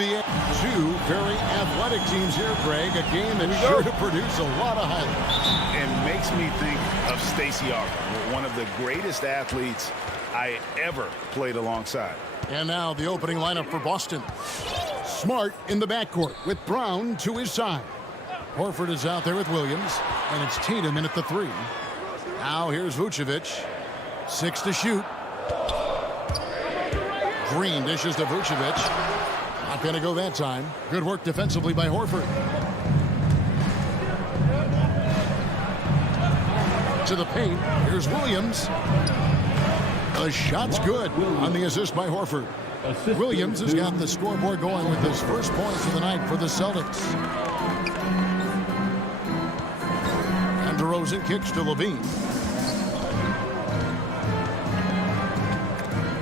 NBA. Two very athletic teams here, Greg. A game that's sure to produce a lot of highlights. And makes me think of Stacey Arthur, one of the greatest athletes I ever played alongside. And now the opening lineup for Boston. Smart in the backcourt with Brown to his side. Horford is out there with Williams, and it's Tatum in at the 3. Now here's Vucevic. 6 to shoot. Green dishes to Vucevic. Not going to go that time. Good work defensively by Horford. To the paint. Here's Williams. The shot's good on the assist by Horford. Williams has got the scoreboard going with his first points of the night for the Celtics. And DeRozan kicks to Levine.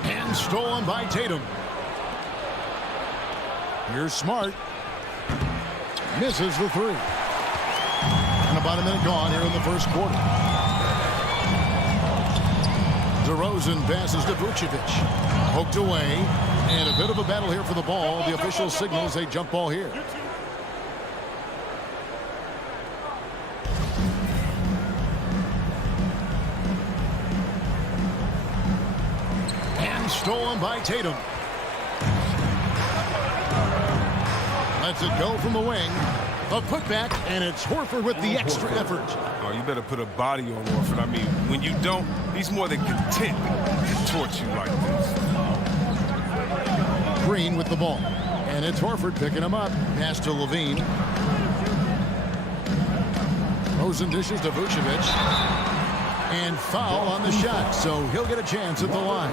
And stolen by Tatum. Here's Smart. Misses the 3. And about a minute gone here in the first quarter. DeRozan passes to Vucevic. Poked away. And a bit of a battle here for the ball. The official signals a jump ball here. And stolen by Tatum. Lets it go from the wing. A putback, and it's Horford with the extra effort. Oh, you better put a body on Horford. I mean, when you don't, he's more than content to torch you like this. Green with the ball. And it's Horford picking him up. Pass to Levine. Rosen dishes to Vucevic. And foul on the shot, so he'll get a chance at the line.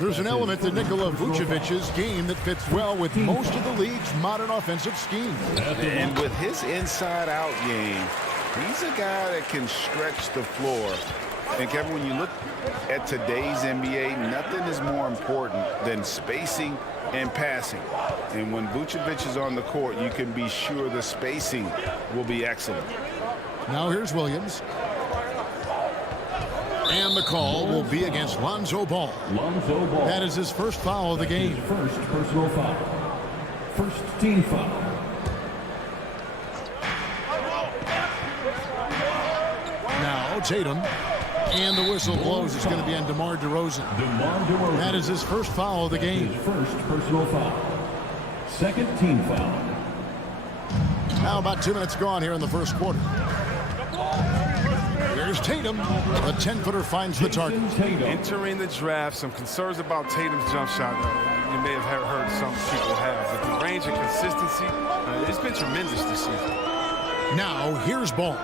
There's an element to Nikola Vucevic's game that fits well with most of the league's modern offensive scheme. And with his inside-out game, he's a guy that can stretch the floor. And Kevin, when you look at today's NBA, nothing is more important than spacing and passing. And when Vucevic is on the court, you can be sure the spacing will be excellent. Now here's Williams. And the call will be against Lonzo Ball. That is his first foul of the game. First personal foul. First team foul. Now Tatum. And the whistle blows. It's going to be on DeMar DeRozan. That is his first foul of the game. His first personal foul. Second team foul. Now about 2 minutes gone here in the first quarter. Here's Tatum. The 10-footer finds the target. Entering the draft, some concerns about Tatum's jump shot. You may have heard some people have, but the range and consistency, it's been tremendous this season. Now here's Ball.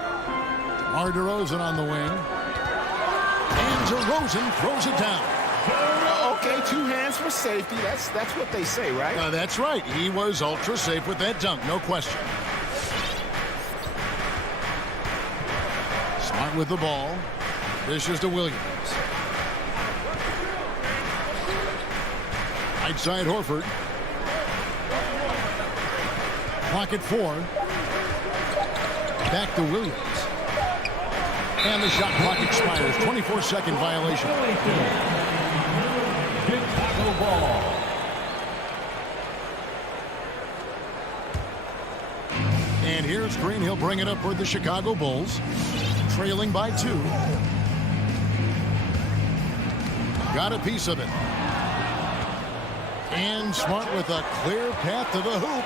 DeMar DeRozan on the wing. And DeRozan throws it down. Okay, 2 hands for safety. That's what they say, right? That's right. He was ultra safe with that dunk, no question. Smart with the ball. Dishes to Williams. Right side Horford. Clock at 4. Back to Williams. And the shot clock expires. 24-second violation. Chicago ball. And here's Green. He'll bring it up for the Chicago Bulls. Trailing by 2. Got a piece of it. And Smart with a clear path to the hoop.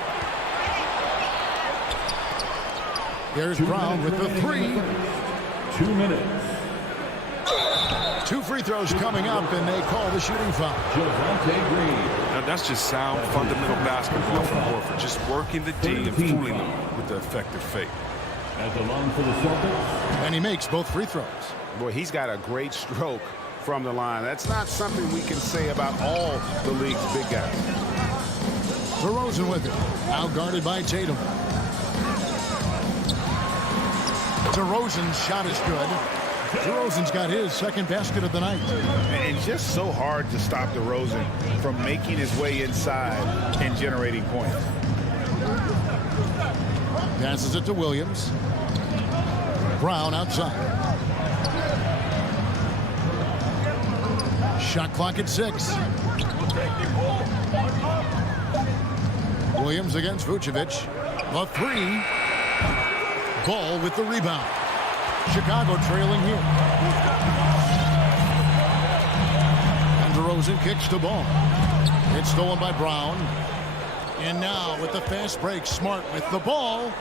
There's Brown with the 3. 2 minutes. 2 free throws coming up, and they call the shooting foul. Javonte Green. Now, that's just sound, fundamental basketball from Horford. Just working the D and fooling them with the effective fake. At the line for the Celtics. And he makes both free throws. Boy, he's got a great stroke from the line. That's not something we can say about all the league's big guys. DeRozan with it. Now guarded by Tatum. DeRozan's shot is good. DeRozan's got his second basket of the night. And just so hard to stop DeRozan from making his way inside and generating points. Passes it to Williams. Brown outside. Shot clock at 6. Williams against Vucevic. The three. Ball with the rebound. Chicago trailing here. And DeRozan kicks to Ball. It's stolen by Brown. And now with the fast break, Smart with the ball.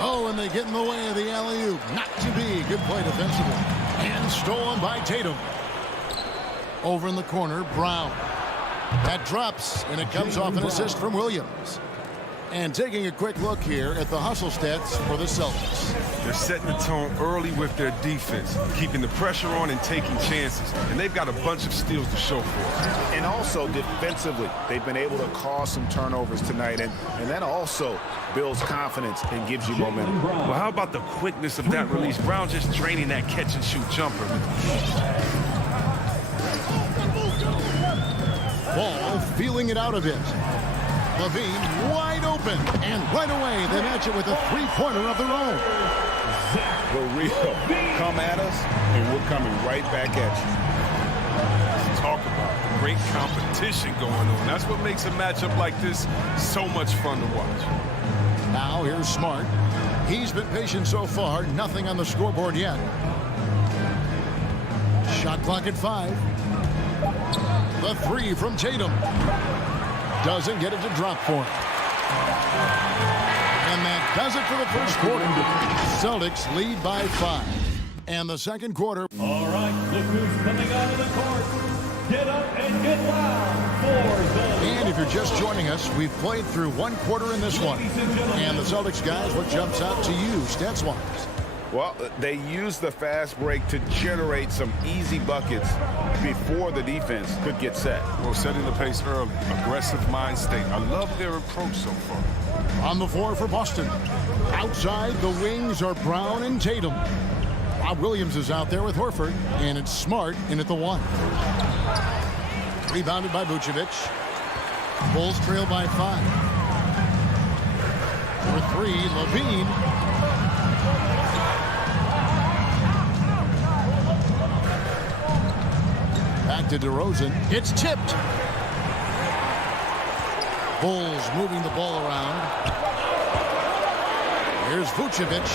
Oh, and they get in the way of the alley-oop. Not to be. Good play defensively. And stolen by Tatum. Over in the corner, Brown. That drops, and it comes off an assist from Williams. And taking a quick look here at the hustle stats for the Celtics. They're setting the tone early with their defense, keeping the pressure on and taking chances. And they've got a bunch of steals to show for it. And also defensively, they've been able to cause some turnovers tonight. And that also builds confidence and gives you momentum. Well, how about the quickness of that release? Brown just draining that catch-and-shoot jumper. Ball feeling it out a bit. Levine wide open, and right away they match it with a three-pointer of their own. For real, come at us, and we're coming right back at you. Talk about great competition going on. That's what makes a matchup like this so much fun to watch. Now here's Smart. He's been patient so far, nothing on the scoreboard yet. Shot clock at 5. The three from Tatum. Doesn't get it to drop for him. And that does it for the first quarter. Celtics lead by 5. And the second quarter. All right, look who's coming out of the court. Get up and get loud for the... And if you're just joining us, we've played through one quarter in this one. And the Celtics guys, what jumps out to you stats-wise? Well, they used the fast break to generate some easy buckets before the defense could get set. Well, setting the pace early, aggressive mind state. I love their approach so far. On the floor for Boston. Outside, the wings are Brown and Tatum. Rob Williams is out there with Horford, and it's Smart in at the 1. Rebounded by Vucevic. Bulls trail by 5. For 3, Levine. Back to DeRozan. It's tipped. Bulls moving the ball around. Here's Vucevic.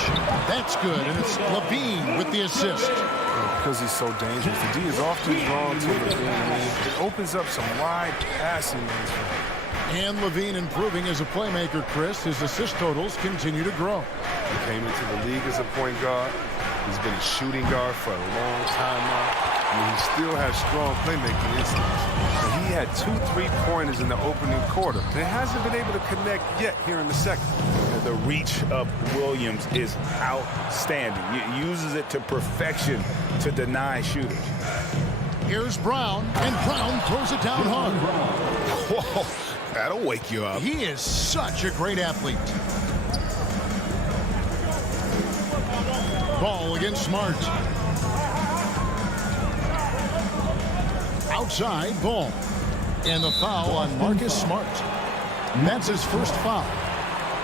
That's good. And it's Levine with the assist. Because he's so dangerous. The D is often drawn to Levine. It opens up some wide passing lanes for him. And Levine improving as a playmaker, Chris. His assist totals continue to grow. He came into the league as a point guard. He's been a shooting guard for a long time now. I mean, he still has strong playmaking instincts. And he had 2 3-pointers in the opening quarter. And hasn't been able to connect yet here in the second. The reach of Williams is outstanding. He uses it to perfection to deny shooters. Here's Brown, and Brown throws it down hard. Whoa, that'll wake you up. He is such a great athlete. Ball against Smart. Outside, Ball. And the foul on Marcus Smart. That's his first foul.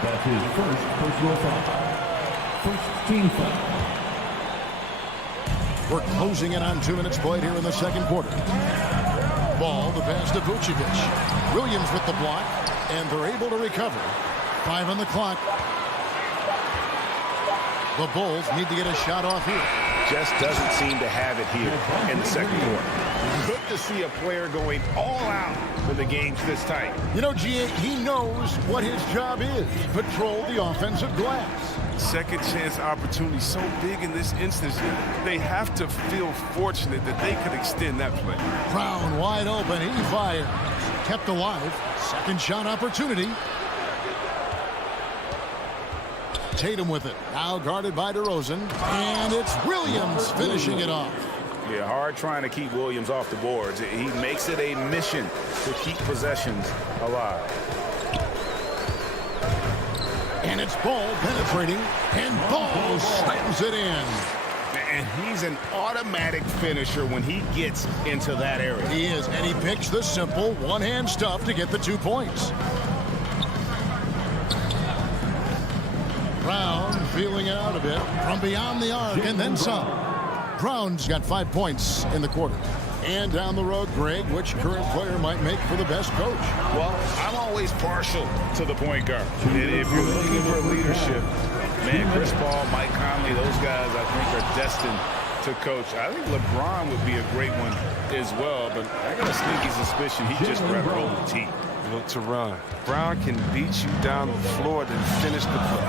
That's his first personal foul. First team foul. We're closing in on 2 minutes played here in the second quarter. Ball, the pass to Vucevic. Williams with the block, and they're able to recover. 5 on the clock. The Bulls need to get a shot off here. Just doesn't seem to have it here in the second quarter. Good to see a player going all out when the game's this tight. You know, G.A., he knows what his job is. Patrol the offensive glass. Second chance opportunity so big in this instance. They have to feel fortunate that they could extend that play. Brown wide open. He fires. Kept alive. Second shot opportunity. Tatum with it. Now guarded by DeRozan. And it's Williams finishing it off. Yeah, hard trying to keep Williams off the boards. He makes it a mission to keep possessions alive. And it's Ball penetrating. And Ball slams it in. And he's an automatic finisher when he gets into that area. He is, and he picks the simple one-hand stuff to get the 2 points. Brown feeling it out a bit from beyond the arc, and then some. Brown's got 5 points in the quarter. And down the road, Greg, which current player might make for the best coach? Well, I'm always partial to the point guard. And if you're looking for leadership, man, Chris Paul, Mike Conley, those guys I think are destined to coach. I think LeBron would be a great one as well, but I got a sneaky suspicion he'd just rather roll the team. Look to run. Brown can beat you down the floor, then finish the play.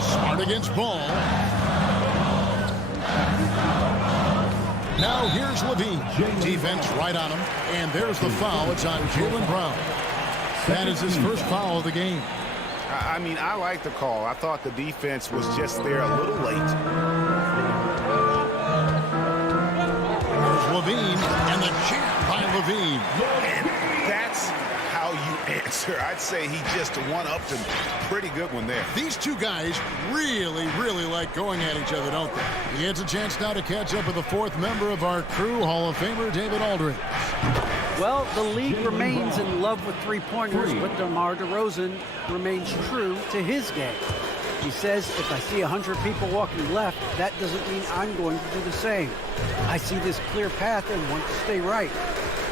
Smart against Ball. Now here's Levine. Defense right on him. And there's the foul. It's on Jaylen Brown. That is his first foul of the game. I mean, I like the call. I thought the defense was just there a little late. There's Levine, and the chant by Levine. And that's how you answer. I'd say he just one-upped him. Pretty good one there. These two guys really, really like going at each other, don't they? He gets a chance now to catch up with the fourth member of our crew, Hall of Famer David Aldridge. Well, the league remains in love with three-pointers, but DeMar DeRozan remains true to his game. He says, if I see 100 people walking left, that doesn't mean I'm going to do the same. I see this clear path and want to stay right.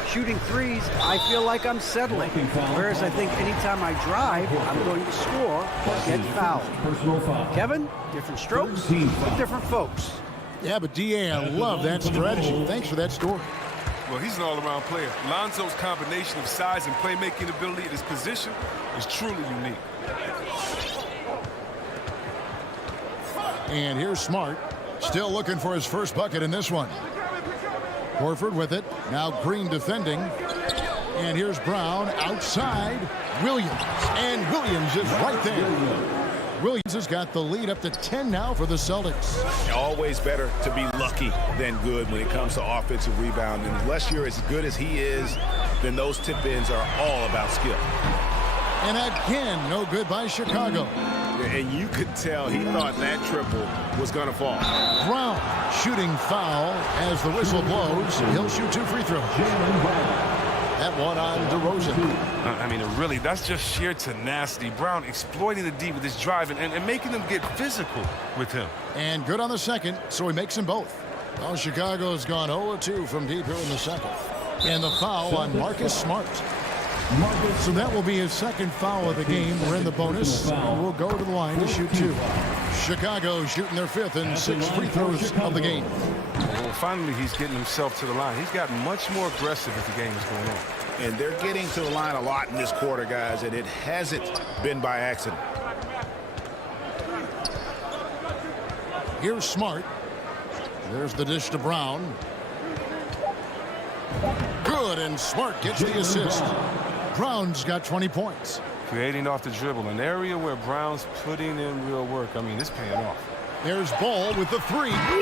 Shooting threes, I feel like I'm settling. Whereas I think anytime I drive, I'm going to score or get fouled. Kevin, different strokes, but different folks. Yeah, but D.A., I love that strategy. Thanks for that story. Well, he's an all-around player. Lonzo's combination of size and playmaking ability at his position is truly unique. And here's Smart, still looking for his first bucket in this one. Horford with it. Now Green defending. And here's Brown outside. Williams. And Williams is right there. Williams has got the lead up to 10 now for the Celtics. Always better to be lucky than good when it comes to offensive rebounding. Unless you're as good as he is, then those tip-ins are all about skill. And again, no good by Chicago. And you could tell he thought that triple was going to fall. Brown shooting foul as the whistle blows. He'll shoot 2 free throws. That one on DeRozan. I mean, really, that's just sheer tenacity. Brown exploiting the D with his drive and making them get physical with him. And good on the second, so he makes them both. Well, Chicago's gone 0-2 from deep here in the second. And the foul on Marcus Smart. So that will be his second foul of the game. We're in the bonus. We'll go to the line to shoot 2. Chicago shooting their 5th and 6th free throws of the game. Well, finally, he's getting himself to the line. He's gotten much more aggressive as the game is going on. And they're getting to the line a lot in this quarter, guys, and it hasn't been by accident. Here's Smart. There's the dish to Brown. Good, and Smart gets the assist. Brown's got 20 points. Creating off the dribble, an area where Brown's putting in real work. I mean, it's paying off. There's Ball with the 3. How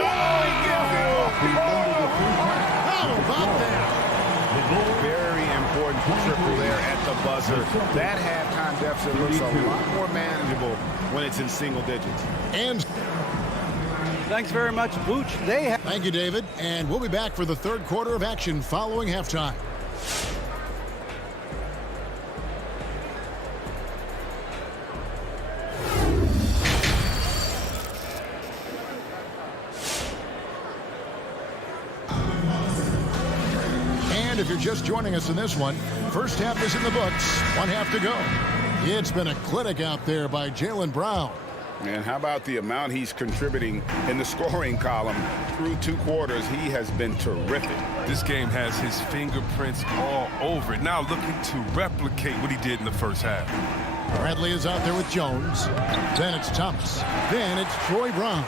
about that? Very important triple there at the buzzer. That halftime deficit looks a lot more manageable when it's in single digits. And Thanks very much, Booch. thank you, David. And we'll be back for the third quarter of action following halftime. And if you're just joining us in this one, first half is in the books. 1 half to go. It's been a clinic out there by Jaylen Brown. And how about the amount he's contributing in the scoring column? Through 2 quarters, he has been terrific. This game has his fingerprints all over it. Now looking to replicate what he did in the first half. Bradley is out there with Jones. Then it's Thomas. Then it's Troy Brown.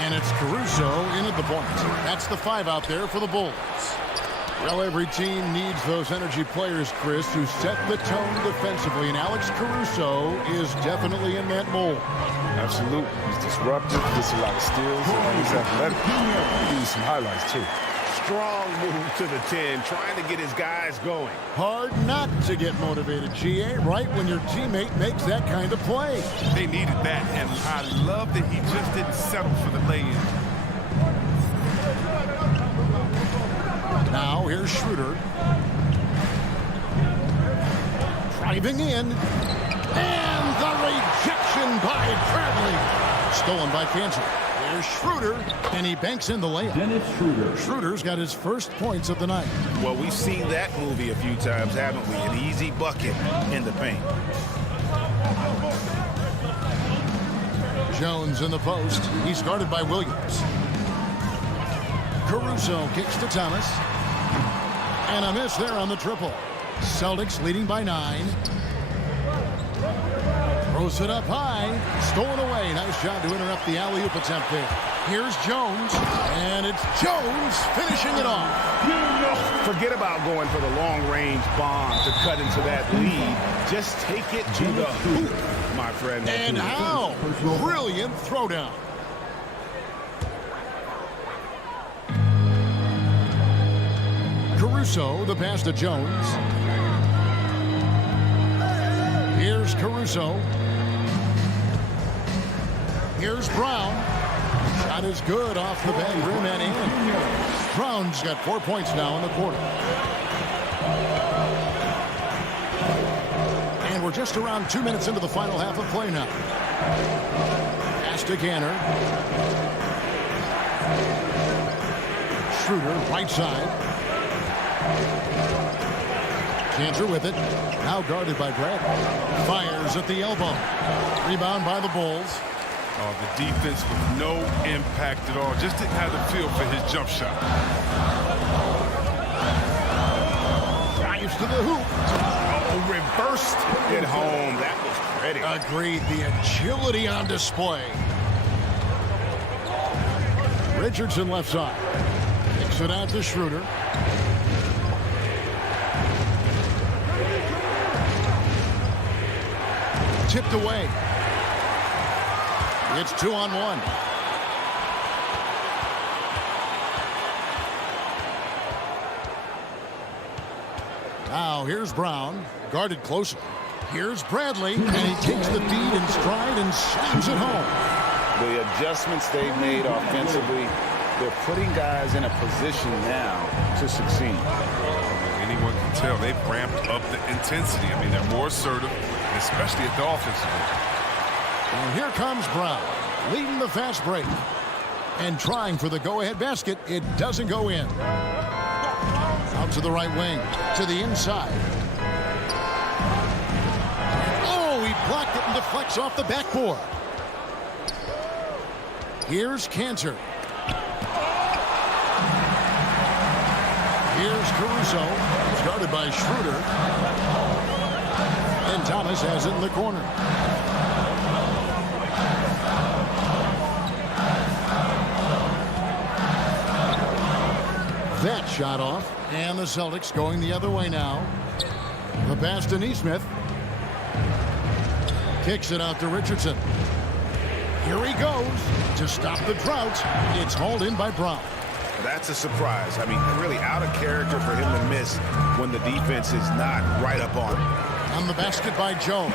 And it's Caruso in at the point. That's the 5 out there for the Bulls. Well, every team needs those energy players, Chris, who set the tone defensively. And Alex Caruso is definitely in that mold. Absolutely. He's disruptive, gets a lot of steals, and he's athletic. He needs some highlights, too. Strong move to the 10, trying to get his guys going. Hard not to get motivated, GA, right when your teammate makes that kind of play. They needed that, and I love that he just didn't settle for the lay-in. Now here's Schroeder. Driving in. And the rejection by Bradley. Stolen by Kansas. Here's Schroeder, and he banks in the layup. Dennis Schroeder. Schroeder's got his first points of the night. Well, we've seen that movie a few times, haven't we? An easy bucket in the paint. Jones in the post. He's guarded by Williams. Caruso kicks to Thomas. And a miss there on the triple. Celtics leading by 9. Throws it up high. Stolen away. Nice job to interrupt the alley-oop attempt there. Here's Jones. And it's Jones finishing it off. Forget about going for the long-range bomb to cut into that lead. Just take it to the hoop, my friend. And how? Brilliant throwdown. Caruso, the pass to Jones. Here's Caruso. Here's Brown. Shot is good off the back rim and in. Brown's got 4 points now in the quarter. And we're just around 2 minutes into the final half of play now. Pass to Ganner. Schroeder, right side. Cantor with it. Now guarded by Brad. Fires at the elbow. Rebound by the Bulls. Oh, the defense with no impact at all. Just didn't have the feel for his jump shot. Drives to the hoop. Oh, reversed it home. That was pretty. Agreed. The agility on display. Richardson left side. Kicks it out to Schroeder. Tipped away. It's 2-on-1. Now here's Brown, guarded closely. Here's Bradley, and he takes the feed in stride and slams it home. The adjustments they've made offensively, they're putting guys in a position now to succeed. Anyone can tell they've ramped up the intensity. I mean, they're more assertive, especially at the offensive end. And here comes Brown, leading the fast break. And trying for the go-ahead basket. It doesn't go in. Out to the right wing, to the inside. Oh, he blocked it and deflects off the backboard. Here's Cantor. Here's Caruso. He's guarded by Schroeder. And Thomas has it in the corner. That shot off. And the Celtics going the other way now. The pass to Nesmith. Kicks it out to Richardson. Here he goes to stop the drought. It's hauled in by Brown. That's a surprise. I mean, really out of character for him to miss when the defense is not right up on him. On the basket by Jones.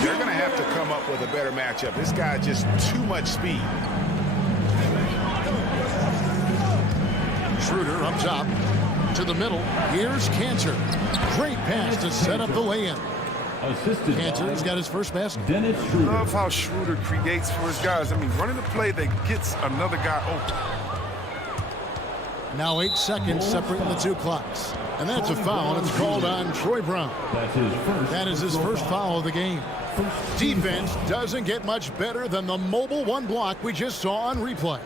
They're going to have to come up with a better matchup. This guy just too much speed. Schroeder up top to the middle. Here's Cantor. Great pass to set up the lay-in. Assisted Cantor's got his first basket. Dennis Schroeder. Love how Schroeder creates for his guys. I mean, running a play that gets another guy open. Now 8 seconds separating the two clocks. And that's a foul, and it's called on Troy Brown. That's his first. That is his first foul of the game. Defense doesn't get much better than the mobile one block we just saw on replay.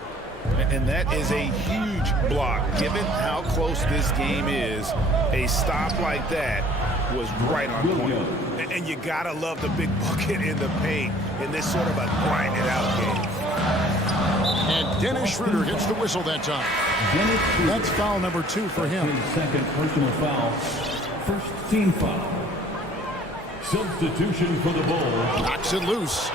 And that is a huge block. Given how close this game is, a stop like that was right on point. And you gotta love the big bucket in the paint in this sort of a grind-it-out game. And Dennis Schroeder gets the whistle that time. That's foul number 2 for him. His second personal foul. First team foul. Substitution for the Bulls. Knocks it loose.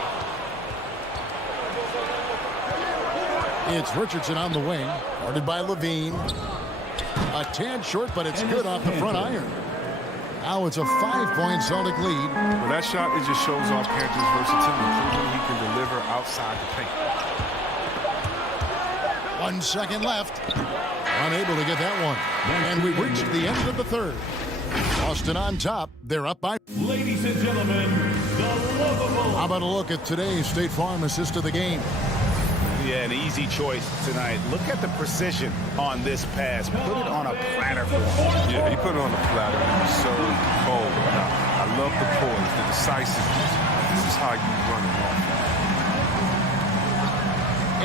It's Richardson on the wing, guarded by Levine. A tad short, but it's good off the front iron. Now it's a 5-point Celtic lead. Well, that shot, it just shows off Cantor's versatility, proving he can deliver outside the paint. 1 second left. Unable to get that one. And we've reached the end of the third. Boston on top. They're up by... Ladies and gentlemen, the lovable. How about a look at today's State Farm assist of the game? Yeah, an easy choice tonight. Look at the precision on this pass. Put it on a platter for him. Yeah, he put it on a platter. It was so cold. I love the poise, the decisiveness. This is how you run an offense.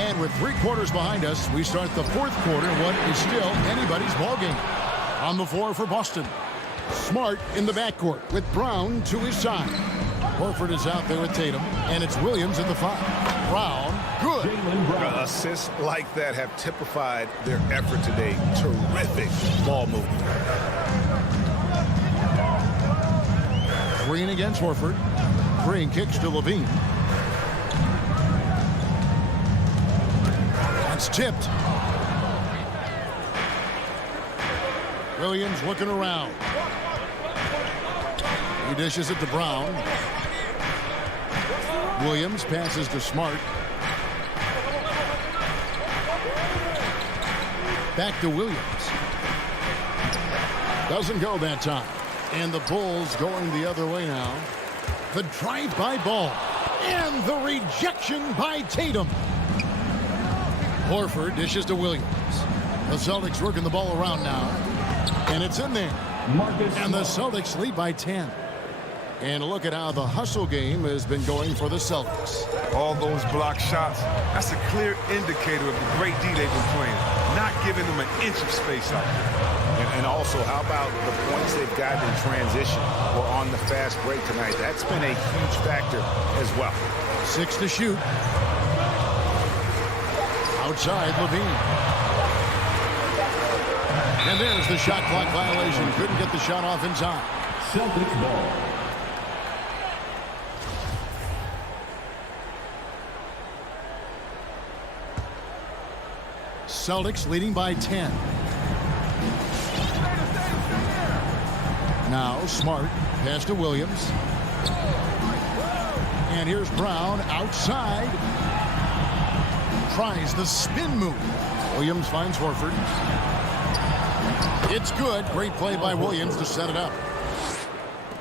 And with 3 quarters behind us, we start the 4th quarter in what is still anybody's ballgame. On the floor for Boston. Smart in the backcourt with Brown to his side. Horford is out there with Tatum, and it's Williams at the 5. Brown, good. Assists like that have typified their effort today. Terrific ball movement. Green against Horford. Green kicks to Levine. That's tipped. Williams looking around. He dishes it to Brown. Williams passes to Smart. Back to Williams. Doesn't go that time. And the Bulls going the other way now. The drive-by ball. And the rejection by Tatum. Horford dishes to Williams. The Celtics working the ball around now. And it's in there. And the Celtics lead by 10. And look at how the hustle game has been going for the Celtics. All those block shots, that's a clear indicator of the great D they've been playing. Not giving them an inch of space out there. And also, how about the points they've gotten in transition or on the fast break tonight? That's been a huge factor as well. 6 to shoot. Outside, Levine. And there's the shot clock violation. Couldn't get the shot off in time. Celtics ball. Celtics leading by 10. Now Smart pass to Williams. And here's Brown outside. Tries the spin move. Williams finds Horford. It's good. Great play by Williams to set it up.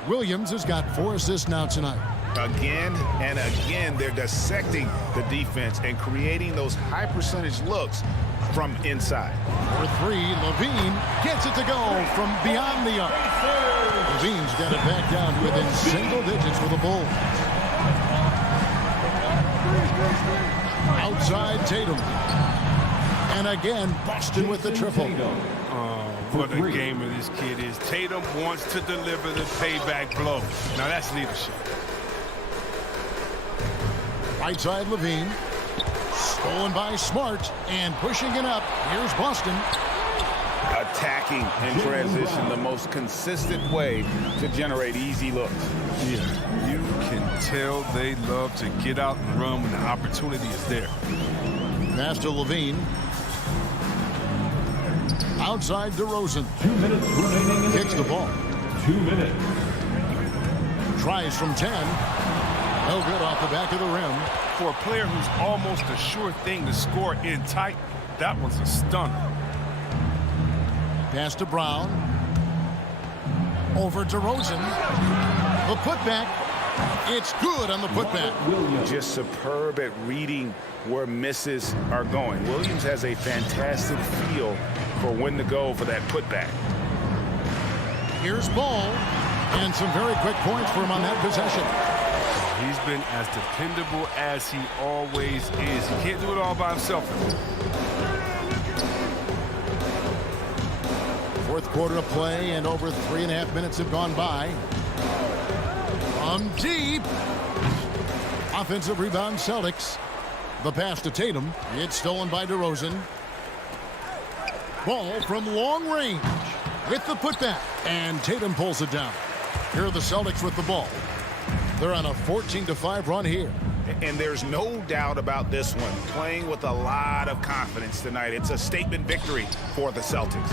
Williams has got 4 assists now tonight. Again and again, they're dissecting the defense and creating those high percentage looks from inside. For 3, Levine gets it to go from beyond the arc. Levine's got it back down within single digits for the Bulls. Outside Tatum. And again, Boston with the triple. What a gamer this kid is. Tatum wants to deliver the payback blow. Now that's leadership. Right side Levine. Stolen by Smart and pushing it up. Here's Boston. Attacking in transition, the most consistent way to generate easy looks. Yeah, you can tell they love to get out and run when the opportunity is there. Pass to Levine. Outside DeRozan. 2 minutes remaining in the Kicks the ball. 2 minutes. Tries from 10. No good off the back of the rim. For a player who's almost a sure thing to score in tight, that was a stunner. Pass to Brown. Over to DeRozan. The putback. It's good on the putback. Just superb at reading where misses are going. Williams has a fantastic feel for when to go for that putback. Here's Ball. And some very quick points for him on that possession. He's been as dependable as he always is. He can't do it all by himself. 4th quarter of play, and over 3.5 minutes have gone by. From deep. Offensive rebound, Celtics. The pass to Tatum. It's stolen by DeRozan. Ball from long range with the putback. And Tatum pulls it down. Here are the Celtics with the ball. They're on a 14-5 run here. And there's no doubt about this one. Playing with a lot of confidence tonight. It's a statement victory for the Celtics.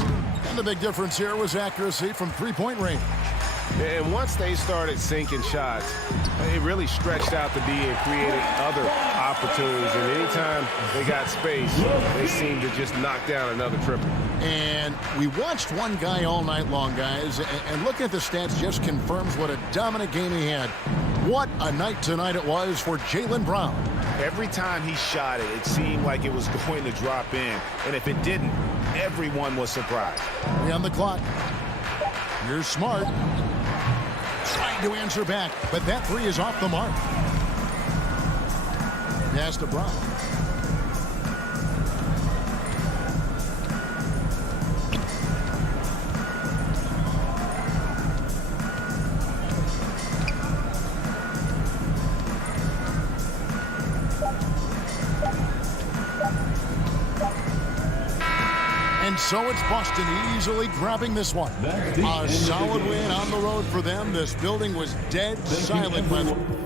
And the big difference here was accuracy from 3-point range. And once they started sinking shots, it really stretched out the D and created other opportunities. And anytime they got space, they seemed to just knock down another triple. And we watched one guy all night long, guys, and looking at the stats just confirms what a dominant game he had. What a night tonight it was for Jaylen Brown. Every time he shot it, it seemed like it was going to drop in. And if it didn't, everyone was surprised. 3 on the clock. Here's Smart. Trying to answer back, but that 3 is off the mark. Pass to Brown. And so it's Boston easily grabbing this one. A solid win on the road for them. This building was dead silent by the...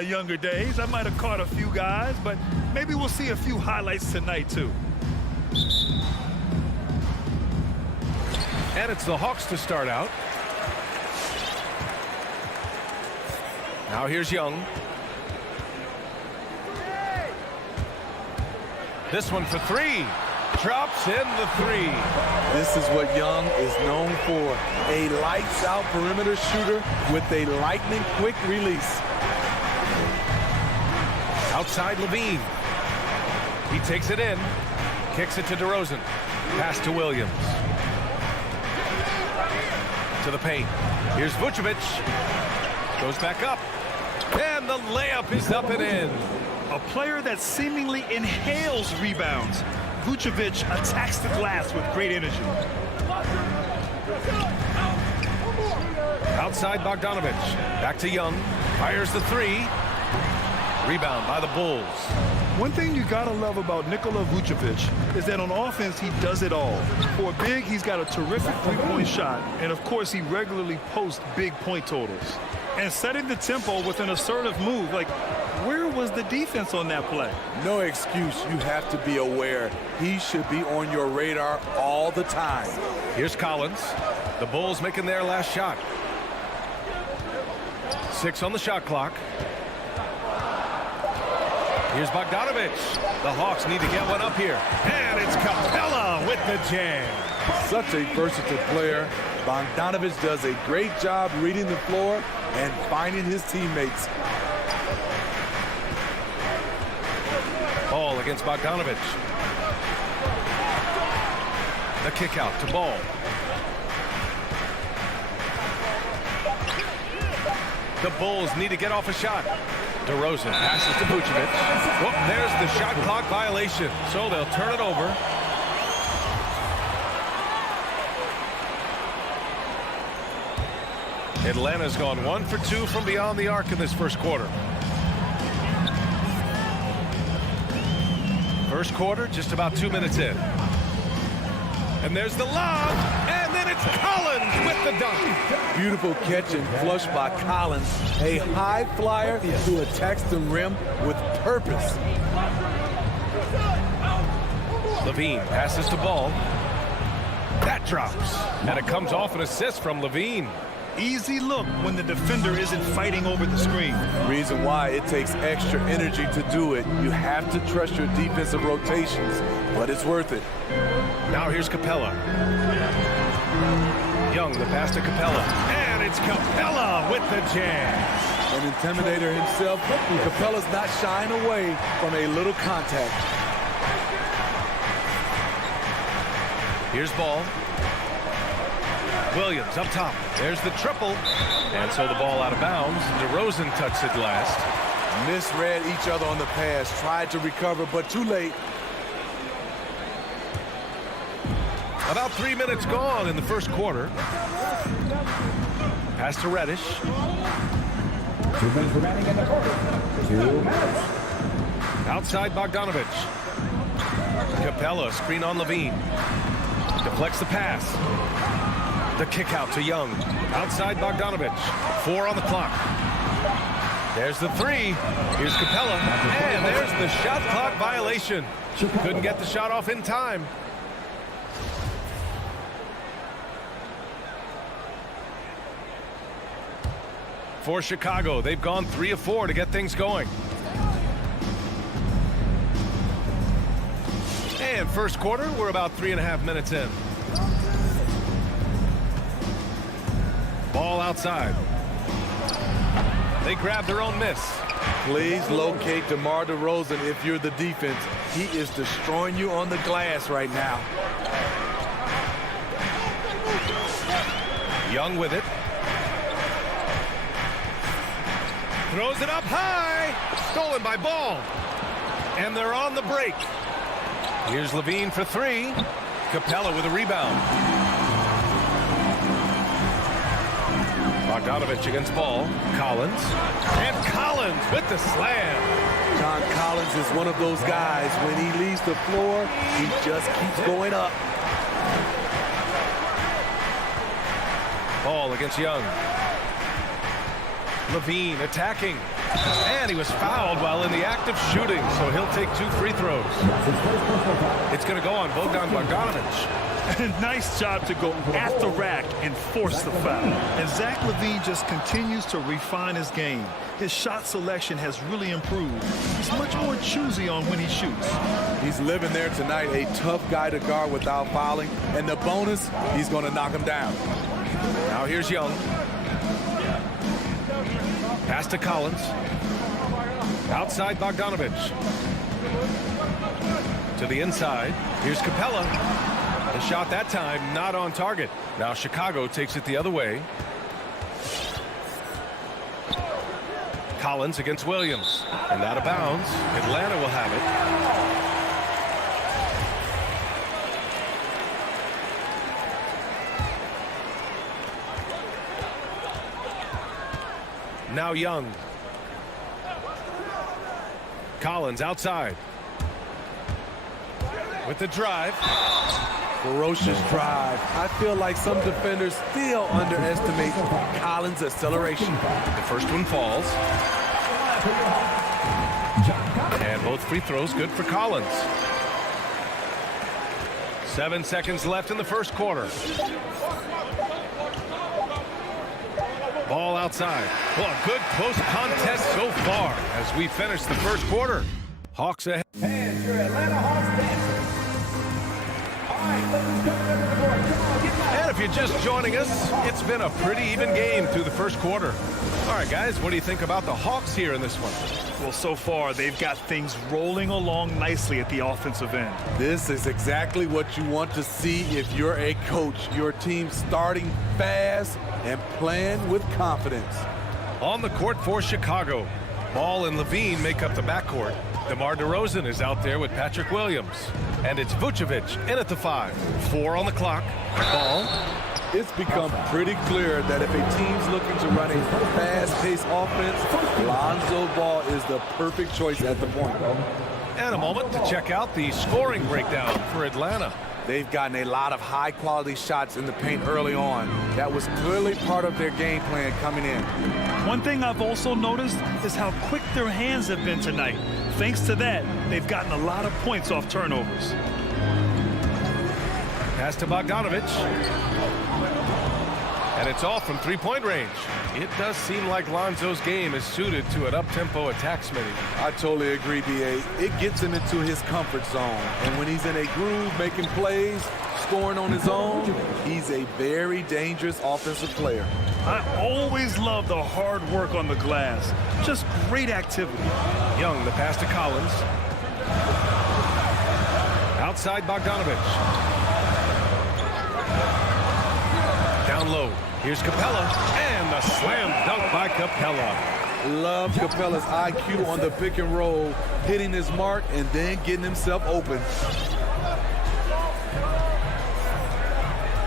my younger days. I might have caught a few guys, but maybe we'll see a few highlights tonight, too. And it's the Hawks to start out. Now here's Young. This one for three. Drops in the three. This is what Young is known for. A lights-out perimeter shooter with a lightning-quick release. Outside Levine. He takes it in. Kicks it to DeRozan. Pass to Williams. To the paint. Here's Vucevic. Goes back up. And the layup is up and in. A player that seemingly inhales rebounds. Vucevic attacks the glass with great energy. Outside Bogdanovich. Back to Young. Fires the three. Rebound by the Bulls. One thing you gotta love about Nikola Vucevic is that on offense he does it all. For a big, he's got a terrific three-point shot, and of course he regularly posts big point totals. And setting the tempo with an assertive move, like where was the defense on that play? No excuse. You have to be aware. He should be on your radar all the time. Here's Collins. The Bulls making their last shot. 6 on the shot clock. Here's Bogdanovich. The Hawks need to get one up here. And it's Capella with the jam. Such a versatile player. Bogdanovich does a great job reading the floor and finding his teammates. Ball against Bogdanovich. The kick out to Ball. The Bulls need to get off a shot. DeRozan passes to Vucevic. Whoop, there's the shot clock violation. So they'll turn it over. Atlanta's gone 1 for 2 from beyond the arc in this first quarter. First quarter, just about 2 minutes in. And there's the lob, and then it's Collins with the dunk. Beautiful catch and flush by Collins. A high flyer who attacks the rim with purpose. Levine passes to Ball. That drops, and it comes off an assist from Levine. Easy look when the defender isn't fighting over the screen. Reason why it takes extra energy to do it. You have to trust your defensive rotations, but it's worth it. Now here's Capella. Young, the pass to Capella. And it's Capella with the jam. An intimidator himself, Capella's not shying away from a little contact. Here's Ball. Williams up top. There's the triple. And so the ball out of bounds. DeRozan touched it last. Misread each other on the pass. Tried to recover, but too late. About 3 minutes gone in the first quarter. Pass to Reddish. 2 minutes remaining in the quarter. 2 minutes. Outside Bogdanovich. Capella, screen on Levine. Deflects the pass. The kick out to Young. Outside Bogdanovich. 4 on the clock. There's the three. Here's Capella. And there's the shot clock violation. Couldn't get the shot off in time. For Chicago, they've gone 3 of 4 to get things going. And first quarter, we're about 3.5 minutes in. Ball outside. They grab their own miss. Please locate DeMar DeRozan if you're the defense. He is destroying you on the glass right now. Young with it. Throws it up high. Stolen by Ball. And they're on the break. Here's Levine for 3. Capella with a rebound. Bogdanovich against Ball. Collins. And Collins with the slam. John Collins is one of those guys. When he leaves the floor, he just keeps going up. Ball against Young. Levine attacking. And he was fouled while in the act of shooting, so he'll take 2 free throws. It's going to go on Bogdan Bogdanovic. Nice job to go at the rack and force the foul. And Zach LaVine just continues to refine his game. His shot selection has really improved. He's much more choosy on when he shoots. He's living there tonight, a tough guy to guard without fouling. And the bonus, he's going to knock him down. Now here's Young. Pass to Collins. Outside Bogdanovic. To the inside. Here's Capella. The shot that time not on target. Now Chicago takes it the other way. Collins against Williams. And out of bounds. Atlanta will have it. Now Young. Collins outside. With the drive. Ferocious drive. I feel like some defenders still underestimate Collins' acceleration. The first one falls. And both free throws good for Collins. 7 seconds left in the first quarter. Ball outside. Well, a good close contest so far as we finish the first quarter. Hawks ahead. And your Atlanta Hawks dancers. All right, let's go to the board. Come on, get back. And if you're just joining us, it's been a pretty even game through the first quarter. All right, guys, what do you think about the Hawks here in this one? Well, so far, they've got things rolling along nicely at the offensive end. This is exactly what you want to see if you're a coach. Your team starting fast and playing with confidence. On the court for Chicago, Ball and Levine make up the backcourt. DeMar DeRozan is out there with Patrick Williams. And it's Vucevic in at the 5. 4 on the clock. Ball. It's become pretty clear that if a team's looking to run a fast-paced offense, Lonzo Ball is the perfect choice at the point. And a moment to check out the scoring breakdown for Atlanta. They've gotten a lot of high-quality shots in the paint early on. That was clearly part of their game plan coming in. One thing I've also noticed is how quick their hands have been tonight. Thanks to that, they've gotten a lot of points off turnovers. Pass to Bogdanovic. And it's off from three-point range. It does seem like Lonzo's game is suited to an up-tempo attack, Smitty. I totally agree, B.A. It gets him into his comfort zone. And when he's in a groove, making plays, scoring on his own, he's a very dangerous offensive player. I always love the hard work on the glass. Just great activity. Young, the pass to Collins. Outside Bogdanovic. Down low. Here's Capella. And the slam dunk by Capella. Love Capella's IQ on the pick and roll, hitting his mark and then getting himself open.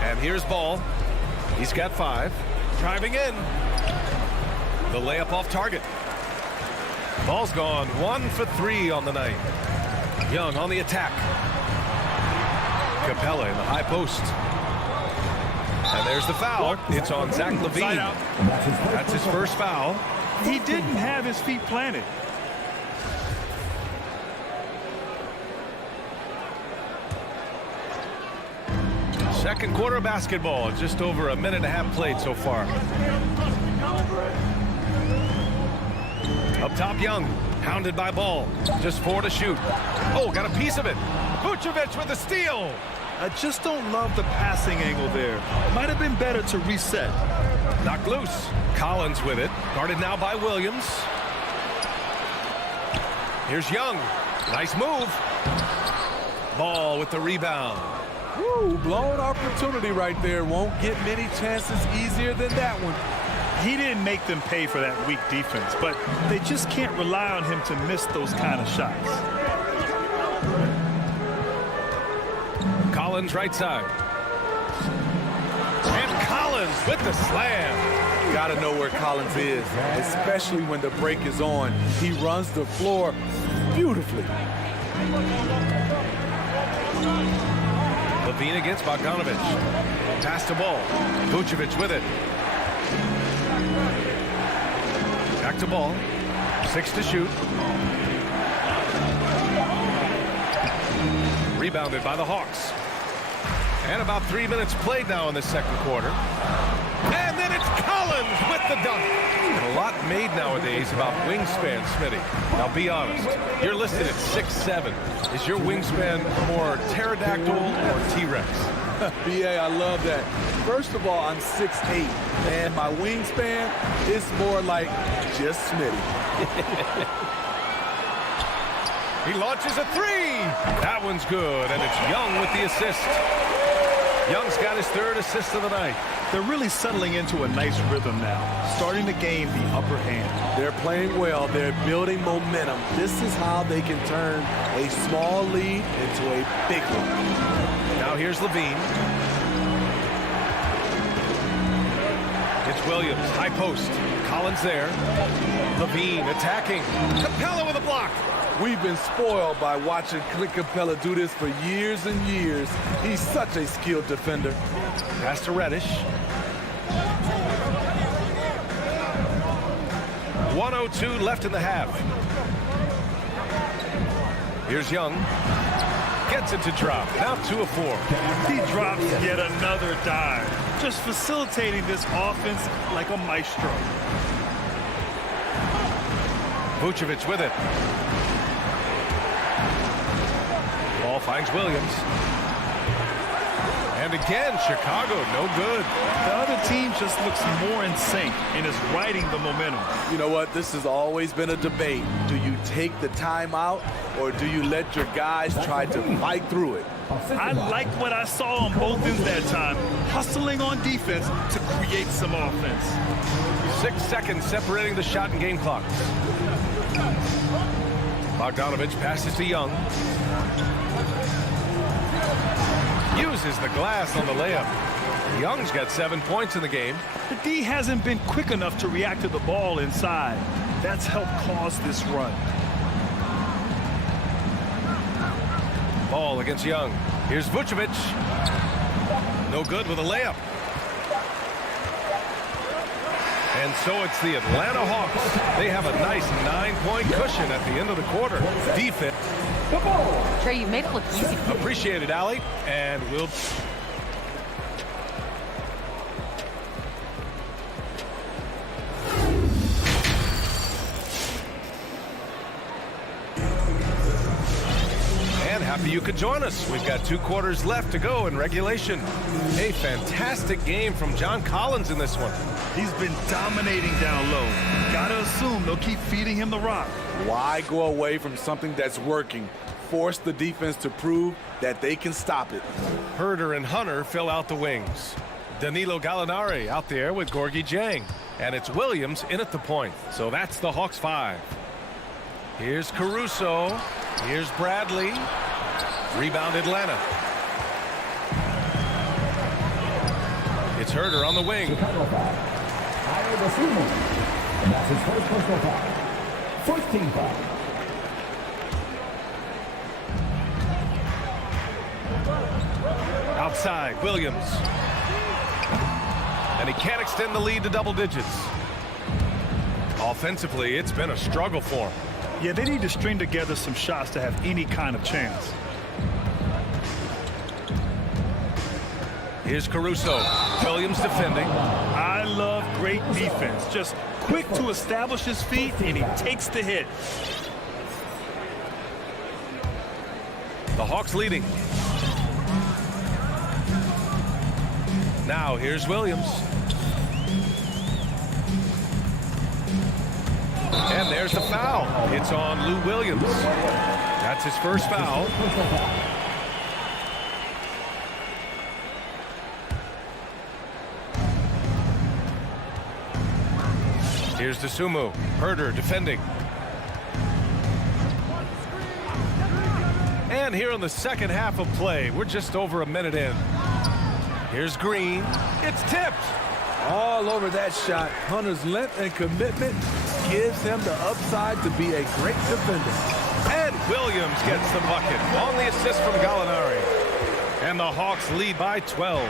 And here's Ball. He's got 5. Driving in. The layup off target. Ball's gone 1 for 3 on the night. Young on the attack. Capella in the high post. And there's the foul. It's on Zach LaVine. That's his first foul. He didn't have his feet planted. Second quarter of basketball. Just over a minute and a half played so far. Up top, Young. Hounded by Ball. Just 4 to shoot. Oh, got a piece of it. Vucevic with the steal. I just don't love the passing angle there. Might have been better to reset. Knocked loose. Collins with it. Guarded now by Williams. Here's Young. Nice move. Ball with the rebound. Woo, blown opportunity right there. Won't get many chances easier than that one. He didn't make them pay for that weak defense, but they just can't rely on him to miss those kind of shots. Collins right side. And Collins with the slam. Got to know where Collins is, especially when the break is on. He runs the floor beautifully. Levine against Bogdanovic. Pass to Ball. Vucevic with it. Back to Ball. 6 to shoot. Rebounded by the Hawks. And about 3 minutes played now in the second quarter. And then it's Collins with the dunk. And a lot made nowadays about wingspan, Smitty. Now be honest, you're listed at 6'7". Is your wingspan more pterodactyl or T-Rex? BA, I love that. First of all, I'm 6'8", and my wingspan is more like just Smitty. He launches a 3. That one's good, and it's Young with the assist. Young's got his 3rd assist of the night. They're really settling into a nice rhythm now, starting to gain the upper hand. They're playing well. They're building momentum. This is how they can turn a small lead into a big one. Now here's Levine. It's Williams, high post. Collins there. Levine attacking. Capella with a block. We've been spoiled by watching Clint Capella do this for years and years. He's such a skilled defender. Pass to Reddish. 1:02 left in the half. Here's Young. Gets it to drop. Now 2 of 4. He drops yet another dive, just facilitating this offense like a maestro. Vucevic with it. Ball finds Williams. And again, Chicago, no good. The other team just looks more in sync and is riding the momentum. You know what? This has always been a debate. Do you take the timeout or do you let your guys try to fight through it? I liked what I saw on both ends that time, hustling on defense to create some offense. 6 seconds separating the shot and game clock. Bogdanovich passes to Young. Uses the glass on the layup. Young's got 7 points in the game. The D hasn't been quick enough to react to the ball inside. That's helped cause this run. Ball against Young. Here's Vucevic. No good with a layup. And so it's the Atlanta Hawks. They have a nice 9-point cushion at the end of the quarter. Defense. Trey, you made it look easy. Appreciate it, Allie. And we'll... And happy you could join us. We've got 2 quarters left to go in regulation. A fantastic game from John Collins in this one. He's been dominating down low. Gotta assume they'll keep feeding him the rock. Why go away from something that's working? Force the defense to prove that they can stop it. Herder and Hunter fill out the wings. Danilo Gallinari out there with Gorgie Jang. And it's Williams in at the point. So that's the Hawks 5. Here's Caruso. Here's Bradley. Rebound Atlanta. It's Herder on the wing. And that's his first personal foul. First team foul. Outside, Williams. And he can't extend the lead to double digits. Offensively, it's been a struggle for him. Yeah, they need to string together some shots to have any kind of chance. Here's Caruso. Williams defending. I love great defense. Just quick to establish his feet, and he takes the hit. The Hawks leading. Now here's Williams. And there's the foul. It's on Lou Williams. That's his first foul. Here's Dosunmu. Herder defending. And here in the second half of play, we're just over a minute in. Here's Green. It's tipped. All over that shot. Hunter's length and commitment gives him the upside to be a great defender. And Williams gets the bucket on the assist from Gallinari. And the Hawks lead by 12.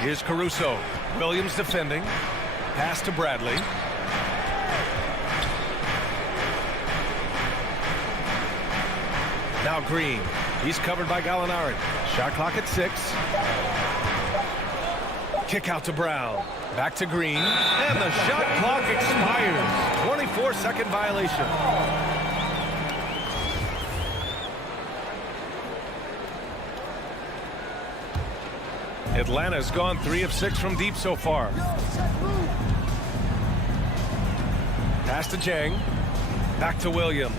Here's Caruso. Williams defending. Pass to Bradley. Now Green. He's covered by Gallinari. Shot clock at 6. Kick out to Brown. Back to Green. And the shot clock expires. 24-second violation. Atlanta's gone 3 of 6 from deep so far. Pass to Jang. Back to Williams.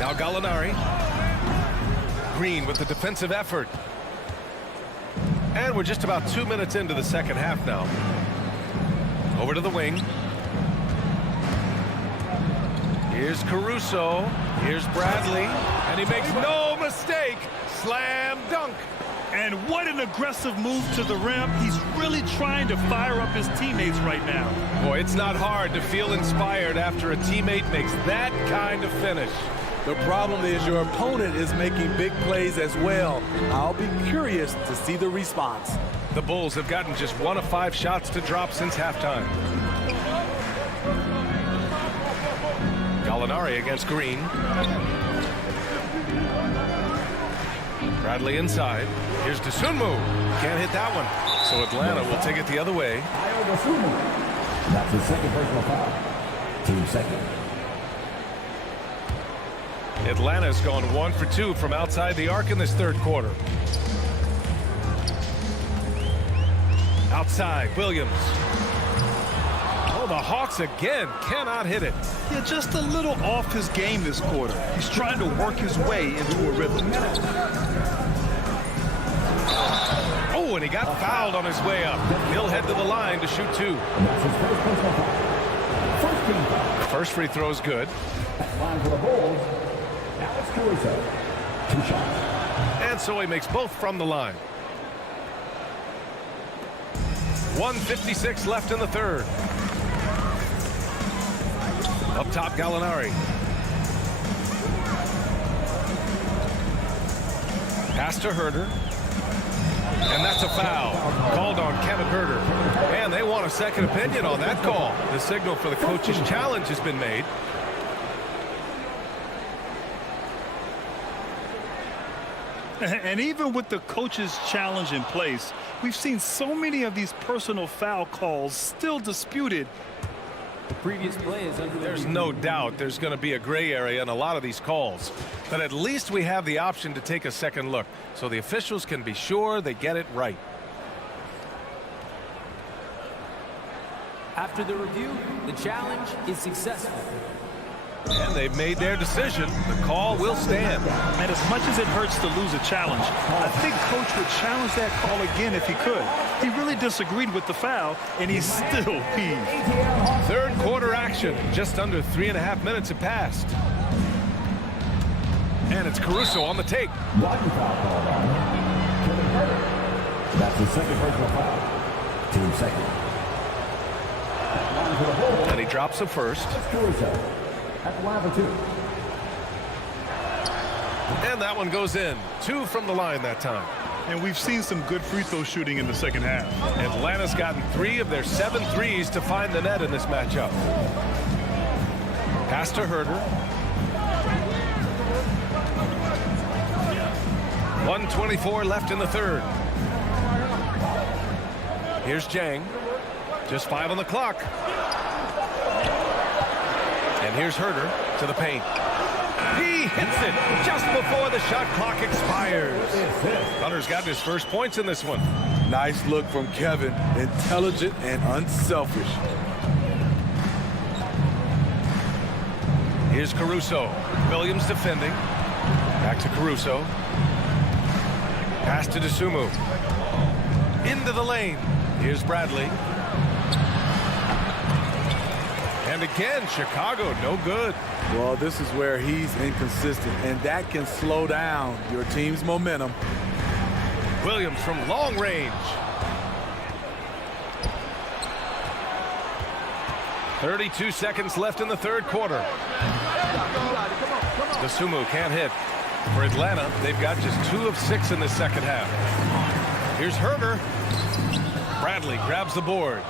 Now Gallinari. Green with the defensive effort. And we're just about 2 minutes into the second half now. Over to the wing. Here's Caruso. Here's Bradley. And he makes no mistake. Slam dunk. And what an aggressive move to the rim. He's really trying to fire up his teammates right now. Boy, it's not hard to feel inspired after a teammate makes that kind of finish. The problem is your opponent is making big plays as well. I'll be curious to see the response. The Bulls have gotten just 1 of 5 shots to drop since halftime. Gallinari against Green. Bradley inside. Here's Dosunmu. Can't hit that one. So Atlanta will take it the other way. That's his second personal foul. Team second. Atlanta's gone 1 for 2 from outside the arc in this third quarter. Outside, Williams. Oh, the Hawks again cannot hit it. Yeah, just a little off his game this quarter. He's trying to work his way into a rhythm. Oh, and he got fouled on his way up. He'll head to the line to shoot 2. First free throw is good. Line for the Bulls. Now it's Caruso. 2 shots. And so he makes both from the line. 1:56 left in the third. Up top, Gallinari. Pass to Herter. And that's a foul called on Kevin Herter. And they want a second opinion on that call. The signal for the coach's challenge has been made. And even with the coach's challenge in place, we've seen so many of these personal foul calls still disputed. The previous play is under. There's no doubt there's going to be a gray area in a lot of these calls. But at least we have the option to take a second look so the officials can be sure they get it right. After the review, the challenge is successful. And they've made their decision. The call will stand. And as much as it hurts to lose a challenge, I think Coach would challenge that call again if he could. He really disagreed with the foul, and he's still peeved. Third quarter action. Just under 3.5 minutes have passed. And it's Caruso on the take. One foul called on Kevin Herter. That's his second personal foul. Team second. Line for the Bulls. And he drops the first. It's Caruso. At the line for 2. And that one goes in. 2 from the line that time. And we've seen some good free throw shooting in the second half. Atlanta's gotten 3 of their 7 threes to find the net in this matchup. Pass to Herter. 1:24 left in the third. Here's Jang. Just 5 on the clock. And here's Herter to the paint. He hits it just before the shot clock expires. Hunter's gotten his first points in this one. Nice look from Kevin. Intelligent and unselfish. Here's Caruso. Williams defending. Back to Caruso. Pass to Dosunmu. Into the lane. Here's Bradley. And again, Chicago, no good. Well, this is where he's inconsistent, and that can slow down your team's momentum. Williams from long range. 32 seconds left in the third quarter. Dosunmu can't hit. For Atlanta, they've got just 2 of 6 in the second half. Here's Herter. Bradley grabs the board.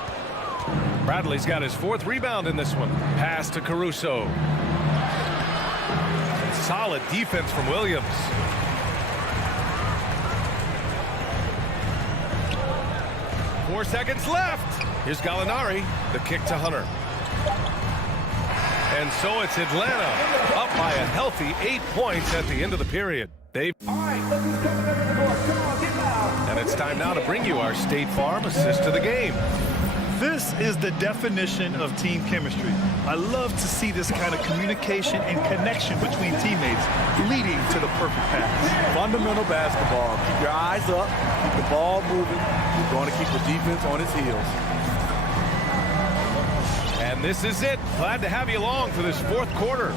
Bradley's got his 4th rebound in this one. Pass to Caruso. Solid defense from Williams. Four seconds left. Here's Gallinari. The kick to Hunter. And so it's Atlanta up by a healthy 8 points at the end of the period. And it's time now to bring you our State Farm assist to the game. This is the definition of team chemistry. I love to see this kind of communication and connection between teammates leading to the perfect pass. Fundamental basketball. Keep your eyes up, keep the ball moving. You're going to keep the defense on its heels. And this is it. Glad to have you along for this 4th quarter.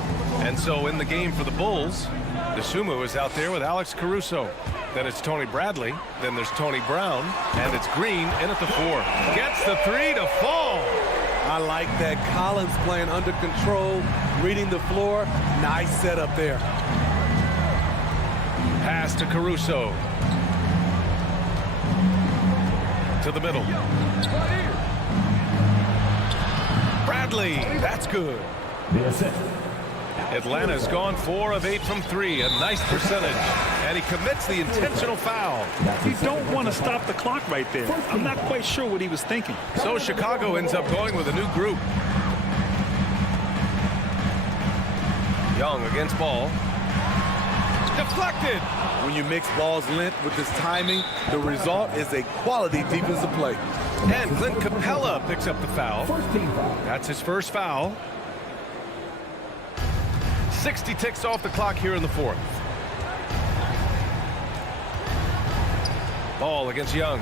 And so in the game for the Bulls, the Sumo is out there with Alex Caruso. Then it's Tony Bradley. Then there's Tony Brown. And it's Green in at the 4. Gets the 3 to fall. I like that. Collins playing under control, reading the floor. Nice setup there. Pass to Caruso. To the middle. Bradley. That's good. The assist. Atlanta's gone 4 of 8 from 3, a nice percentage. And he commits the intentional foul. You don't want to stop the clock right there. I'm not quite sure what he was thinking. So Chicago ends up going with a new group. Young against Ball. Deflected. When you mix Ball's length with his timing, the result is a quality defensive play. And Clint Capella picks up the foul. That's his first foul. 60 ticks off the clock here in the 4th. Ball against Young.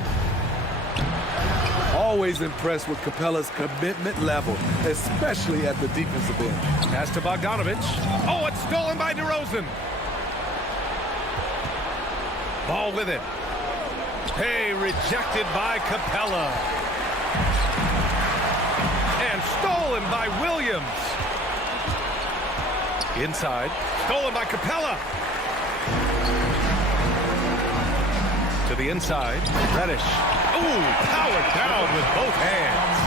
Always impressed with Capella's commitment level, especially at the defensive end. Pass to Bogdanovich. Oh, it's stolen by DeRozan. Ball with it. Hey, rejected by Capella. And stolen by Williams. Inside. Stolen by Capella. To the inside. Reddish. Ooh, powered down with both hands.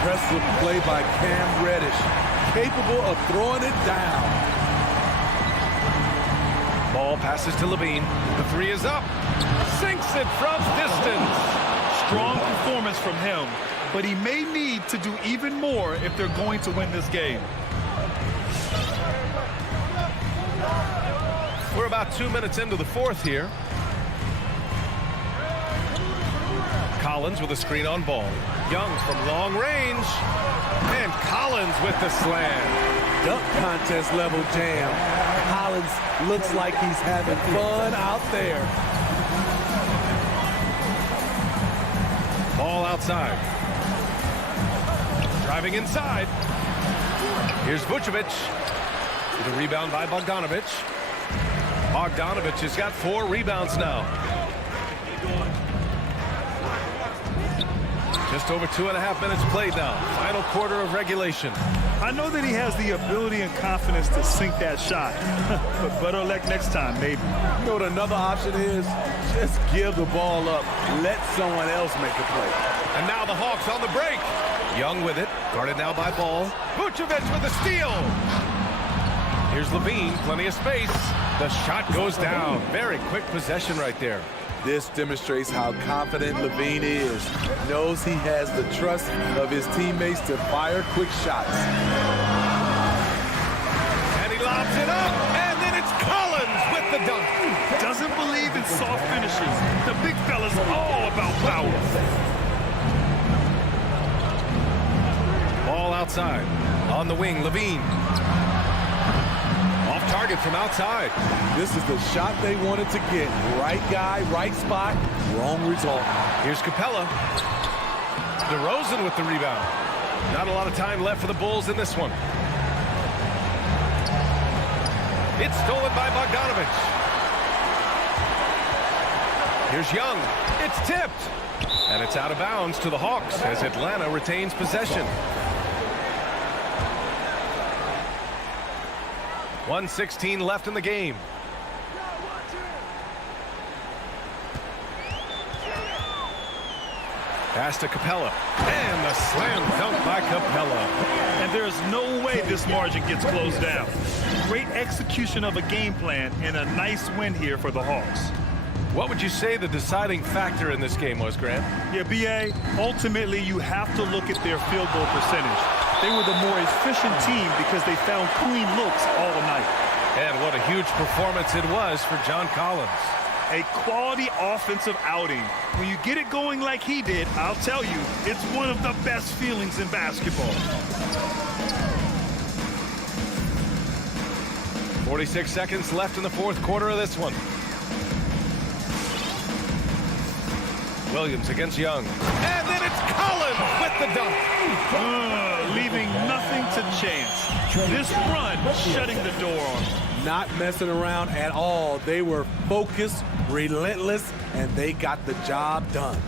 Impressive play by Cam Reddish. Capable of throwing it down. Ball passes to Levine. The 3 is up. Sinks it from distance. Strong performance from him, but he may need to do even more if they're going to win this game. We're about 2 minutes into the 4th here. Collins with a screen on Ball. Young from long range. And Collins with the slam. Dunk contest level jam. Collins looks like he's having fun out there. Ball outside. Driving inside. Here's Vucevic. With a rebound by Bogdanovich. Bogdanovich has got 4 rebounds now. Just over 2.5 minutes played now. Final quarter of regulation. I know that he has the ability and confidence to sink that shot. But better luck next time, maybe. You know what another option is? Just give the ball up. Let someone else make a play. And now the Hawks on the break. Young with it. Guarded now by Ball. Vucevic with the steal. Here's Levine. Plenty of space. The shot goes down. Very quick possession right there. This demonstrates how confident Levine is. Knows he has the trust of his teammates to fire quick shots. And he lobs it up. And then it's Collins with the dunk. Doesn't believe in soft finishes. The big fella's all about power. Ball outside. On the wing, Levine. Off target from outside. This is the shot they wanted to get. Right guy, right spot, wrong result. Here's Capella. DeRozan with the rebound. Not a lot of time left for the Bulls in this one. It's stolen by Bogdanovich. Here's Young. It's tipped. And it's out of bounds to the Hawks as Atlanta retains possession. 1:16 left in the game. Pass to Capella. And the slam dunk by Capella. And there's no way this margin gets closed down. Great execution of a game plan and a nice win here for the Hawks. What would you say the deciding factor in this game was, Grant? Yeah, B.A., ultimately you have to look at their field goal percentage. They were the more efficient team because they found clean looks all night. And what a huge performance it was for John Collins. A quality offensive outing. When you get it going like he did, I'll tell you, it's one of the best feelings in basketball. 46 seconds left in the fourth quarter of this one. Williams against Young. And then it's Collins with the dunk. Leaving nothing to chance. This run shutting the door on them. Not messing around at all. They were focused, relentless, and they got the job done.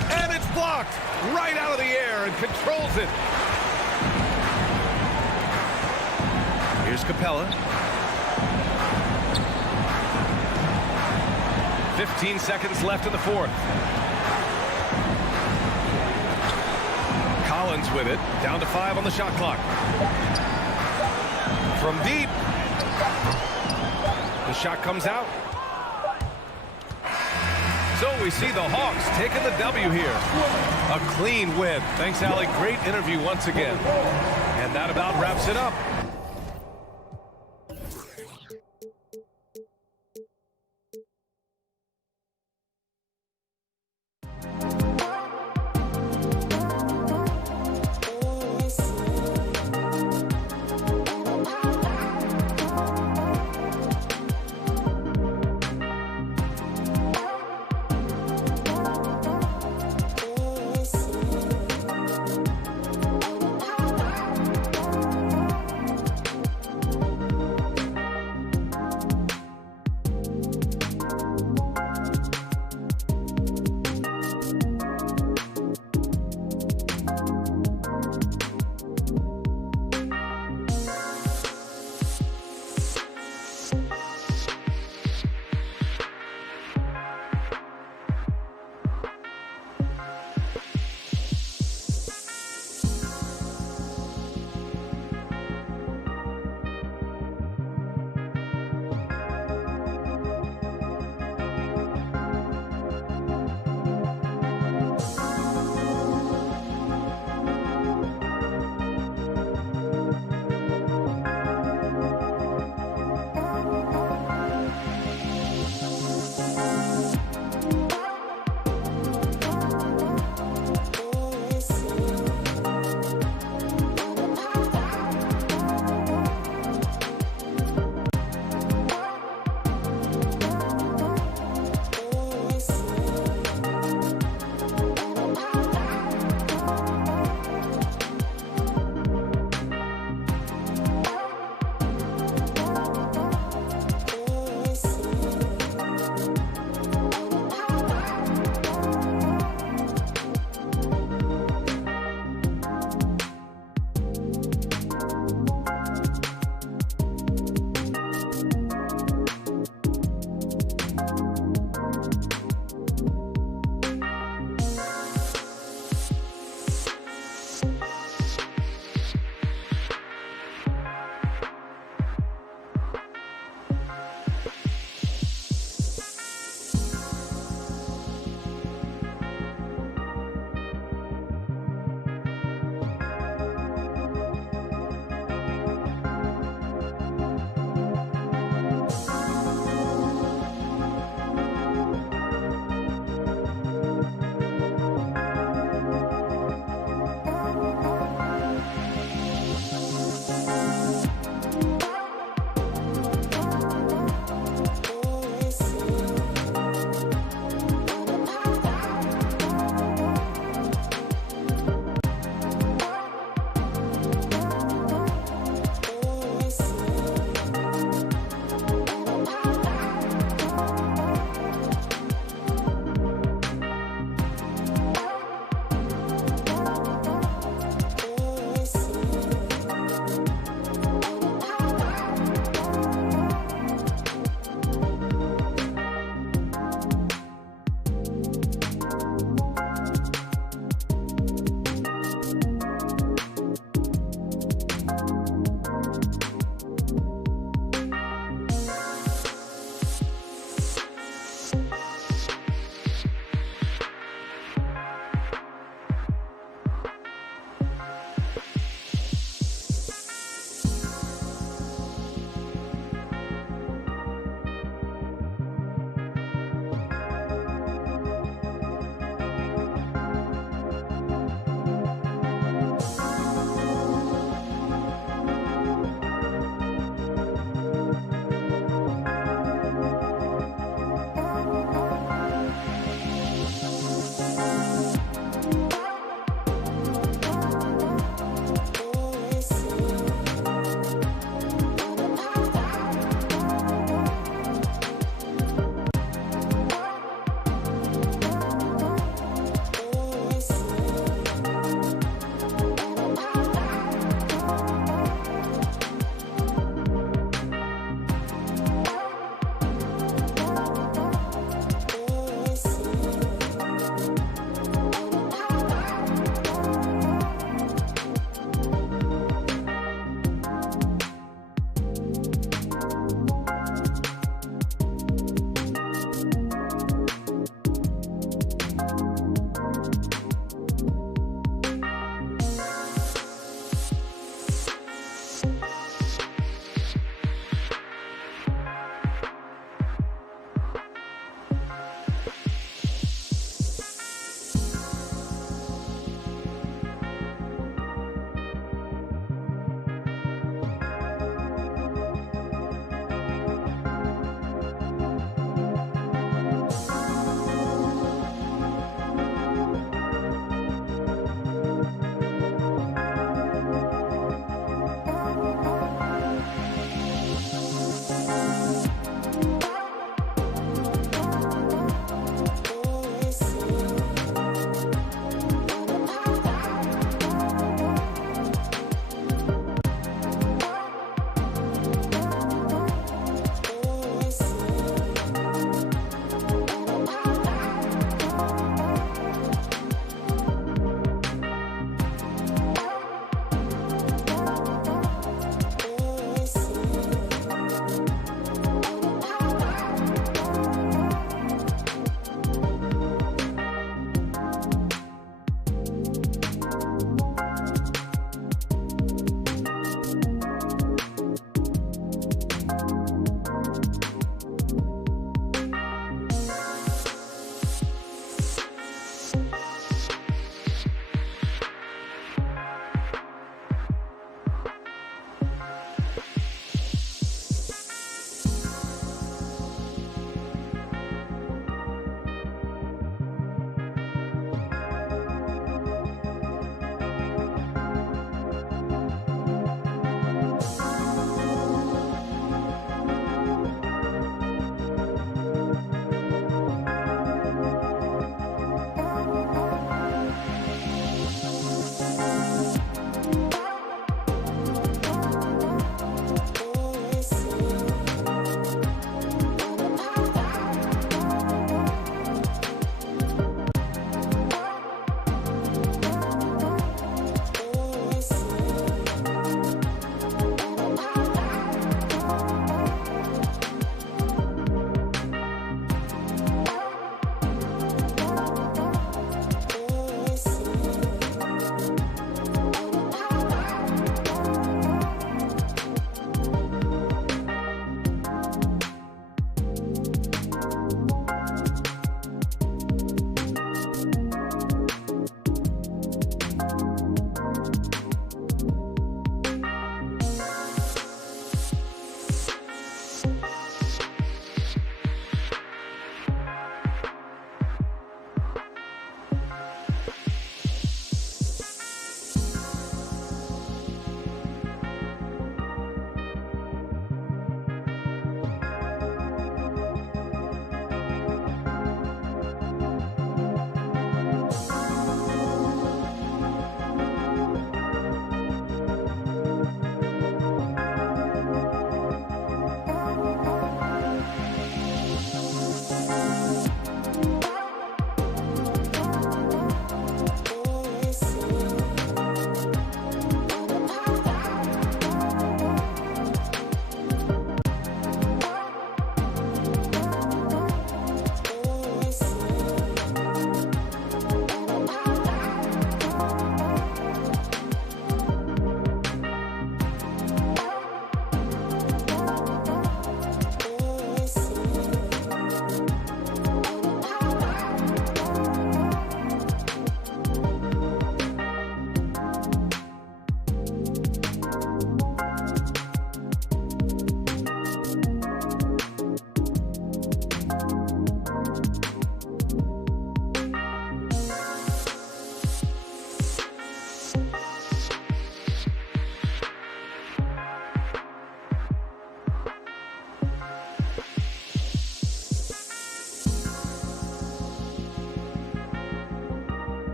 And it's blocked right out of the air and controls it. Here's Capella. 15 seconds left in the fourth. Collins with it. Down to 5 on the shot clock. From deep. The shot comes out. So we see the Hawks taking the W here. A clean win. Thanks, Allie. Great interview once again. And that about wraps it up.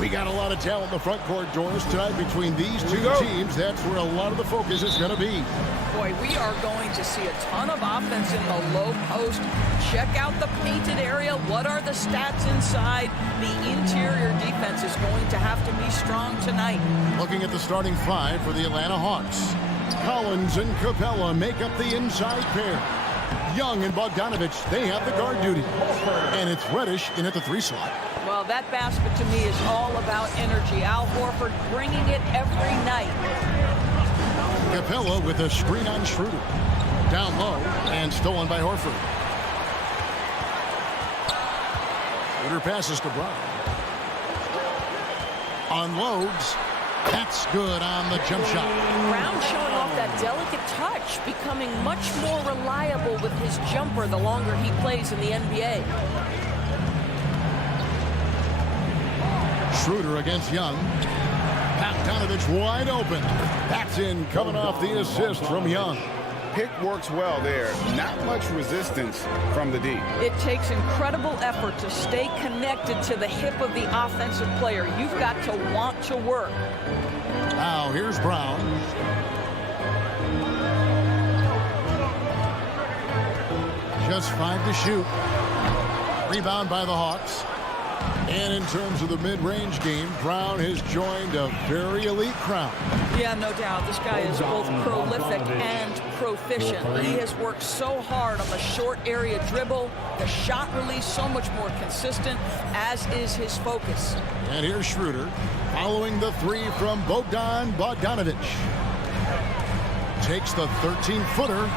We got a lot of talent in the front court, Doris, tonight between these two teams. That's where a lot of the focus is going to be. Boy, we are going to see a ton of offense in the low post. Check out the painted area. What are the stats inside? The interior defense is going to have to be strong tonight. Looking at the starting five for the Atlanta Hawks. Collins and Capella make up the inside pair. Young and Bogdanovich, they have the guard duty. And it's Reddish in at the 3 slot. Well, that basket to me is all about energy. Al Horford bringing it every night. Capella with a screen on Schroeder. Down low and stolen by Horford. Schroeder passes to Brown. Unloads. That's good on the jump shot. Brown showing off that delicate touch, becoming much more reliable with his jumper the longer he plays in the NBA. Schroeder against Young. Bogdanovich wide open. That's in, coming off the assist from Young. Pick works well there. Not much resistance from the D. It takes incredible effort to stay connected to the hip of the offensive player. You've got to want to work. Now here's Brown. Just 5 to shoot. Rebound by the Hawks. And in terms of the mid-range game, Brown has joined a very elite crowd. Yeah, no doubt. This guy is both prolific and proficient. He has worked so hard on the short area dribble, the shot release so much more consistent, as is his focus. And here's Schroeder following the 3 from Bogdanovich. Takes the 13-footer.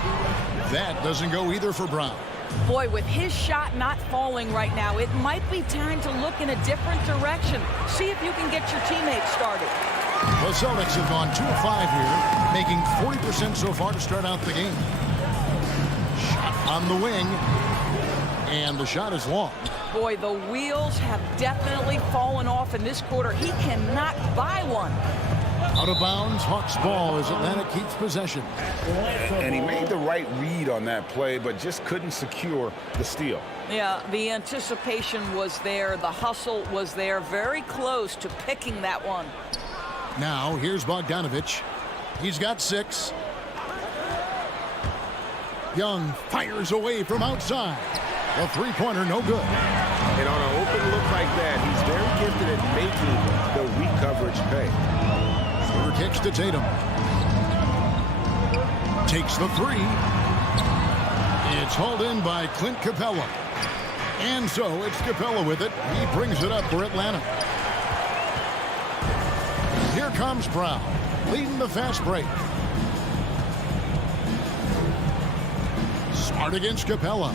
That doesn't go either for Brown. Boy, with his shot not falling right now, it might be time to look in a different direction. See if you can get your teammates started. The Celtics have gone 2 of 5 here, making 40% so far to start out the game. Shot on the wing, and the shot is long. Boy, the wheels have definitely fallen off in this quarter. He cannot buy one. Out of bounds, Hawks ball as Atlanta keeps possession. And he made the right read on that play, but just couldn't secure the steal. Yeah, the anticipation was there. The hustle was there. Very close to picking that one. Now, here's Bogdanovich. He's got 6. Young fires away from outside. The 3-pointer, no good. And on an open look like that, he's very gifted at making the weak coverage pay. Schroeder kicks to Tatum. Takes the 3. It's hauled in by Clint Capella. And so it's Capella with it. He brings it up for Atlanta. Here comes Brown, leading the fast break. Smart against Capella.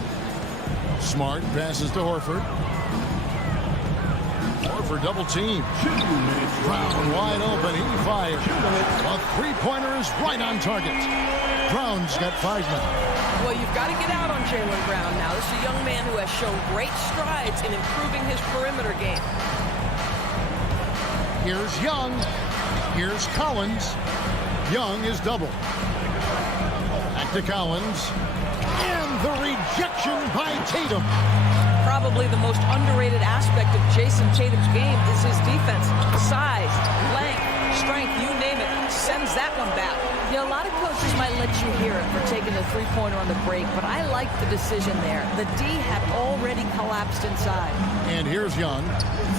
Smart passes to Horford. Horford double team. Brown wide open. He fires. A 3-pointer is right on target. Brown's got 5 men. Well, you've got to get out on Jaylen Brown now. This is a young man who has shown great strides in improving his perimeter game. Here's Young. Here's Collins. Young is double. Back to Collins. And the rejection by Tatum. Probably the most underrated aspect of Jason Tatum's game is his defense. Size, length, strength, you name it, sends that one back. Yeah, a lot of coaches might let you hear it for taking the 3-pointer on the break, but I like the decision there. The D had already collapsed inside. And here's Young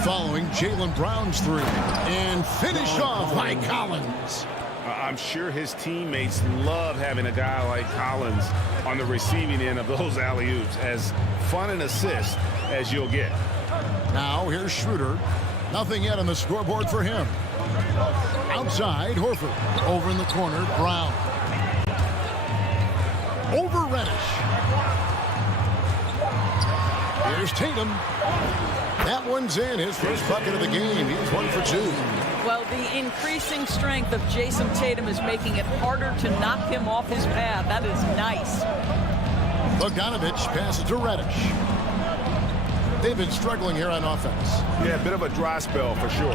following Jaylen Brown's 3. And finished off by Collins. I'm sure his teammates love having a guy like Collins on the receiving end of those alley-oops. As fun an assist as you'll get. Now here's Schroeder. Nothing yet on the scoreboard for him. Outside, Horford. Over in the corner, Brown. Over Reddish. Here's Tatum. That one's in. His first bucket of the game. He's 1 for 2. Well, the increasing strength of Jason Tatum is making it harder to knock him off his path. That is nice. Bogdanovich passes to Reddish. They've been struggling here on offense. Yeah, a bit of a dry spell for sure.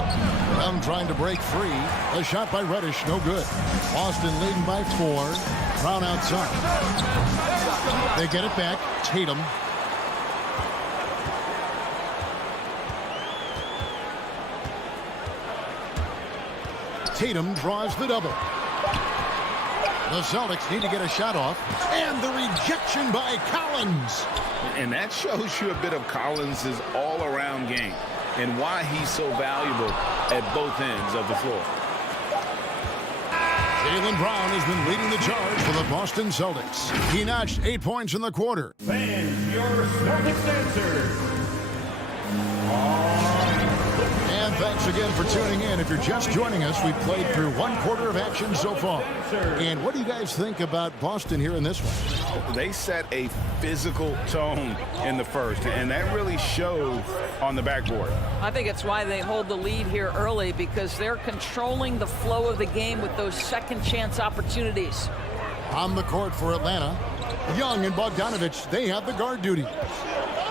Young trying to break free. A shot by Reddish, no good. Boston leading by 4. Brown outside. They get it back. Tatum. Tatum draws the double. The Celtics need to get a shot off. And the rejection by Collins. And that shows you a bit of Collins' all-around game and why he's so valuable at both ends of the floor. Jaylen Brown has been leading the charge for the Boston Celtics. He notched 8 points in the quarter. Fans, your Celtics answer. And thanks again for tuning in. If you're just joining us, we've played through one quarter of action so far. And what do you guys think about Boston here in this one? They set a physical tone in the first, and that really showed on the backboard. I think it's why they hold the lead here early, because they're controlling the flow of the game with those second chance opportunities. On the court for Atlanta, Young and Bogdanovich, they have the guard duty.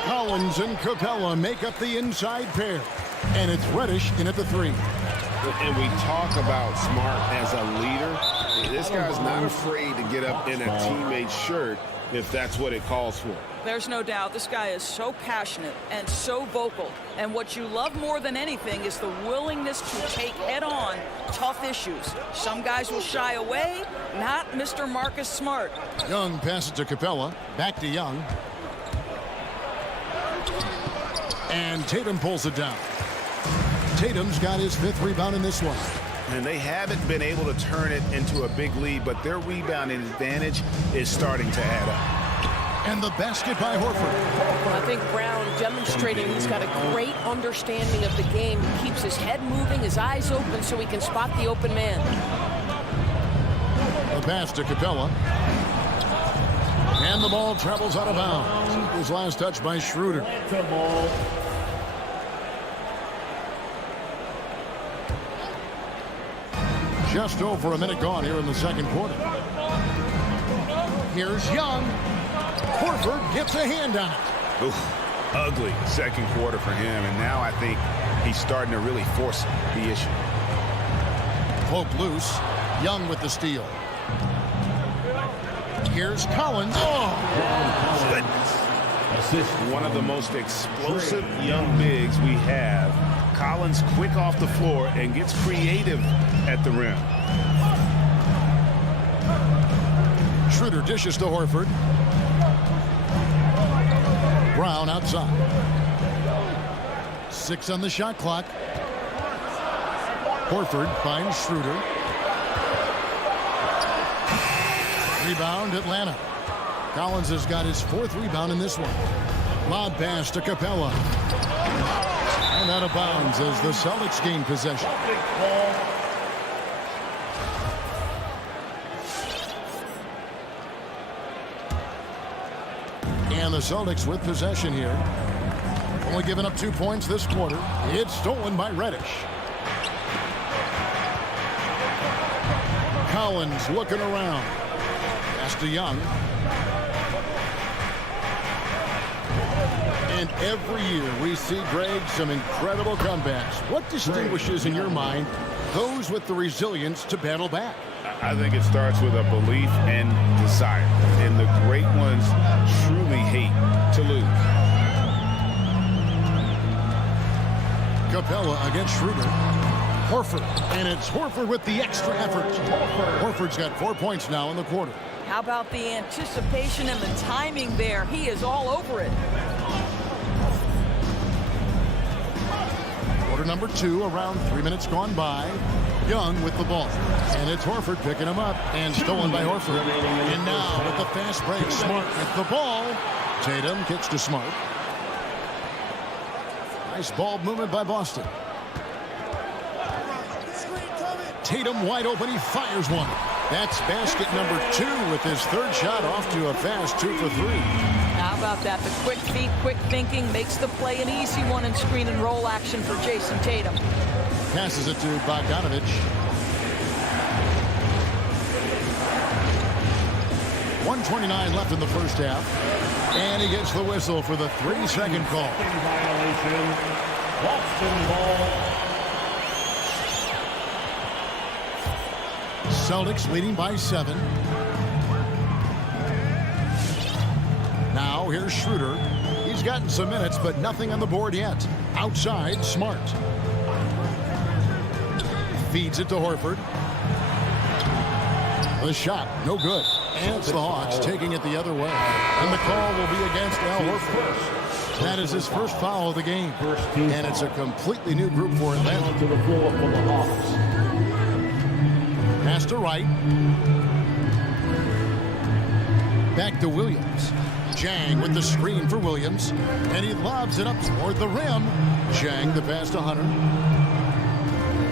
Collins and Capella make up the inside pair. And it's Reddish in at the 3. And we talk about Smart as a leader. This guy's not afraid to get up in a teammate's shirt if that's what it calls for. There's no doubt this guy is so passionate and so vocal. And what you love more than anything is the willingness to take head-on tough issues. Some guys will shy away, not Mr. Marcus Smart. Young passes to Capella. Back to Young. And Tatum pulls it down. Tatum's got his 5th rebound in this one. And they haven't been able to turn it into a big lead, but their rebounding advantage is starting to add up. And the basket by Horford. I think Brown demonstrating he's got a great understanding of the game. He keeps his head moving, his eyes open so he can spot the open man. The pass to Capella. And the ball travels out of bounds. His last touch by Schroeder. Just over a minute gone here in the second quarter. Here's Young. Horford gets a hand on it. Oof, ugly second quarter for him, and now I think he's starting to really force the issue. Poke loose. Young with the steal. Here's Collins. Oh, goodness. One of the most explosive young bigs we have. Collins quick off the floor and gets creative at the rim. Schroeder dishes to Horford. Brown outside. 6 on the shot clock. Horford finds Schroeder. Rebound Atlanta. Collins has got his 4th rebound in this one. Lob pass to Capella. And out of bounds as the Celtics gain possession. And the Celtics with possession here. Only giving up 2 points this quarter. It's stolen by Reddish. Collins looking around. Pass to Young. And every year we see, Greg, some incredible comebacks. What distinguishes in your mind those with the resilience to battle back? I think it starts with a belief and desire. And the great ones truly hate to lose. Capella against Schroeder. Horford. And it's Horford with the extra effort. Horford's got 4 points now in the quarter. How about the anticipation and the timing there? He is all over it. Quarter number 2, around 3 minutes gone by. Young with the ball. And it's Horford picking him up. And stolen by Horford. And now with the fast break, Smart with the ball. Tatum kicks to Smart. Nice ball movement by Boston. Tatum wide open. He fires one. That's basket number 2 with his 3rd shot off to a fast 2 for 3. How about that? The quick feet, quick thinking makes the play an easy one in screen and roll action for Jason Tatum. Passes it to Bogdanovich. 1:29 left in the first half. And he gets the whistle for the 3-second call. Violation. Boston ball. Celtics leading by 7. Now here's Schroeder. He's gotten some minutes, but nothing on the board yet. Outside, Smart. Feeds it to Horford. The shot, no good. And it's the Hawks taking it the other way. And the call will be against Al Horford. That is his first foul of the game. And it's a completely new group for Atlanta. Pass to Wright. Back to Williams. Jang with the screen for Williams. And he lobs it up toward the rim. Jang the pass to Hunter.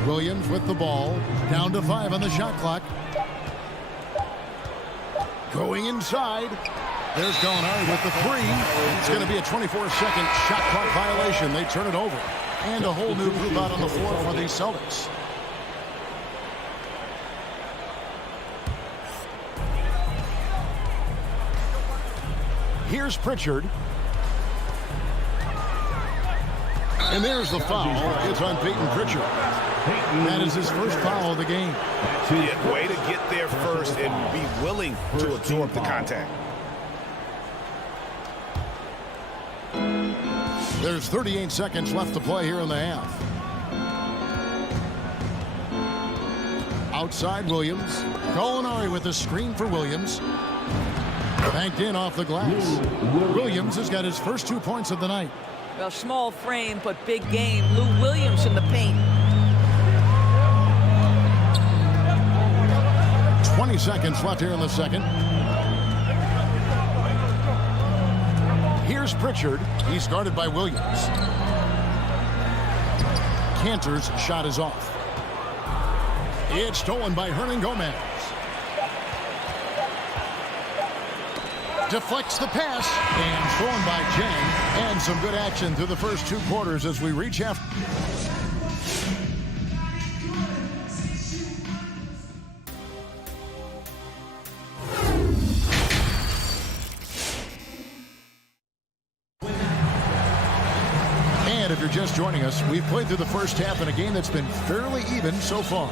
Williams with the ball. Down to 5 on the shot clock. Going inside. There's Gallinari with the 3. It's going to be a 24-second shot clock violation. They turn it over. And a whole new group out on the floor for the Celtics. Here's Pritchard. And there's the foul. It's on Peyton Pritchard. That is his first foul of the game. Yeah, way to get there first and be willing to absorb the contact. There's 38 seconds left to play here in the half. Outside Williams. Gallinari with the screen for Williams. Banked in off the glass. Williams has got his first 2 points of the night. Well, small frame, but big game. Lou Williams in the paint. 20 seconds left here in the second. Here's Pritchard. He's guarded by Williams. Cantor's shot is off. It's stolen by Hernan Gomez. Deflects the pass and thrown by Jang. And some good action through the first 2 quarters as we reach half. And if you're just joining us, we've played through the first half in a game that's been fairly even so far.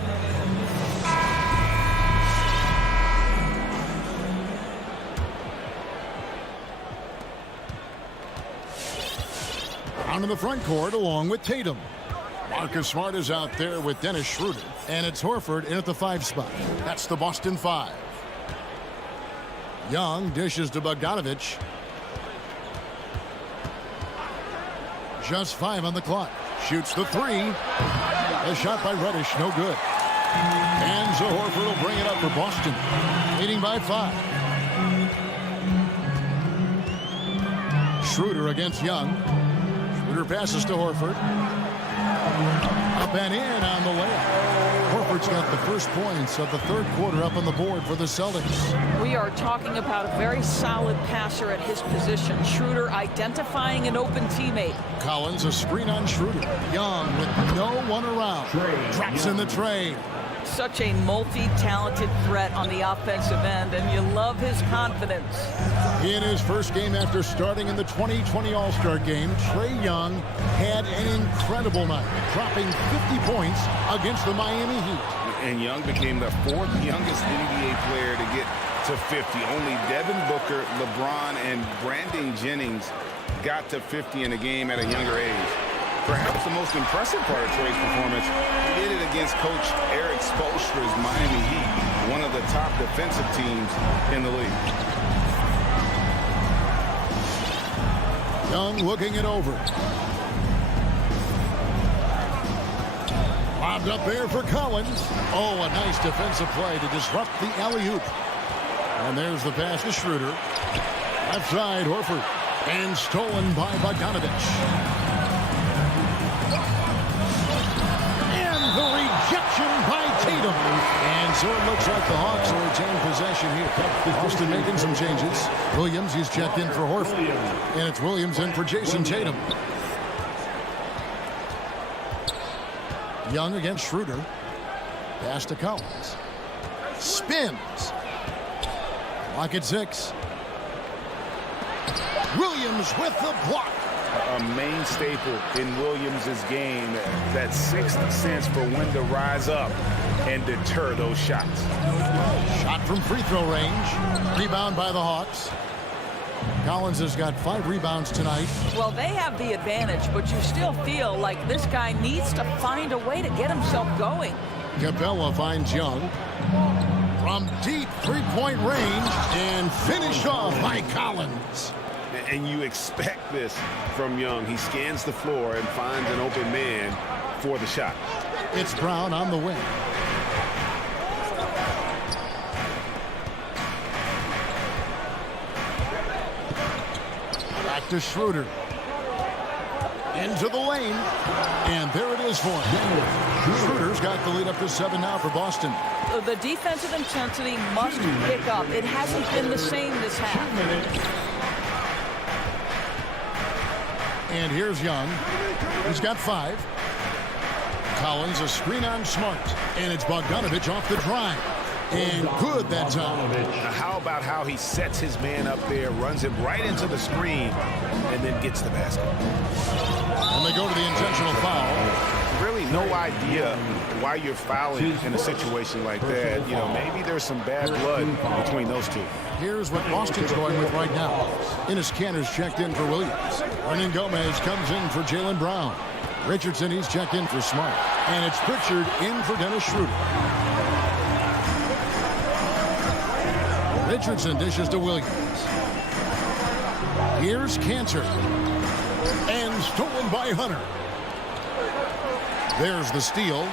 Down in the front court along with Tatum. Marcus Smart is out there with Dennis Schroeder. And it's Horford in at the 5 spot. That's the Boston 5. Young dishes to Bogdanovich. Just 5 on the clock. Shoots the 3. A shot by Reddish, no good. And so Horford will bring it up for Boston. Leading by 5. Schroeder against Young. Schroeder passes to Horford. Up and in on the layup. Horford's got the first points of the third quarter up on the board for the Celtics. We are talking about a very solid passer at his position. Schroeder identifying an open teammate. Collins, a screen on Schroeder. Young with no one around. Drops in the trade. Such a multi-talented threat on the offensive end, and you love his confidence. In his first game after starting in the 2020 All-Star game, Trae Young had an incredible night, dropping 50 points against the Miami Heat. And Young became the 4th youngest NBA player to get to 50. Only Devin Booker, LeBron, and Brandon Jennings got to 50 in a game at a younger age. Perhaps the most impressive part of Trae's performance, he did it against Coach Eric Spoelstra's Miami Heat, one of the top defensive teams in the league. Young looking it over. Lobbed up there for Collins. Oh, a nice defensive play to disrupt the alley-oop. And there's the pass to Schroeder. Left side, Horford. And stolen by Bogdanovich. The rejection by Tatum. And so it looks like the Hawks will retain possession here. Boston making some changes. Williams, he's checked in for Horford. And it's Williams in for Jason Tatum. Young against Schroeder. Pass to Collins. Spins. Lock at 6. Williams with the block. A main staple in Williams' game, that sixth sense for when to rise up and deter those shots. Shot from free throw range. Rebound by the Hawks. Collins has got 5 rebounds tonight. Well, they have the advantage, but you still feel like this guy needs to find a way to get himself going. Capella finds Young. From deep three-point range and finished off by Collins. And you expect this from Young. He scans the floor and finds an open man for the shot. It's Brown on the wing. Back to Schroeder. Into the lane. And there it is for him. Schroeder's got the lead up to 7 now for Boston. The defensive intensity must pick up. It hasn't been the same this half. And here's Young. He's got 5. Collins a screen on Smart. And it's Bogdanovich off the drive. And good that time. Now how about how he sets his man up there, runs him right into the screen, and then gets the basket. And they go to the intentional foul. Really no idea why you're fouling in a situation like that. You know, maybe there's some bad blood between those two. Here's what Boston's going with right now. Enes Kanter's checked in for Williams. Hernan Gomez comes in for Jaylen Brown. Richardson, he's checked in for Smart. And it's Pritchard in for Dennis Schroeder. Richardson dishes to Williams. Here's Kanter. And stolen by Hunter. There's the steal.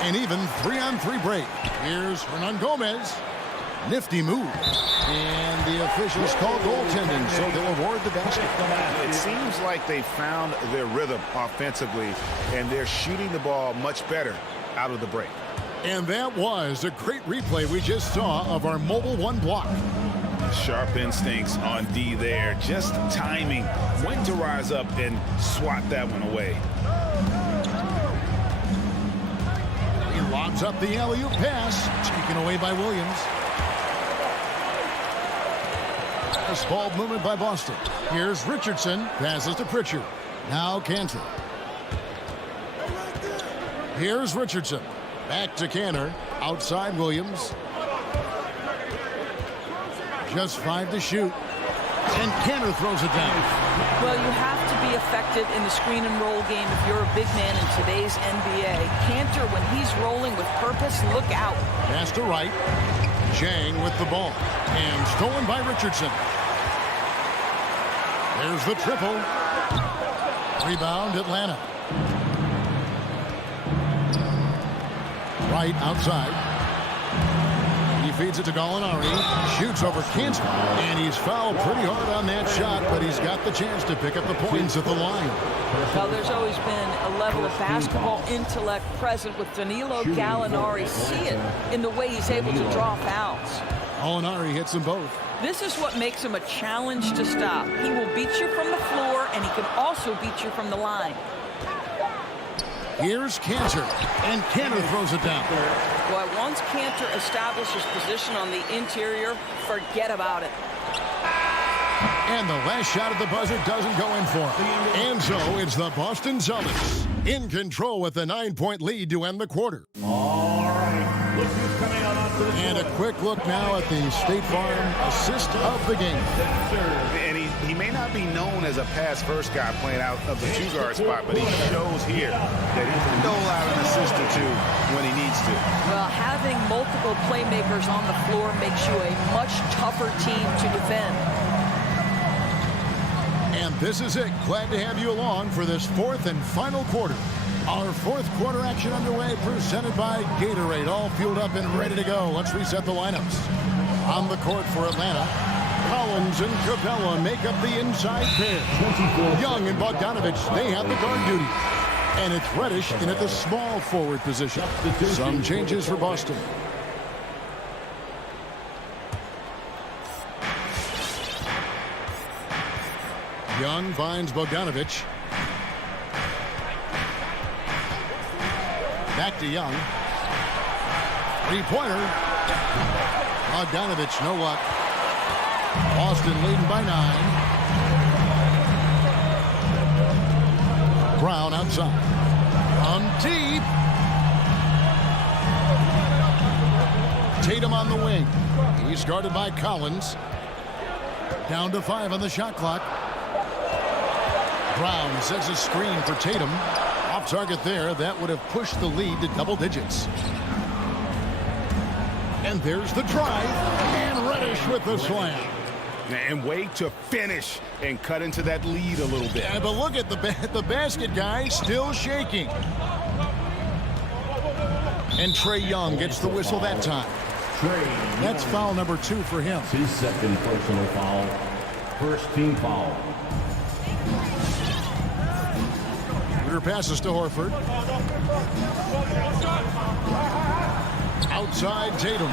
And even 3-on-3 break. Here's Hernan Gomez. Nifty move. And the officials call goaltending, so they'll award the basket. It seems like they found their rhythm offensively, and they're shooting the ball much better out of the break. And that was a great replay we just saw of our Mobile One block. Sharp instincts on D there. Just timing when to rise up and swat that one away. He lobs up the alley-oop pass. Taken away by Williams. A small movement by Boston. Here's Richardson. Passes to Pritchard. Now Kanter. Here's Richardson. Back to Kanter. Outside Williams. Just 5 to shoot. And Kanter throws it down. Well, you have to be effective in the screen and roll game if you're a big man in today's NBA. Kanter, when he's rolling with purpose, look out. Pass to right. Chang with the ball. And stolen by Richardson. There's the triple. Rebound, Atlanta. Right outside. He feeds it to Gallinari. Shoots over Kanter. And he's fouled pretty hard on that shot, but he's got the chance to pick up the points at the line. Well, there's always been a level of basketball intellect present with Danilo Gallinari. See it in the way he's able to draw fouls. Gallinari hits them both. This is what makes him a challenge to stop. He will beat you from the floor, and he can also beat you from the line. Here's Kanter, and Kanter throws it down. Well, once Kanter establishes position on the interior, forget about it. And the last shot at the buzzer doesn't go in for him. And so it's the Boston Celtics in control with a 9-point lead to end the quarter. All right, look who's coming out onto the And a quick look now at the State Farm assist of the game. And he may not be known as a pass-first guy playing out of the 2-guard spot, but he shows here that he can dole out an assist or two when he needs to. Well, having multiple playmakers on the floor makes you a much tougher team to defend. And this is it. Glad to have you along for this 4th and final quarter. Our 4th quarter action underway, presented by Gatorade. All fueled up and ready to go. Let's reset the lineups. On the court for Atlanta, Collins and Capella make up the inside pair. Young and Bogdanovich, they have the guard duty. And it's Reddish in at the small forward position. Some changes for Boston. Young finds Bogdanovich. Back to Young. 3-pointer. Bogdanovich, no luck. Boston leading by 9. Brown outside. From deep. Tatum on the wing. He's guarded by Collins. Down to 5 on the shot clock. Brown sets a screen for Tatum. Off target there. That would have pushed the lead to double digits. And there's the drive. And Reddish with the slam. And way to finish and cut into that lead a little bit. Yeah, but look at the basket guy still shaking. And Trae Young gets the whistle that time. That's foul number 2 for him. His second personal foul. First team foul. Schroeder passes to Horford. Outside Tatum.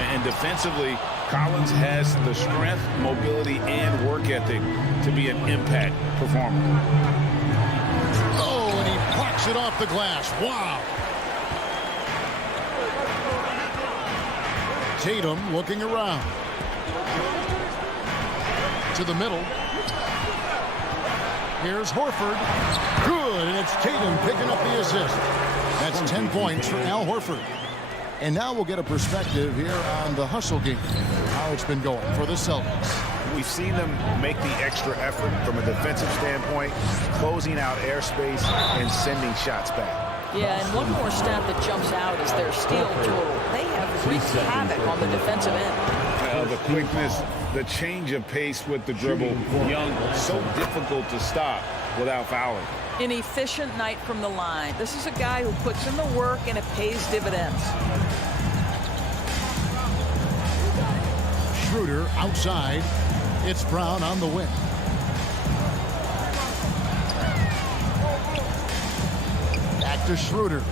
And defensively, Collins has the strength, mobility, and work ethic to be an impact performer. Oh, and he plucks it off the glass. Wow. Tatum looking around. To the middle. Here's Horford. Good, and it's Tatum picking up the assist. That's 10 points for Al Horford. And now we'll get a perspective here on the hustle game, how it's been going for the Celtics. We've seen them make the extra effort from a defensive standpoint, closing out airspace and sending shots back. Yeah, and one more stat that jumps out is their steal total. They have wreaked havoc on the defensive end. The quickness, the change of pace with the dribble. Young, so difficult to stop without fouling. An efficient night from the line. This is a guy who puts in the work and it pays dividends. Schroeder outside. It's Brown on the wing. Back to Schroeder.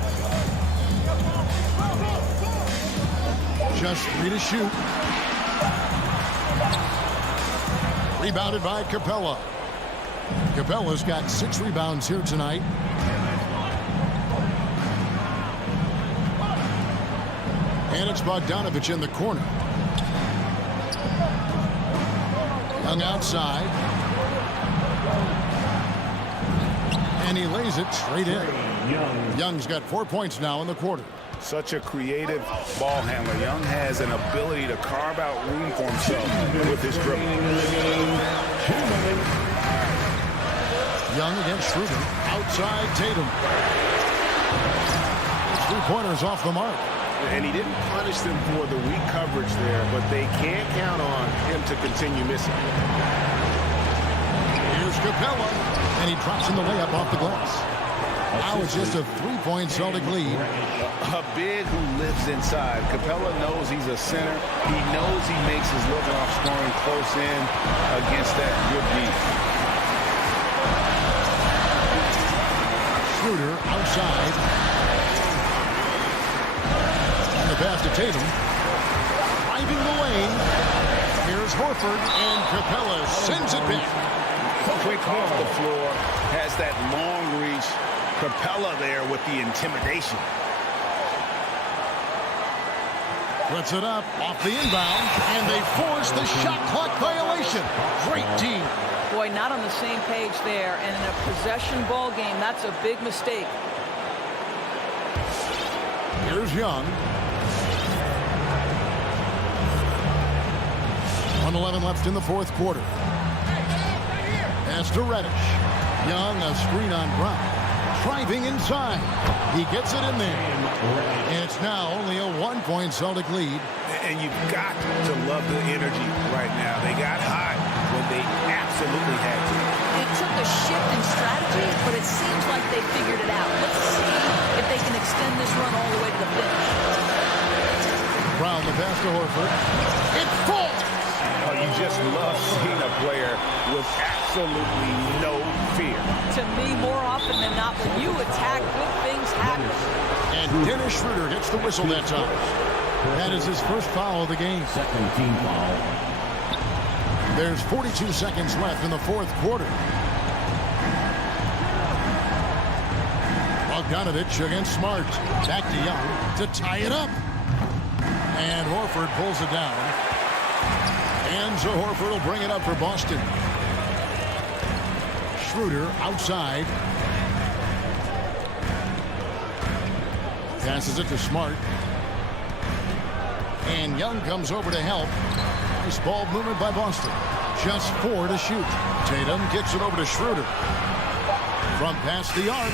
Just 3 to shoot. Rebounded by Capella. Capella's got 6 rebounds here tonight. And it's Bogdanovich in the corner. Young outside. And he lays it straight in. Young's got 4 points now in the quarter. Such a creative ball handler. Young has an ability to carve out room for himself with his dribble. Young against Schroeder. Outside Tatum. 3-pointers off the mark. And he didn't punish them for the weak coverage there, but they can't count on him to continue missing. Here's Capella. And he drops in the layup off the glass. Now it's just a 3-point Celtic lead. A big who lives inside. Capella knows he's a center. He knows he makes his living off scoring close in against that good beat. Schroeder outside. And the pass to Tatum. Driving the lane. Here's Horford, and Capella sends it back. Quick off the floor. Has that long reach. Capella there with the intimidation. Puts it up off the inbound, and they force the shot clock violation. Great team. Boy, not on the same page there. And in a possession ball game, that's a big mistake. Here's Young. 1:11 left in the fourth quarter. Pass to Reddish. Young, a screen on Brown. Driving inside. He gets it in there. And it's now only a 1-point Celtic lead. And you've got to love the energy right now. They got hot when they absolutely had to. It took a shift in strategy, but it seems like they figured it out. Let's see if they can extend this run all the way to the finish. Brown, the pass to Horford. It falls. Oh, you just love seeing a player with absolutely no fear. To me, more often than not, when you attack, good things happen. And Dennis Schroeder gets the whistle that time. That is his first foul of the game. Second team foul. There's 42 seconds left in the fourth quarter. Bogdanovich against Smart. Back to Young to tie it up. And Horford pulls it down. And so Horford will bring it up for Boston. Schroeder outside. Passes it to Smart. And Young comes over to help. Nice ball movement by Boston. Just 4 to shoot. Tatum kicks it over to Schroeder. From past the arc.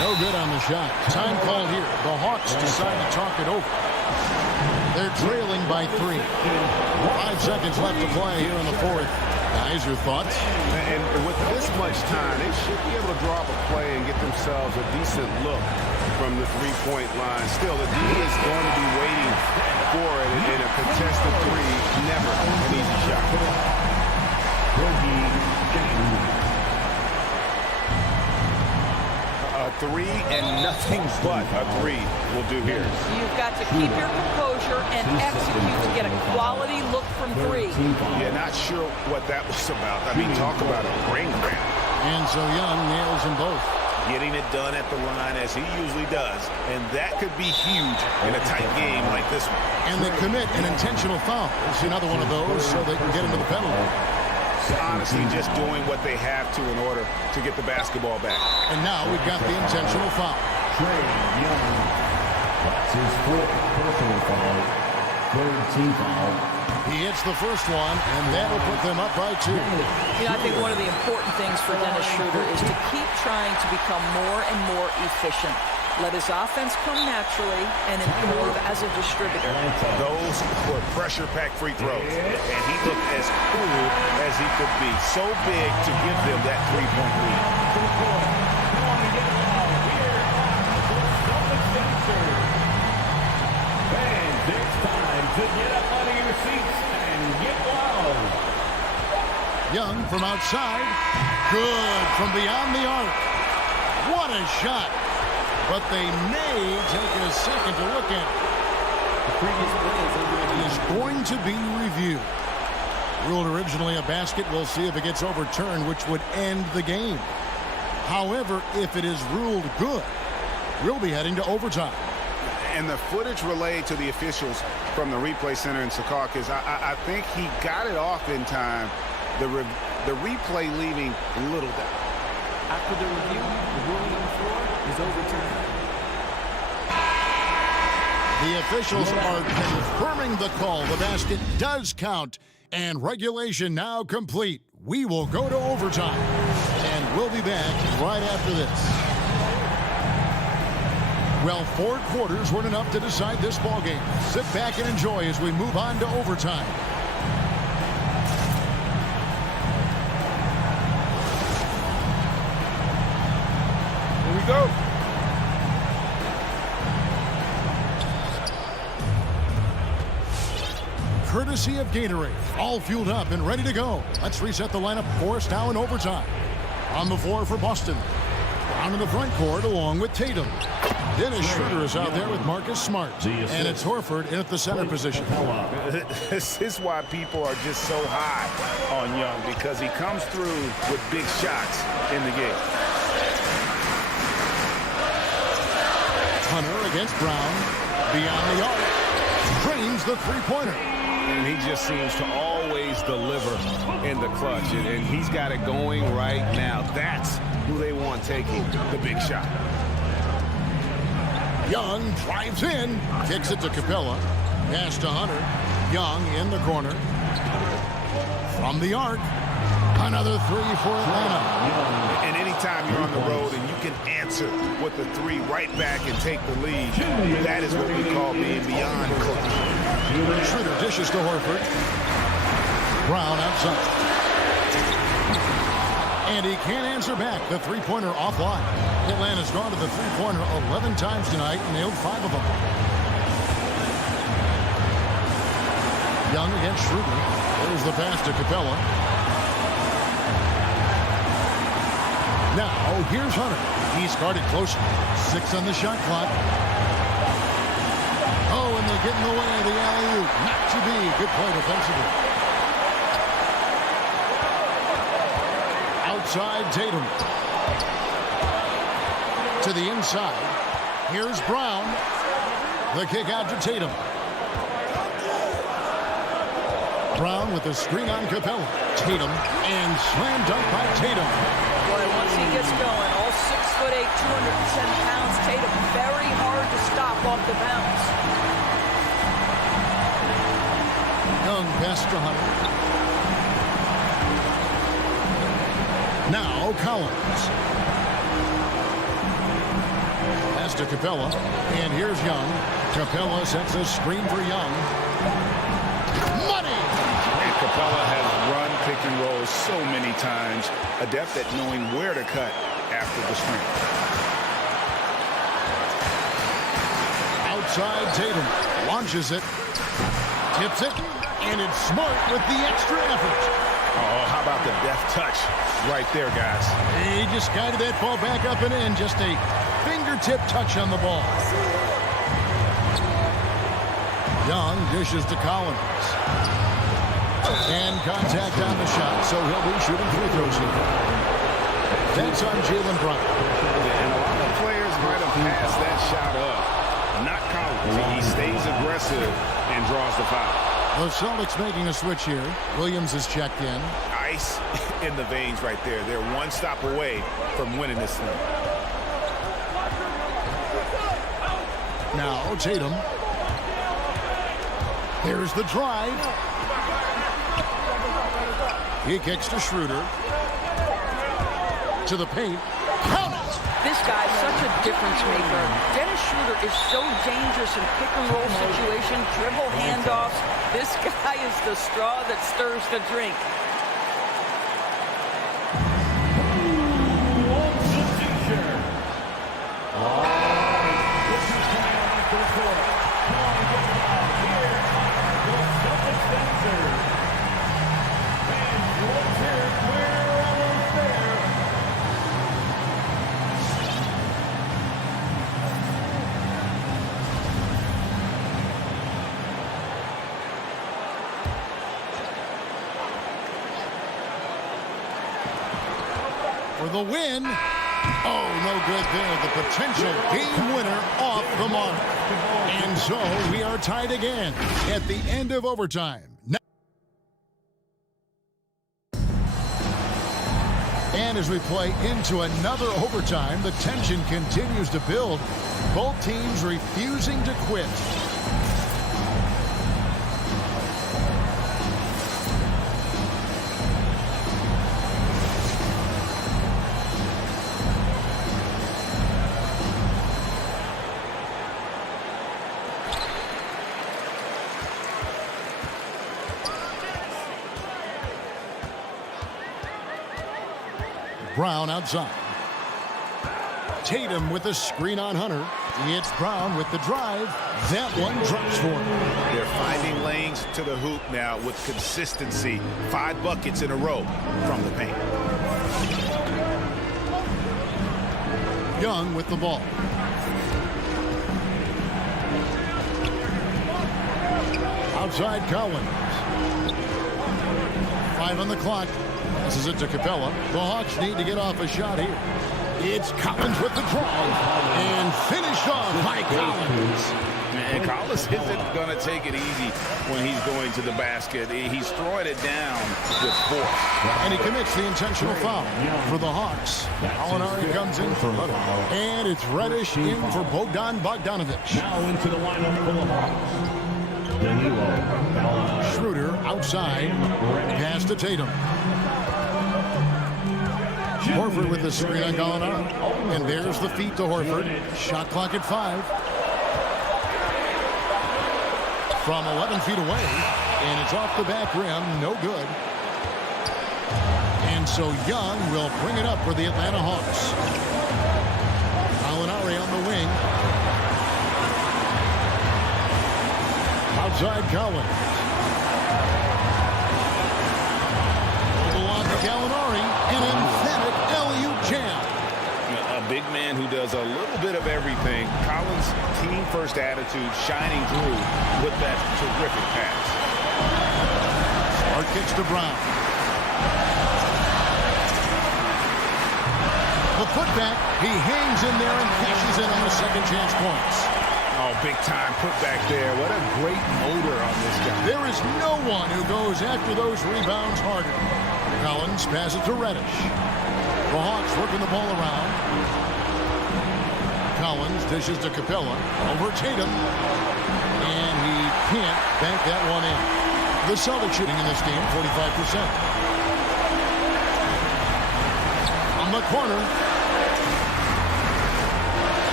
No good on the shot. Time called here. The Hawks decide to talk it over. They're trailing by 3. 5 seconds left to play here in the fourth. Guys, your thoughts? And with this much time, they should be able to draw up a play and get themselves a decent look from the three-point line. Still, the D is going to be waiting for it in a contested three. Never an easy shot. A three and nothing but a three will do here. You've got to keep your composure and execute to get a quality look from 3. Yeah, not sure what that was about. I mean, talk about a ring grab. And so Young nails them both. Getting it done at the line as he usually does. And that could be huge in a tight game like this one. And they commit an intentional foul. It's another one of those so they can get into the penalty. Honestly, just doing what they have to in order to get the basketball back. And now we've got the intentional foul. Trey Young. That's his 4th personal foul. 3rd team foul. He hits the first one, and that'll put them up by 2. You know, I think one of the important things for Dennis Schroeder is to keep trying to become more and more efficient. Let his offense come naturally and improve as a distributor. Those were pressure-packed free throws, and he looked as cool as he could be. So big to give them that three-point lead. Fans, it's time to get up out of your seats and get wild. Young from outside. Good from beyond the arc. What a shot. But they may take a second to look at it. The previous play is going to be reviewed. Ruled originally a basket. We'll see if it gets overturned, which would end the game. However, if it is ruled good, we'll be heading to overtime. And the footage relayed to the officials from the replay center in Secaucus, I think he got it off in time. The replay leaving little doubt. After the review, the ruling on the floor is overturned. The officials are confirming the call. The basket does count. And regulation now complete. We will go to overtime. And we'll be back right after this. Well, 4 quarters weren't enough to decide this ballgame. Sit back and enjoy as we move on to overtime. Here we go. Courtesy of Gatorade, all fueled up and ready to go. Let's reset the lineup for us now in overtime. On the floor for Boston. Brown in the front court along with Tatum. Dennis Schroeder is out there with Marcus Smart. And it's Horford in at the center position. This is why people are just so high on Young, because he comes through with big shots in the game. Hunter against Brown. Beyond the arc. Drains the three-pointer. And he just seems to always deliver in the clutch. And he's got it going right now. That's who they want taking the big shot. Young drives in. Kicks it to Capella. Pass to Hunter. Young in the corner. From the arc. Another three for Atlanta. And anytime you're on the road and you can answer with the three right back and take the lead, that is what we call being beyond clutch. Schroeder dishes to Horford. Brown outside. And he can't answer back. The three-pointer offline. Atlanta's gone to the three-pointer 11 times tonight and nailed 5 of them. Young against Schroeder. There's the pass to Capella. Now, here's Hunter. He's guarded closely. 6 on the shot clock. Oh, and they get in the way of the alley-oop. Not to be. Good play defensively. Outside Tatum. To the inside. Here's Brown. The kick out to Tatum. Brown with the screen on Capella. Tatum and slam dunk by Tatum. Boy, once he gets going, all 6'8", 210 pounds, Tatum very hard to stop off the bounce. Young pass to Hunter. Now Collins. Pass to Capella. And here's Young. Capella sets a screen for Young. Money! And Capella has run pick and roll so many times, adept at knowing where to cut after the screen. Outside Tatum launches it, tips it, and it's Smart with the extra effort. Oh, how about the deft touch right there, guys? He just guided that ball back up and in. Just a fingertip touch on the ball. Young dishes to Collins. And contact on the shot, so he'll be shooting free throws here. That's on Jaylen Brown. And a lot of players might have passed that shot up. Not Collins. He stays aggressive and draws the foul. The Celtics making a switch here. Williams is checked in. Ice in the veins right there. They're one stop away from winning this thing. Now Tatum. Here's the drive. He kicks to Schroeder. To the paint. Count it! This guy's such a difference maker. Dennis Schroeder is so dangerous in pick and roll situation, dribble handoffs. This guy is the straw that stirs the drink. For the win. Oh, no good there. The potential game winner off the mark. And so we are tied again at the end of overtime. And as we play into another overtime, the tension continues to build. Both teams refusing to quit. Brown outside. Tatum with a screen on Hunter. It's Brown with the drive. That one drops for him. They're finding lanes to the hoop now with consistency. 5 buckets in a row from the paint. Young with the ball. Outside Collins. 5 on the clock. Passes it to Capella. The Hawks need to get off a shot here. It's Collins with the drive. And finished off by Collins. And Collins isn't going to take it easy when he's going to the basket. He's throwing it down with force. And he commits the intentional foul for the Hawks. Gallinari comes in for Huddle. And it's Reddish in for Bogdan Bogdanovic. Now into the lineup for the Hawks. Schroeder outside. Pass to Tatum. Horford with the screen on Gallinari. And there's the feed to Horford. Shot clock at 5. From 11 feet away. And it's off the back rim. No good. And so Young will bring it up for the Atlanta Hawks. Gallinari on the wing. Outside Collins. Along to Gallinari. An emphatic LU jam. A big man who does a little bit of everything. Collins' team-first attitude shining through with that terrific pass. Smart kicks to Brown. The putback. He hangs in there and cashes in on the second chance points. Oh, big time put back there. What a great motor on this guy. There is no one who goes after those rebounds harder. Collins passes to Reddish. The Hawks working the ball around. Collins dishes to Capella. Over Tatum. And he can't bank that one in. The Celtics shooting in this game, 45%. On the corner.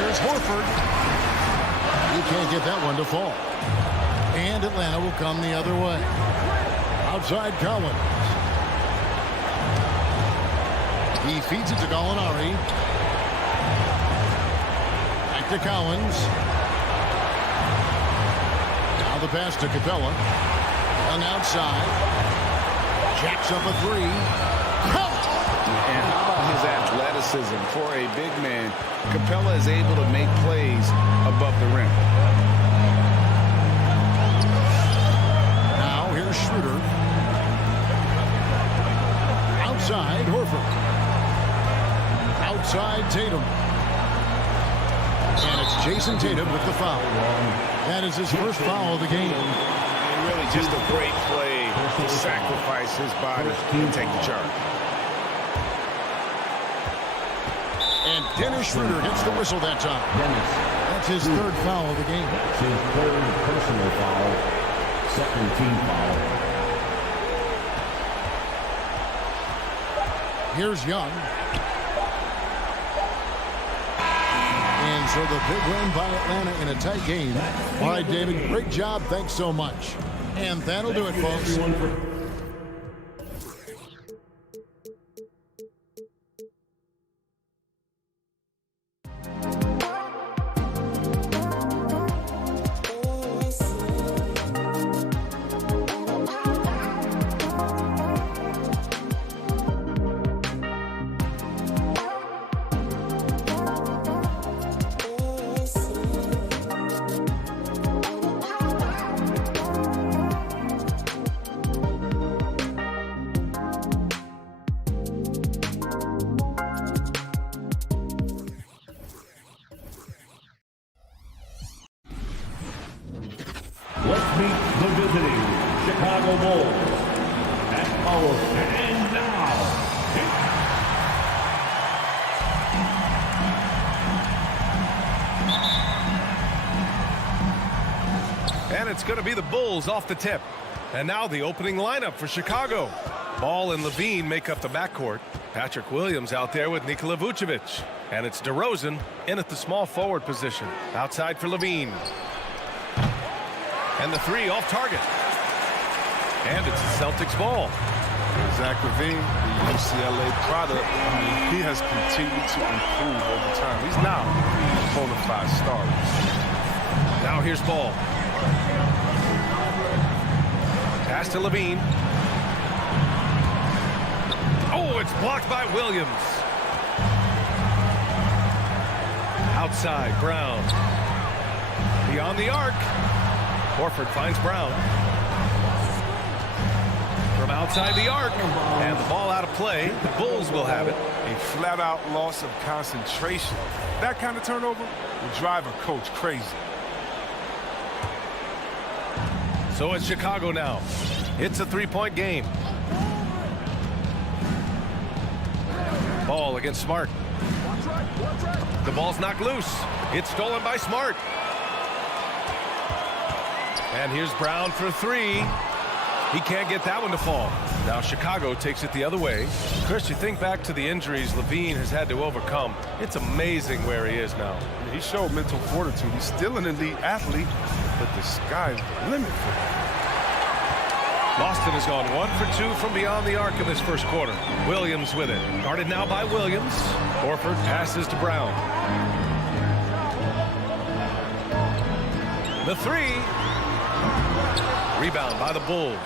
Here's Horford. He can't get that one to fall. And Atlanta will come the other way. Outside Collins. He feeds it to Gallinari. Back to Collins. Now the pass to Capella. And outside. Jacks up a three. And how about his athleticism? For a big man, Capella is able to make plays above the rim. Now here's Schroeder. Outside Horford. Outside Tatum. And it's Jason Tatum with the foul. That is his first foul of the game. And really just a great play to sacrifice his body and take the charge. And Dennis Schroeder gets the whistle that time. That's his third foul of the game. That's his third personal foul. Second team foul. Here's Young. And so the big win by Atlanta in a tight game. All right, David, great job. Thanks so much. And that'll do it, folks. Let's meet the visiting Chicago Bulls. And now, and it's going to be the Bulls off the tip. And now the opening lineup for Chicago. Ball and Levine make up the backcourt. Patrick Williams out there with Nikola Vucevic. And it's DeRozan in at the small forward position. Outside for Levine. And the three off target. And it's the Celtics ball. Zach LaVine, the UCLA product, he has continued to improve over time. He's now a bona fide starter. Now here's Ball. Pass to Levine. Oh, it's blocked by Williams. Outside, Brown. Beyond the arc. Horford finds Brown. From outside the arc. And the ball out of play. The Bulls will have it. A flat-out loss of concentration. That kind of turnover will drive a coach crazy. So it's Chicago now. It's a three-point game. Ball against Smart. The ball's knocked loose. It's stolen by Smart. And here's Brown for three. He can't get that one to fall. Now Chicago takes it the other way. Chris, you think back to the injuries Levine has had to overcome. It's amazing where he is now. He showed mental fortitude. He's still an elite athlete, but the sky's the limit for him. Boston has gone 1 for 2 from beyond the arc in this first quarter. Williams with it. Guarded now by Williams. Horford passes to Brown. The three. Rebound by the Bulls.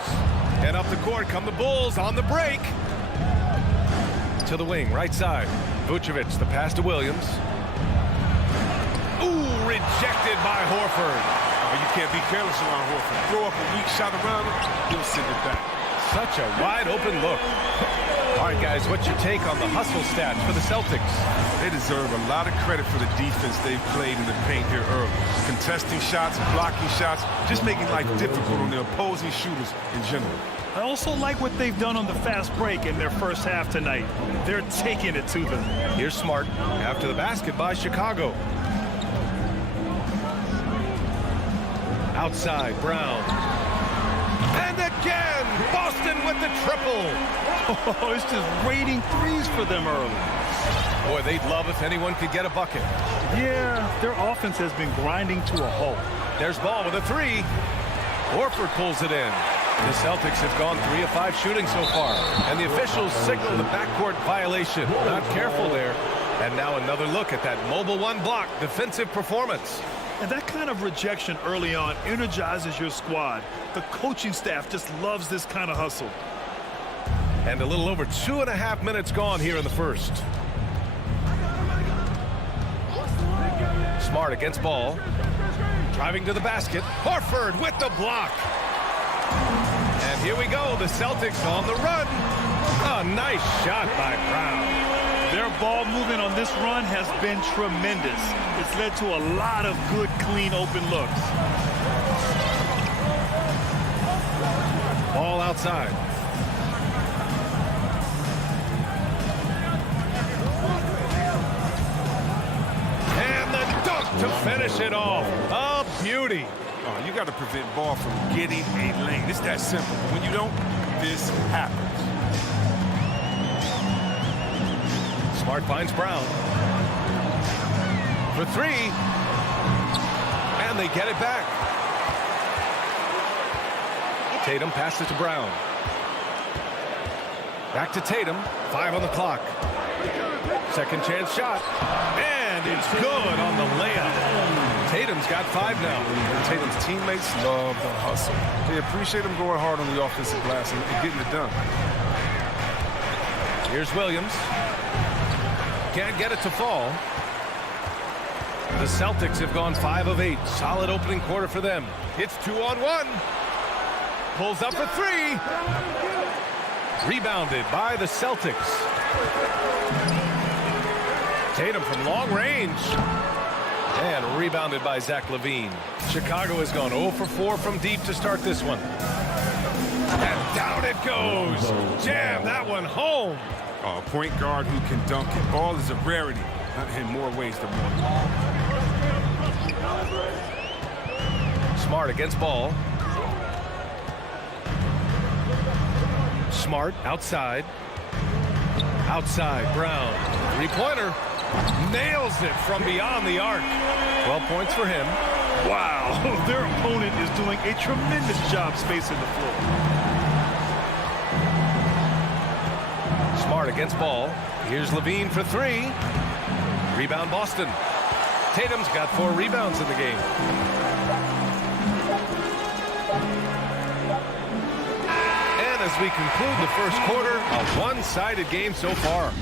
And up the court come the Bulls on the break. To the wing, right side. Vucevic, the pass to Williams. Ooh, rejected by Horford. You can't be careless around Horford. Throw up a weak shot around him, he'll send it back. Such a wide open look. All right, guys, what's your take on the hustle stats for the Celtics? They deserve a lot of credit for the defense they've played in the paint here early. Contesting shots, blocking shots, just making life difficult on the opposing shooters in general. I also like what they've done on the fast break in their first half tonight. They're taking it to them. Here's Smart after the basket by Chicago. Outside, Brown. And again, Boston with the triple. Oh, it's just raining threes for them early. Boy, they'd love if anyone could get a bucket. Yeah, their offense has been grinding to a halt. There's Ball with a three. Horford pulls it in. The Celtics have gone 3 of 5 shooting so far. And the officials signal the backcourt violation. Not careful there. And now another look at that mobile one block defensive performance. And that kind of rejection early on energizes your squad. The coaching staff just loves this kind of hustle. And a little over 2.5 minutes gone here in the first. Smart against Ball. Driving to the basket. Horford with the block. And here we go. The Celtics on the run. A nice shot by Brown. Their ball movement on this run has been tremendous. It's led to a lot of good, clean, open looks. Ball outside. And the dunk to finish it off. A beauty. Oh, you got to prevent Ball from getting a lane. It's that simple. When you don't, this happens. Smart finds Brown. For three. And they get it back. Tatum passes to Brown. Back to Tatum. 5 on the clock. Second chance shot. And it's good on the layup. Tatum's got 5 now. And Tatum's teammates love the hustle. They appreciate him going hard on the offensive glass and getting it done. Here's Williams. Can't get it to fall. The Celtics have gone 5 of 8. Solid opening quarter for them. It's 2-on-1. Pulls up for 3. Rebounded by the Celtics. Tatum from long range. And rebounded by Zach LaVine. Chicago has gone 0 for 4 from deep to start this one. And down it goes. Jam that one home. A point guard who can dunk it. Ball is a rarity in more ways than one. Smart against Ball. Smart outside. Outside Brown. 3-pointer. Nails it from beyond the arc. 12 points for him. Wow, their opponent is doing a tremendous job spacing the floor. Smart against Ball. Here's LaVine for 3. Rebound Boston. Tatum's got 4 rebounds in the game. And as we conclude the first quarter, a one-sided game so far.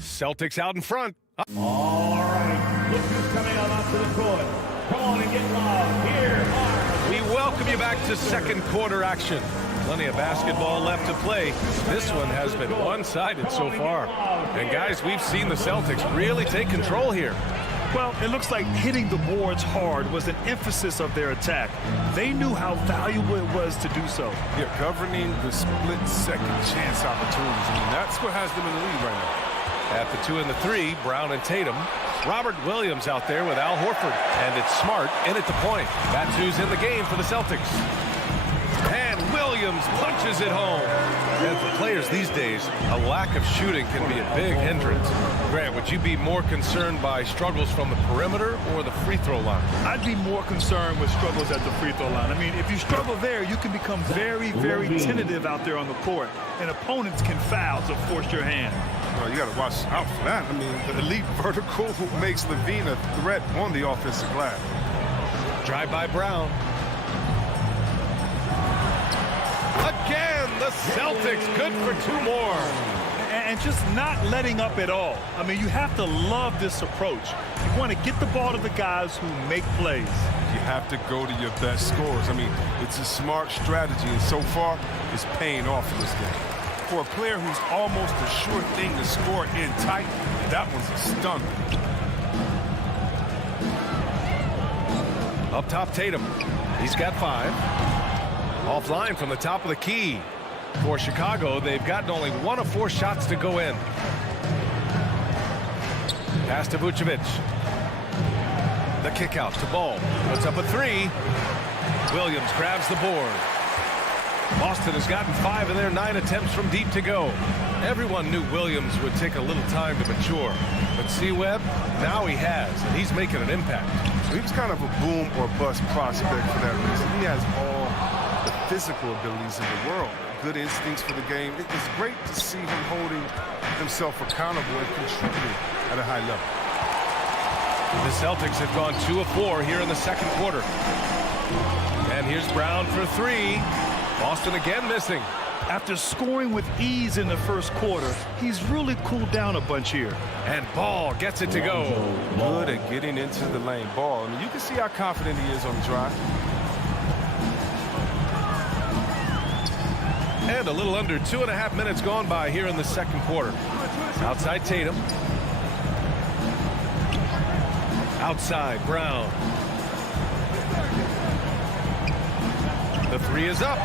Celtics out in front. All right, look who's coming on onto the court. Come on and get loud. Here are... We welcome you back to second quarter action. Plenty of basketball left to play. This one has been one-sided so far. And guys, we've seen the Celtics really take control here. Well, it looks like hitting the boards hard was an emphasis of their attack. They knew how valuable it was to do so. Yeah, governing the split-second chance opportunities. I mean, that's what has them in the lead right now. At the 2 and the 3, Brown and Tatum. Robert Williams out there with Al Horford. And it's Smart in at the point. That's who's in the game for the Celtics. And Williams punches it home. And for players these days, a lack of shooting can be a big hindrance. Grant, would you be more concerned by struggles from the perimeter or the free throw line? I'd be more concerned with struggles at the free throw line. I mean, if you struggle there, you can become very, very tentative out there on the court. And opponents can foul to force your hand. Well, you got to watch out for that. I mean, the elite vertical makes LaVine a threat on the offensive glass. Drive by Brown. Again, the Celtics good for 2 more. And just not letting up at all. I mean, you have to love this approach. You want to get the ball to the guys who make plays. You have to go to your best scorers. I mean, it's a smart strategy, and so far, it's paying off in this game. For a player who's almost a sure thing to score in tight, that one's a stunner. Up top, Tatum. He's got 5. Offline from the top of the key. For Chicago, they've gotten only 1 of 4 shots to go in. Pass to Vucevic. The kick out to Ball. Puts up a 3. Williams grabs the board. Boston has gotten 5 of their 9 attempts from deep to go. Everyone knew Williams would take a little time to mature. But C-Webb, now he has, and he's making an impact. So he was kind of a boom or bust prospect for that reason. He has all the physical abilities in the world, good instincts for the game. It's great to see him holding himself accountable and contributing at a high level. The Celtics have gone 2 of 4 here in the second quarter. And here's Brown for 3. Boston again missing. After scoring with ease in the first quarter, he's really cooled down a bunch here. And Ball gets it to go. Good at getting into the lane. Ball, I mean, you can see how confident he is on the drive. And a little under 2.5 minutes gone by here in the second quarter. Outside Tatum. Outside Brown. The 3 is up.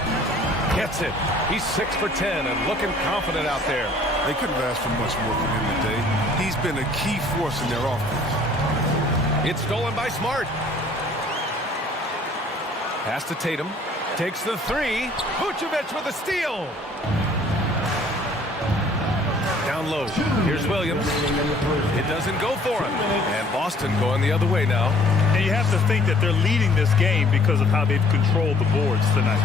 Gets it. He's 6 for 10 and looking confident out there. They couldn't have asked for much more from him today. He's been a key force in their offense. It's stolen by Smart. Pass to Tatum. Takes the 3. Vucevic with a steal. Down low. Here's Williams. It doesn't go for him. And Boston going the other way now. And you have to think that they're leading this game because of how they've controlled the boards tonight.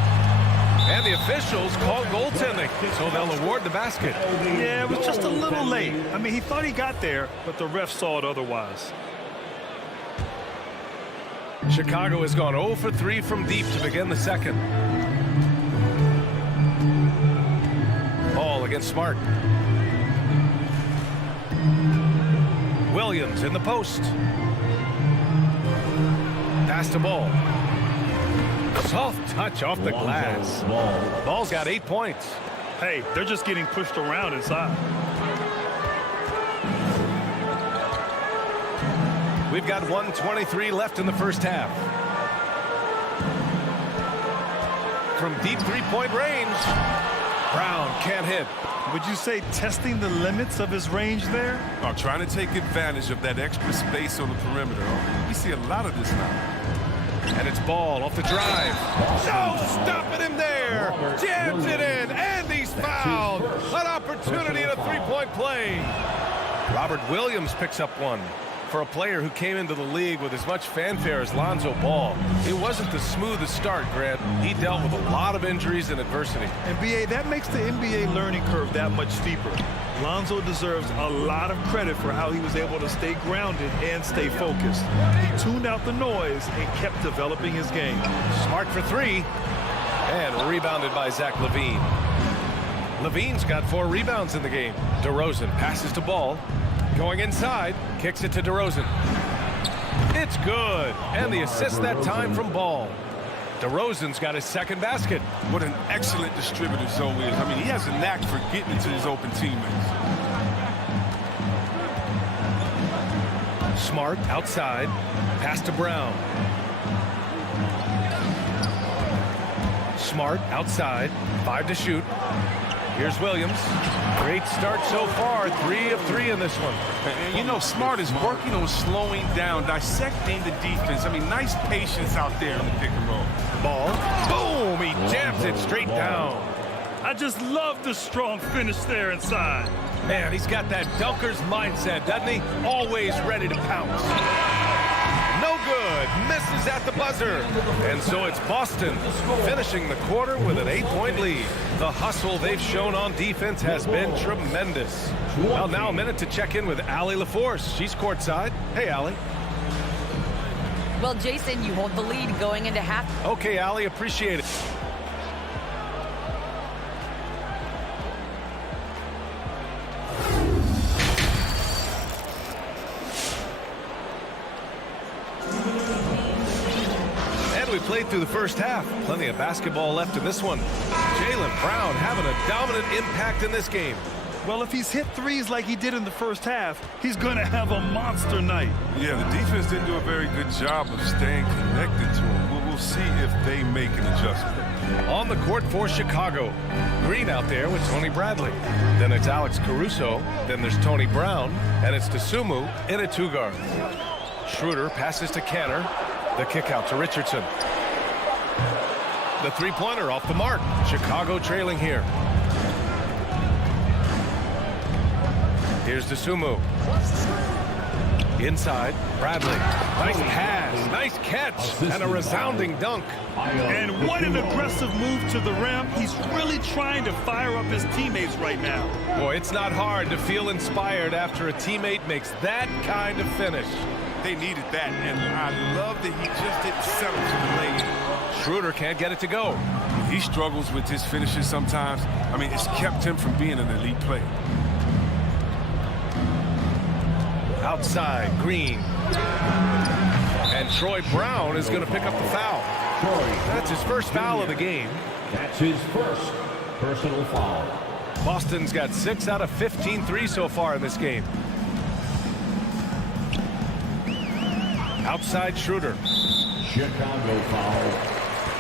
And the officials call goaltending, so they'll award the basket. Yeah, it was just a little late. I mean, he thought he got there, but the ref saw it otherwise. Chicago has gone 0 for 3 from deep to begin the second. Ball against Smart. Williams in the post. Pass to Ball. Soft touch off the glass. Ball's got 8 points. Hey, they're just getting pushed around inside. We've got 1:23 left in the first half. From deep three-point range, Brown can't hit. Would you say testing the limits of his range there? Oh, trying to take advantage of that extra space on the perimeter. We see a lot of this now. And it's Ball off the drive. No, stopping him there. Jams it in, and he's fouled. An opportunity at a three-point play. Robert Williams picks up one. For a player who came into the league with as much fanfare as Lonzo Ball, it wasn't the smoothest start, Grant. He dealt with a lot of injuries and adversity. And BA, that makes the NBA learning curve that much steeper. Lonzo deserves a lot of credit for how he was able to stay grounded and stay focused. He tuned out the noise and kept developing his game. Smart for 3. And rebounded by Zach LaVine. LaVine's got 4 rebounds in the game. DeRozan passes to Ball. Going inside, kicks it to DeRozan. It's good. And the assist that time from Ball. DeRozan's got his second basket. What an excellent distributor Zoe is. I mean, he has a knack for getting into his open teammates. Smart outside. Pass to Brown. Smart outside. 5 to shoot. Here's Williams. Great start so far. 3 of 3 in this one. And you know, Smart is working on slowing down, dissecting the defense. I mean, nice patience out there in the pick and roll. Ball. Boom! He jams it straight down. I just love the strong finish there inside. Man, he's got that dunker's mindset, doesn't he? Always ready to pounce. No good. Misses at the buzzer. And so it's Boston finishing the quarter with an 8-point lead. The hustle they've shown on defense has been tremendous. Well, now a minute to check in with Allie LaForce. She's courtside. Hey, Allie. Well, Jason, you hold the lead going into half. Okay, Allie, appreciate it. We played through the first half. Plenty of basketball left in this one. Jaylen Brown having a dominant impact in this game. Well, if he's hit threes like he did in the first half, he's going to have a monster night. Yeah, the defense didn't do a very good job of staying connected to him. We'll see if they make an adjustment. On the court for Chicago. Green out there with Tony Bradley. Then it's Alex Caruso. Then there's Tony Brown. And it's Dosunmu in a 2-guard. Schroeder passes to Canner. The kick out to Richardson. The three-pointer off the mark. Chicago trailing here. Here's DeSumo. Inside, Bradley. Nice pass, nice catch, and a resounding dunk. And what an aggressive move to the rim. He's really trying to fire up his teammates right now. Boy, it's not hard to feel inspired after a teammate makes that kind of finish. They needed that, and I love that he just didn't settle for the lay-in. Schroeder can't get it to go. He struggles with his finishes sometimes. I mean, it's kept him from being an elite player. Outside, Green. And Troy Brown is going to pick up the foul. That's his first foul of the game. That's his first personal foul. Boston's got 6 out of 15 threes so far in this game. Outside, Schroeder. Chicago foul.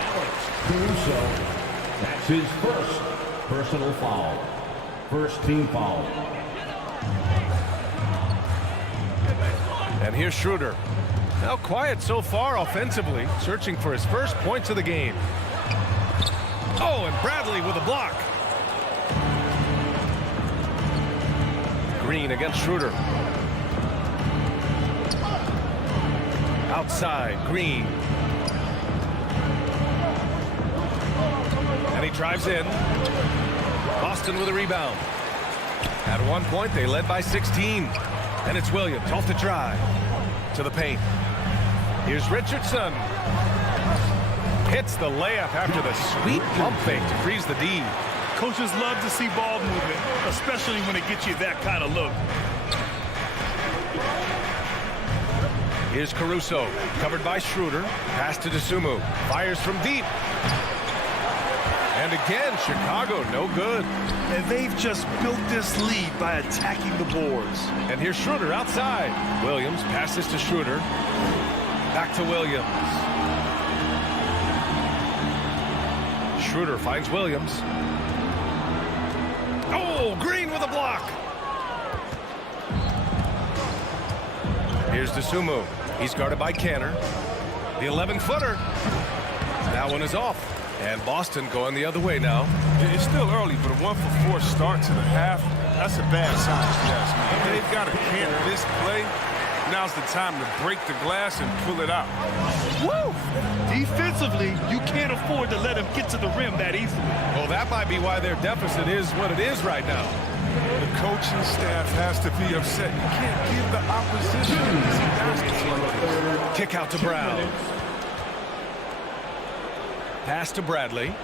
Alex Caruso. That's his first personal foul. First team foul. And here's Schroeder. Now quiet so far offensively, searching for his first points of the game. Oh, and Bradley with a block. Green against Schroeder. Outside, Green. And he drives in. Boston with a rebound. At one point, they led by 16. And it's Williams off the drive to the paint. Here's Richardson. Hits the layup after the sweet pump fake to freeze the D. Coaches love to see ball movement, especially when it gets you that kind of look. Here's Caruso, covered by Schroeder. Pass to DeSumo. Fires from deep. And again, Chicago, no good. And they've just built this lead by attacking the boards. And here's Schroeder outside. Williams passes to Schroeder. Back to Williams. Schroeder finds Williams. Oh, Green with a block. Here's DeSumo. He's guarded by Canner. The 11-footer. That one is off. And Boston going the other way now. It's still early, but a 1-for-4 start to the half, that's a bad sign. Yes, man. They've got to camp this play. Now's the time to break the glass and pull it out. Woo! Defensively, you can't afford to let him get to the rim that easily. Well, that might be why their deficit is what it is right now. The coaching staff has to be upset. You can't give the opposition easy baskets like this. Kick out to Brown. Pass to Bradley.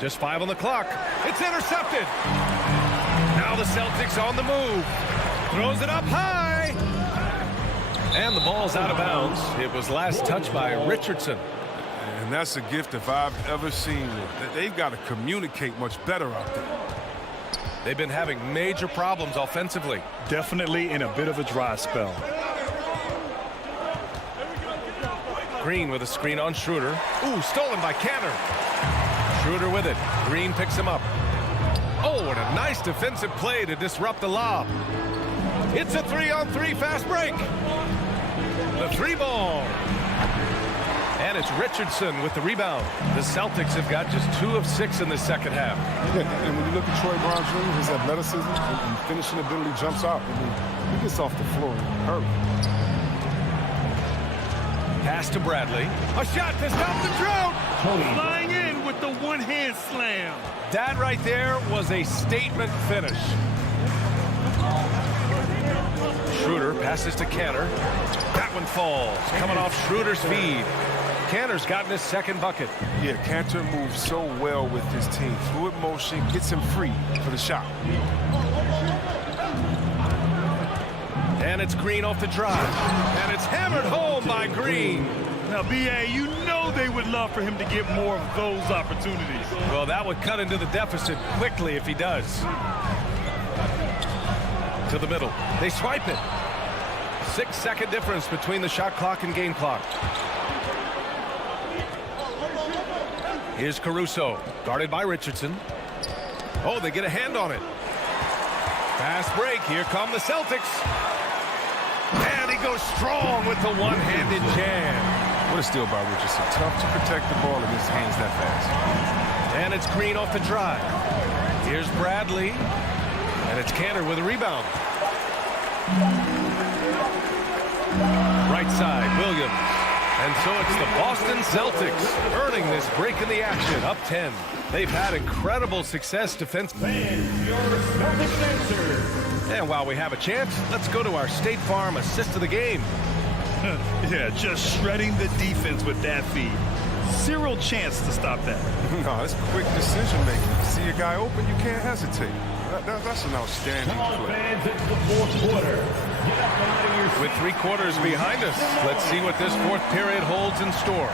Just 5 on the clock. It's intercepted. Now the Celtics on the move. Throws it up high. And the ball's out of bounds. It was last touched by Richardson. And that's a gift if I've ever seen one. They've got to communicate much better out there. They've been having major problems offensively. Definitely in a bit of a dry spell. Green with a screen on Schroeder. Ooh, stolen by Canner. Schroeder with it. Green picks him up. Oh, and a nice defensive play to disrupt the lob. It's a 3-on-3 fast break. The 3-ball. And it's Richardson with the rebound. The Celtics have got just 2 of 6 in the second half. Yeah, and when you look at Troy Brown Jr., his athleticism and finishing ability jumps out. I mean, he gets off the floor early. Pass to Bradley. A shot to stop the drought. Flying in with the one-hand slam. That right there was a statement finish. Schroeder passes to Canner. That one falls. Coming off Schroeder's feed. Canner's gotten his second bucket. Yeah, Cantor moves so well with his team. Fluid motion gets him free for the shot. And it's Green off the drive. And it's hammered home by Green. Now, B.A., you know they would love for him to get more of those opportunities. Well, that would cut into the deficit quickly if he does. To the middle. They swipe it. 6-second difference between the shot clock and game clock. Here's Caruso, guarded by Richardson. Oh, they get a hand on it. Fast break. Here come the Celtics. And he goes strong with the one-handed jam. What a steal by Richardson. Tough to protect the ball against hands that fast. And it's Green off the drive. Here's Bradley. And it's Cantor with a rebound. Right side, Williams. And so it's the Boston Celtics earning this break in the action, up 10. They've had incredible success defensively. And while we have a chance, let's go to our State Farm assist of the game. Yeah, just shredding the defense with that feed. Zero chance to stop that. No, it's quick decision making. See a guy open, you can't hesitate. That's an outstanding play. With 3 quarters behind us, let's see what this 4th period holds in store.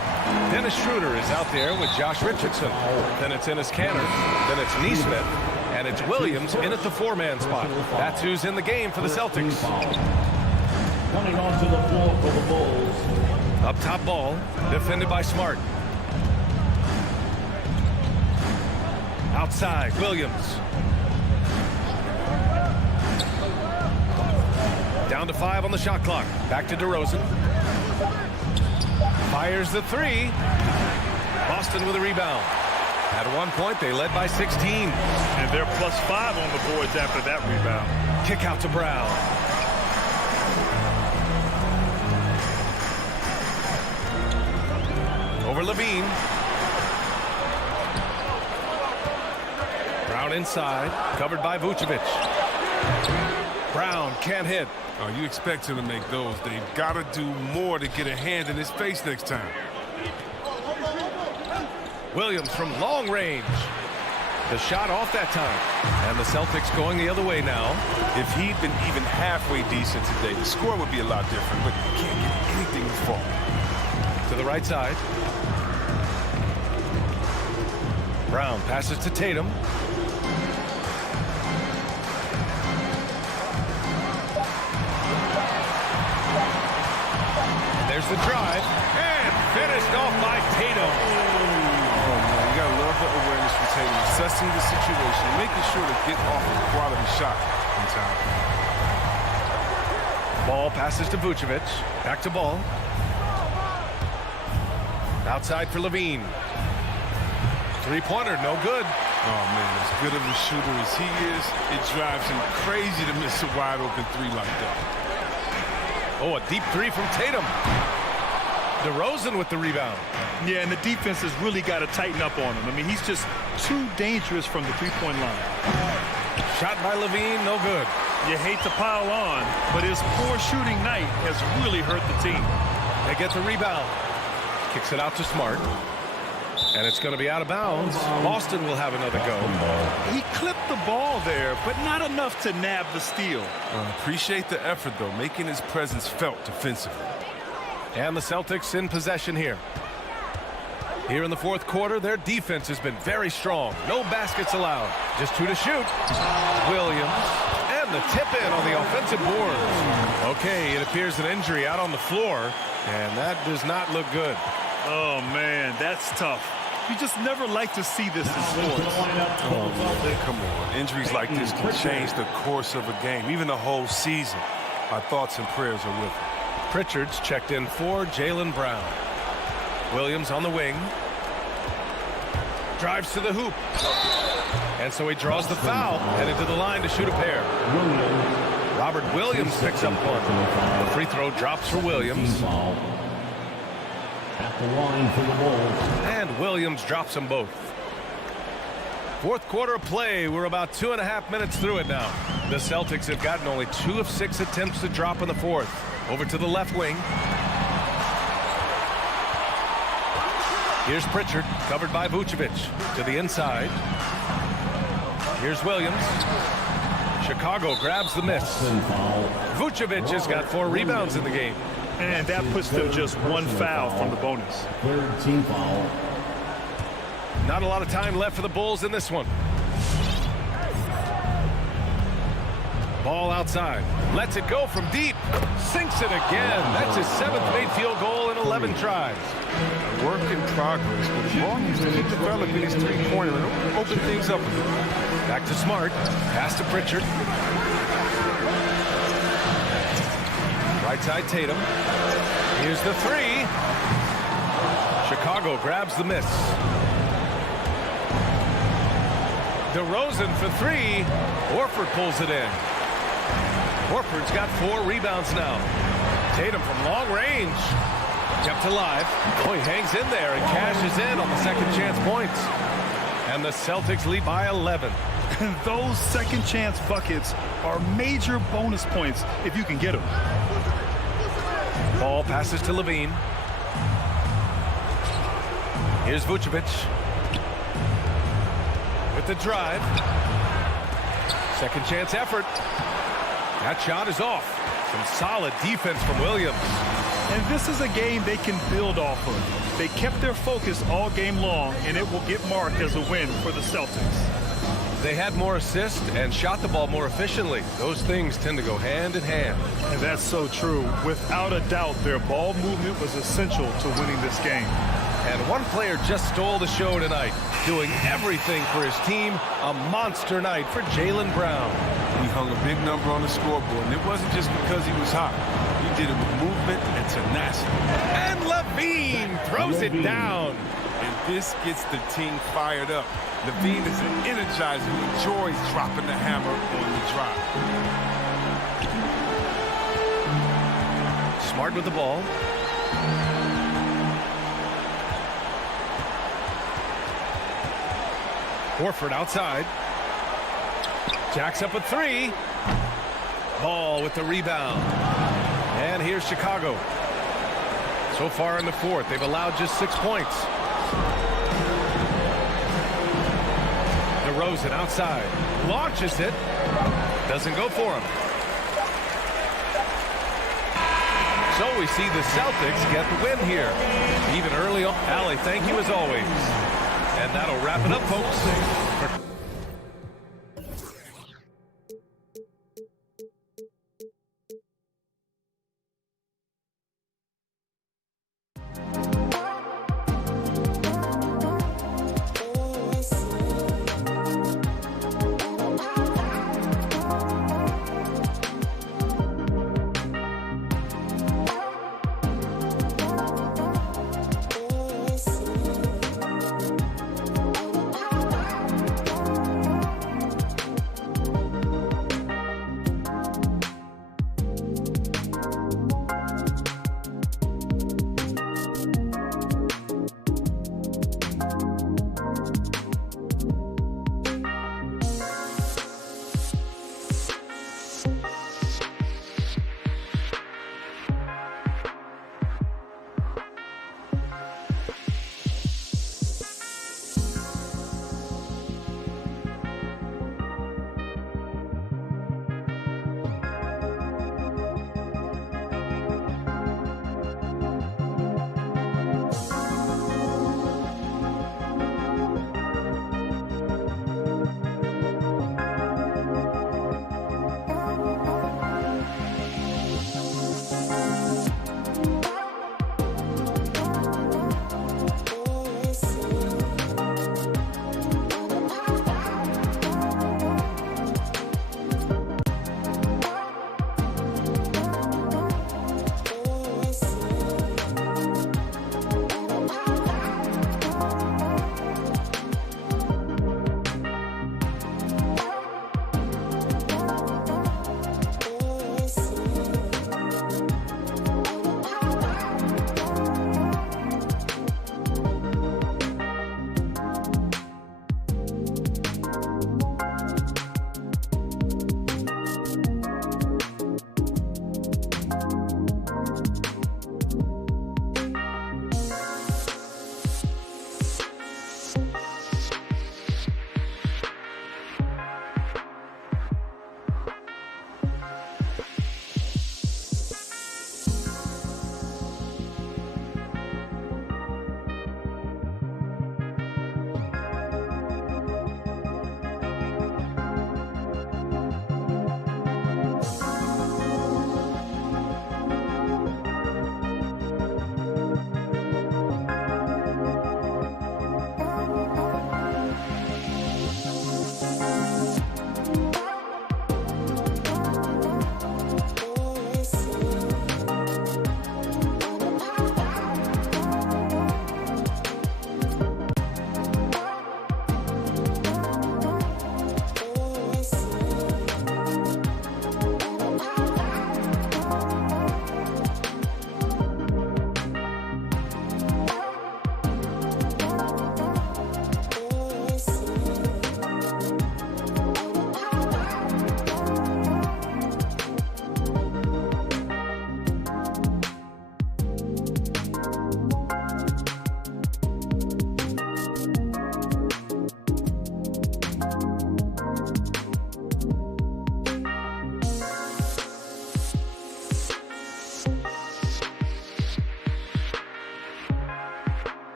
Dennis Schroeder is out there with Josh Richardson. Then it's Enes Kanter. Then it's Neesmith. And it's Williams in at the 4-man spot. That's who's in the game for the Celtics. Coming onto the floor for the Bulls. Up top ball, defended by Smart. Outside, Williams. Down to 5 on the shot clock. Back to DeRozan. Fires the 3. Boston with a rebound. At one point, they led by 16. And they're +5 on the boards after that rebound. Kick out to Brown. Over Levine. Brown inside, covered by Vucevic. Brown can't hit. Oh, you expect him to make those. They've got to do more to get a hand in his face next time. Williams from long range. The shot off that time. And the Celtics going the other way now. If he'd been even halfway decent today, the score would be a lot different, but he can't get anything to fall. To the right side. Brown passes to Tatum. There's the drive, and finished off by Tatum. Oh, man, you got to love the awareness from Tatum, assessing the situation, making sure to get off a quality shot in time. Ball passes to Vucevic. Back to Ball. Outside for Levine. 3-pointer, no good. Oh, man, as good of a shooter as he is, it drives him crazy to miss a wide-open 3 like that. Oh, a deep 3 from Tatum. DeRozan with the rebound. Yeah, and the defense has really got to tighten up on him. I mean, he's just too dangerous from the 3-point line. Shot by Levine, no good. You hate to pile on, but his poor shooting night has really hurt the team. They get the rebound. Kicks it out to Smart. And it's going to be out of bounds. Boston will have another go. He clipped the ball there, but not enough to nab the steal. Appreciate the effort, though, making his presence felt defensively. And the Celtics in possession here. Here in the 4th quarter, their defense has been very strong. No baskets allowed. Just 2 to shoot. Williams. And the tip-in on the offensive boards. Okay, it appears an injury out on the floor, and that does not look good. Oh, man, that's tough. You just never like to see this in sports. Oh, man, come on. Injuries like this can change the course of a game, even the whole season. Our thoughts and prayers are with him. Pritchard's checked in for Jaylen Brown. Williams on the wing. Drives to the hoop. And so he draws the foul, headed to the line to shoot a pair. Robert Williams picks up one. The free throw drops for Williams. At the line for the Bulls. And Williams drops them both. 4th quarter of play. We're about 2.5 minutes through it now. The Celtics have gotten only 2 of 6 attempts to drop in the 4th. Over to the left wing. Here's Pritchard, covered by Vucevic. To the inside. Here's Williams. Chicago grabs the miss. Vucevic has got 4 rebounds in the game. And that puts them just 1 foul from the bonus. 3rd team foul. Not a lot of time left for the Bulls in this one. Ball outside. Lets it go from deep. Sinks it again. That's his 7th made field goal in 11 tries. A work in progress, but the ball needs to keep developing his 3-pointer and open things up a bit. Back to Smart. Pass to Pritchard. Right side Tatum. Here's the 3. Chicago grabs the miss. DeRozan for three. Horford pulls it in. Horford's got 4 rebounds now. Tatum from long range. Kept alive. Oh, he hangs in there and cashes in on the second chance points. And the Celtics lead by 11. And those second chance buckets are major bonus points if you can get them. Ball passes to Levine. Here's Vucevic with the drive. Second chance effort. That shot is off. Some solid defense from Williams. And this is a game they can build off of. They kept their focus all game long, and it will get marked as a win for the Celtics. They had more assists and shot the ball more efficiently. Those things tend to go hand in hand. And that's so true. Without a doubt, their ball movement was essential to winning this game. And one player just stole the show tonight, doing everything for his team. A monster night for Jaylen Brown. He hung a big number on the scoreboard, and it wasn't just because he was hot. He did it with movement and tenacity. And Levine throws it down. And this gets the team fired up. Levine is an energizer who enjoys dropping the hammer on the drive. Smart with the ball. Horford outside. Jacks up a 3. Ball with the rebound. And here's Chicago. So far in the fourth, they've allowed just 6 points. DeRozan outside. Launches it. Doesn't go for him. So we see the Celtics get the win here. Even early on. Allie, thank you as always. And that'll wrap it up, folks.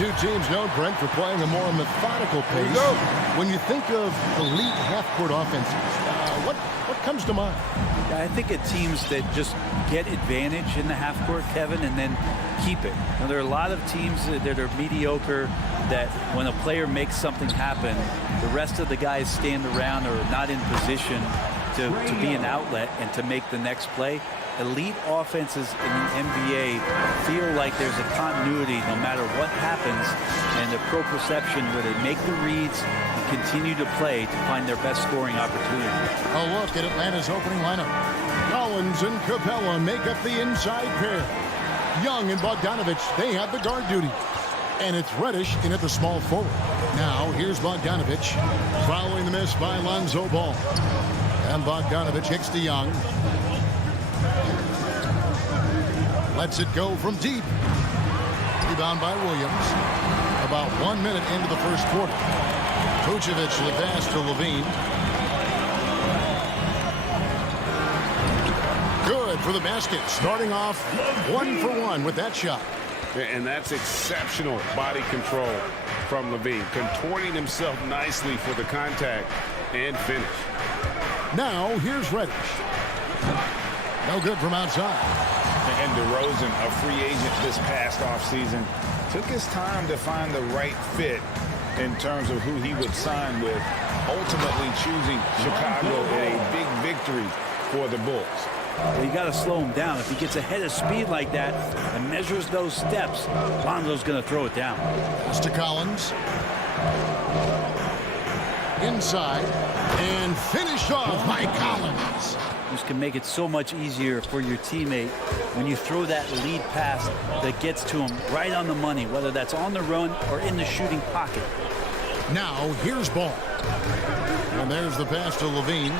two teams known, Brent, for playing a more methodical pace. When you think of elite half-court offenses, what comes to mind? Yeah, I think of teams that just get advantage in the half-court, Kevin, and then keep it. Now, there are a lot of teams that are mediocre that when a player makes something happen, the rest of the guys stand around or are not in position to be an outlet and to make the next play. Elite offenses in the NBA feel like there's a continuity no matter what happens, and a proprioception where they make the reads and continue to play to find their best scoring opportunity. A look at Atlanta's opening lineup. Collins and Capella make up the inside pair. Young and Bogdanovich, they have the guard duty. And it's Reddish in at the small forward. Now here's Bogdanovich following the miss by Lonzo Ball. And Bogdanovich kicks to Young. Lets it go from deep. Rebound by Williams. About 1 minute into the first quarter. Vucevic the pass to Levine. Good for the basket. Starting off 1-for-1 with that shot. And that's exceptional body control from Levine. Contorting himself nicely for the contact and finish. Now here's Reddish. No good from outside. And DeRozan, a free agent this past offseason, took his time to find the right fit in terms of who he would sign with, ultimately choosing Chicago in a big victory for the Bulls. Well, you got to slow him down. If he gets ahead of speed like that and measures those steps, Lonzo's going to throw it down. Pass to Collins. Inside and finished off by Collins. This can make it so much easier for your teammate when you throw that lead pass that gets to him right on the money, whether that's on the run or in the shooting pocket. Now here's Ball. And there's the pass to Levine.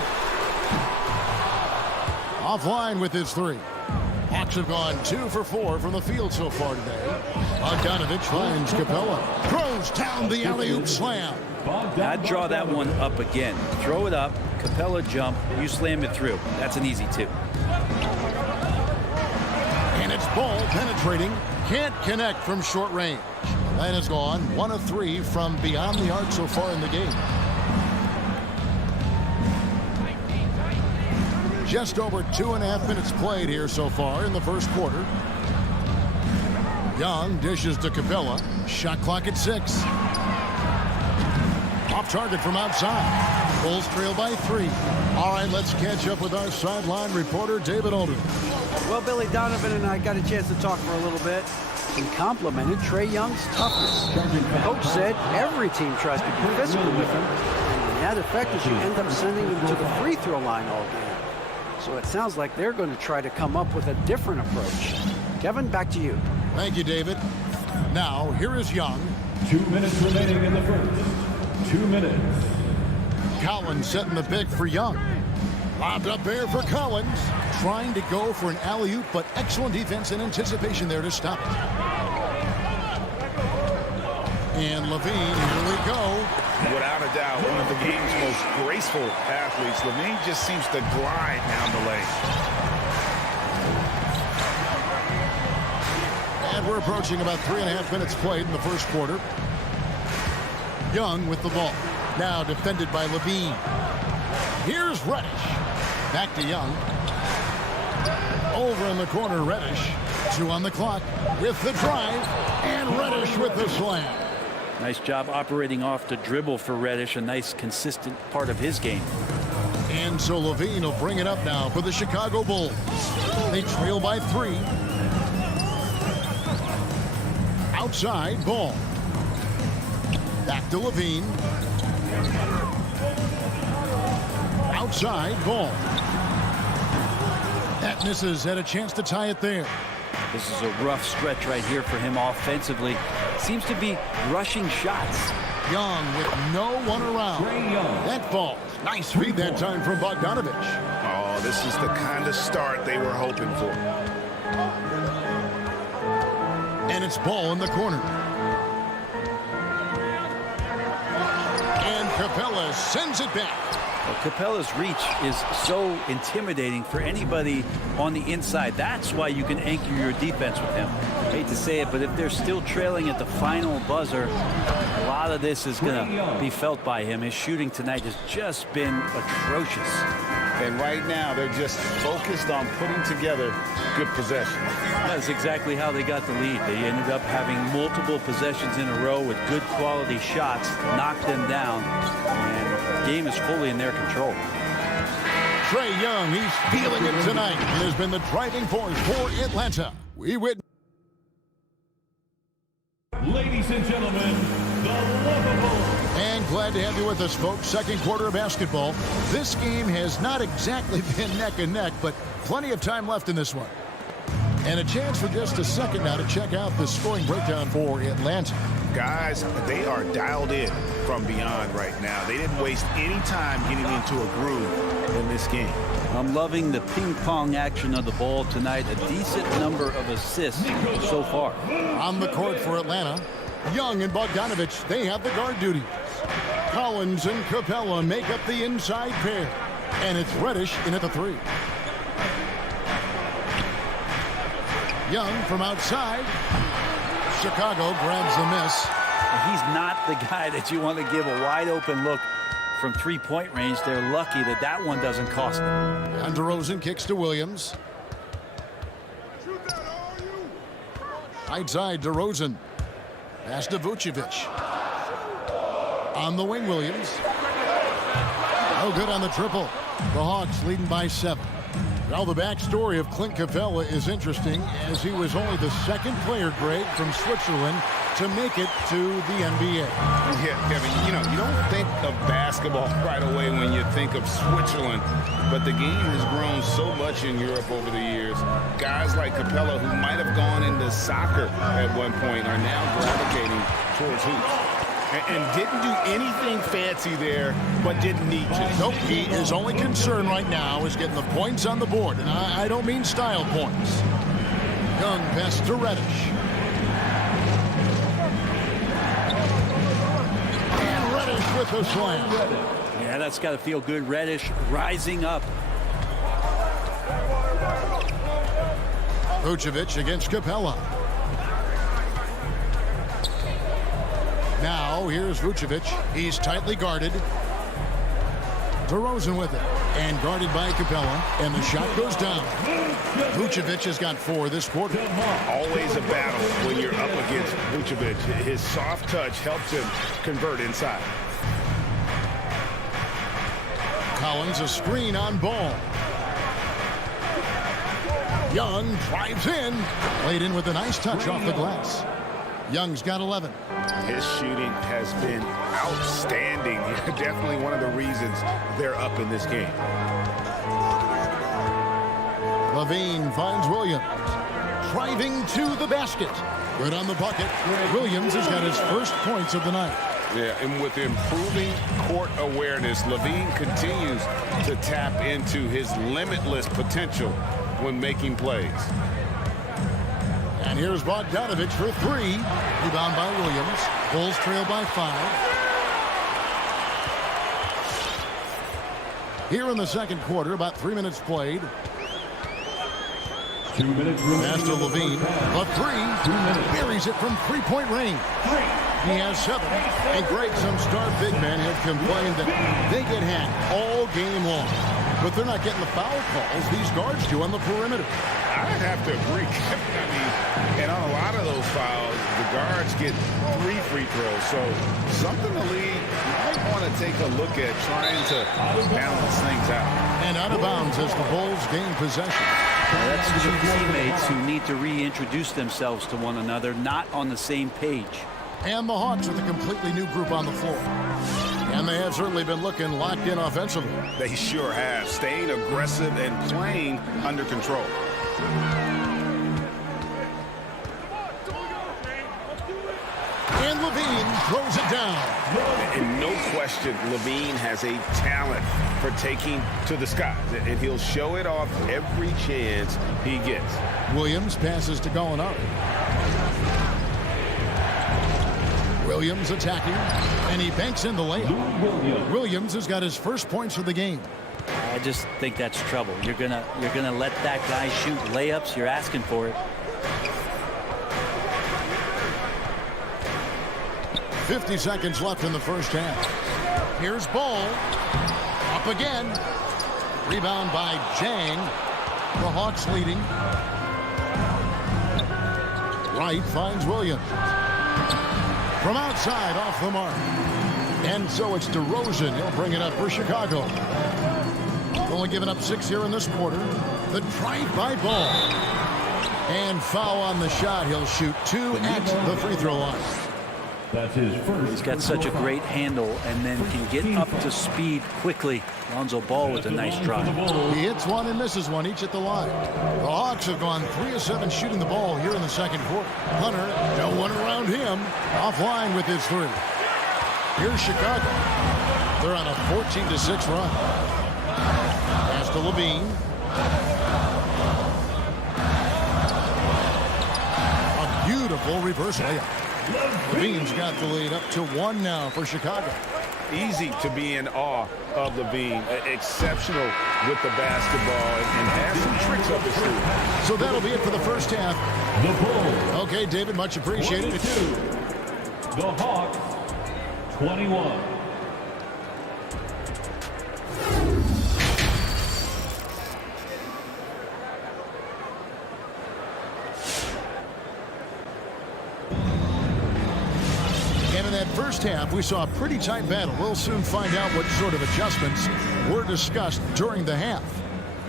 Offline with his three. Hawks have gone 2 for 4 from the field so far today. Bogdanovich finds Capella. Throws down the alley-oop slam. I'd draw that one up again. Throw it up, Capella jump, you slam it through. That's an easy 2. And it's Ball penetrating. Can't connect from short range. Atlanta's gone 1 of 3 from beyond the arc so far in the game. Just over 2.5 minutes played here so far in the first quarter. Young dishes to Capella. Shot clock at 6. Off target from outside. Bulls trail by 3. All right, let's catch up with our sideline reporter, David Alden. Well, Billy Donovan and I got a chance to talk for a little bit. He complimented Trae Young's toughness. The coach said every team tries to be physical with him, and the net effect is you end up sending him to the free throw line all game. So it sounds like they're going to try to come up with a different approach. Kevin, back to you. Thank you, David. Now, here is Young. 2 minutes remaining in the first. 2 minutes. Collins setting the pick for Young. Lobbed up there for Collins. Trying to go for an alley-oop, but excellent defense and anticipation there to stop it. And Levine, here we go. Without a doubt, one of the game's most graceful athletes. Levine just seems to glide down the lane. And we're approaching about 3.5 minutes played in the first quarter. Young with the ball. Now defended by Levine. Here's Reddish. Back to Young. Over in the corner, Reddish. 2 on the clock with the drive. And Reddish with the slam. Nice job operating off the dribble for Reddish, a nice consistent part of his game. And so Levine will bring it up now for the Chicago Bulls. They trail by 3. Outside, Ball. Back to Levine. Outside, Ball. That misses, had a chance to tie it there. This is a rough stretch right here for him offensively. Seems to be rushing shots. Young with no one around. That falls. Nice feed that time from Bogdanovich. Oh, this is the kind of start they were hoping for. And it's Ball in the corner. And Capella sends it back. Well, Capella's reach is so intimidating for anybody on the inside. That's why you can anchor your defense with him. I hate to say it, but if they're still trailing at the final buzzer, a lot of this is going to be felt by him. His shooting tonight has just been atrocious. And right now, they're just focused on putting together good possessions. That's exactly how they got the lead. They ended up having multiple possessions in a row with good quality shots, knocked them down, and the game is fully in their control. Trae Young, he's feeling it tonight. He has been the driving force for Atlanta. We witness. Ladies and gentlemen, the lovable. And glad to have you with us, folks. Second quarter of basketball. This game has not exactly been neck and neck, but plenty of time left in this one. And a chance for just a second now to check out the scoring breakdown for Atlanta. Guys, they are dialed in from beyond right now. They didn't waste any time getting into a groove in this game. I'm loving the ping pong action of the ball tonight. A decent number of assists so far. On the court for Atlanta, Young and Bogdanovich, they have the guard duty. Collins and Capella make up the inside pair. And it's Reddish in at the three. Young from outside. Chicago grabs the miss. He's not the guy that you want to give a wide open look from three-point range. They're lucky that that one doesn't cost them. And DeRozan kicks to Williams. Right side, DeRozan. Pass to Vucevic. On the wing, Williams. No good on the triple. The Hawks leading by 7. Well, the backstory of Clint Capella is interesting, as he was only the second player, Greg, from Switzerland to make it to the NBA. Yeah, Kevin, you know, you don't think of basketball right away when you think of Switzerland, but the game has grown so much in Europe over the years. Guys like Capella, who might have gone into soccer at one point, are now gravitating towards hoops. And didn't do anything fancy there, but didn't need to. Nope, his only concern right now is getting the points on the board, and I don't mean style points. Young pass to Reddish. And Reddish with the slam. Yeah, that's got to feel good. Reddish rising up. Vucevic against Capella. Now, here's Vucevic. He's tightly guarded. DeRozan with it. And guarded by Capella. And the shot goes down. Vucevic has got 4 this quarter. Always a battle when you're up against Vucevic. His soft touch helps him convert inside. Collins, a screen on Ball. Young drives in. Played in with a nice touch off the glass. Young's got 11. His shooting has been outstanding. Definitely one of the reasons they're up in this game. Levine finds Williams. Driving to the basket. Good on the bucket. Williams has got his first points of the night. Yeah, and with improving court awareness, Levine continues to tap into his limitless potential when making plays. And here's Bogdanovich for 3. Rebound by Williams. Bulls trail by 5. Here in the second quarter, about 3 minutes played. 2 minutes remaining. Pass to Levine. A 3. Buries it from three-point range. He has 7. And Greg, some star big men have complained that they get hacked all game long. But they're not getting the foul calls these guards do on the perimeter. I'd have to agree. I mean, and on a lot of those fouls, the guards get 3 free throws. So something the league might want to take a look at, trying to balance things out. And out of bounds as the Bulls gain possession. That's two teammates who need to reintroduce themselves to one another, not on the same page. And the Hawks with a completely new group on the floor. And they have certainly been looking locked in offensively. They sure have, staying aggressive and playing under control. And Levine throws it down. And no question, Levine has a talent for taking to the skies. And he'll show it off every chance he gets. Williams passes to Gallinari. Williams attacking, and he banks in the layup. Williams has got his first points of the game. I just think that's trouble. You're gonna let that guy shoot layups. You're asking for it. 50 seconds left in the first half. Here's Ball. Up again. Rebound by Jang. The Hawks leading. Wright finds Williams. From outside, off the mark. And so it's DeRozan. He'll bring it up for Chicago. Only giving up 6 here in this quarter. The drive by Ball. And foul on the shot. He'll shoot 2 at the free throw line. That's his first. He's got such a great handle and then can get up to speed quickly. Lonzo Ball with a nice drive. He hits one and misses one, each at the line. The Hawks have gone 3 of 7 shooting the ball here in the second quarter. Hunter, no one around him. Offline with his 3. Here's Chicago. They're on a 14-6 run. Pass to Levine. A beautiful reverse layup. Levine's got the lead up to 1 now for Chicago. Easy to be in awe of Levine. Exceptional with the basketball and has some tricks up his sleeve. So that'll be it for the first half. The Bulls. Okay, David, much appreciated. 22. The Hawks, 21. In that first half, we saw a pretty tight battle. We'll soon find out what sort of adjustments were discussed during the half.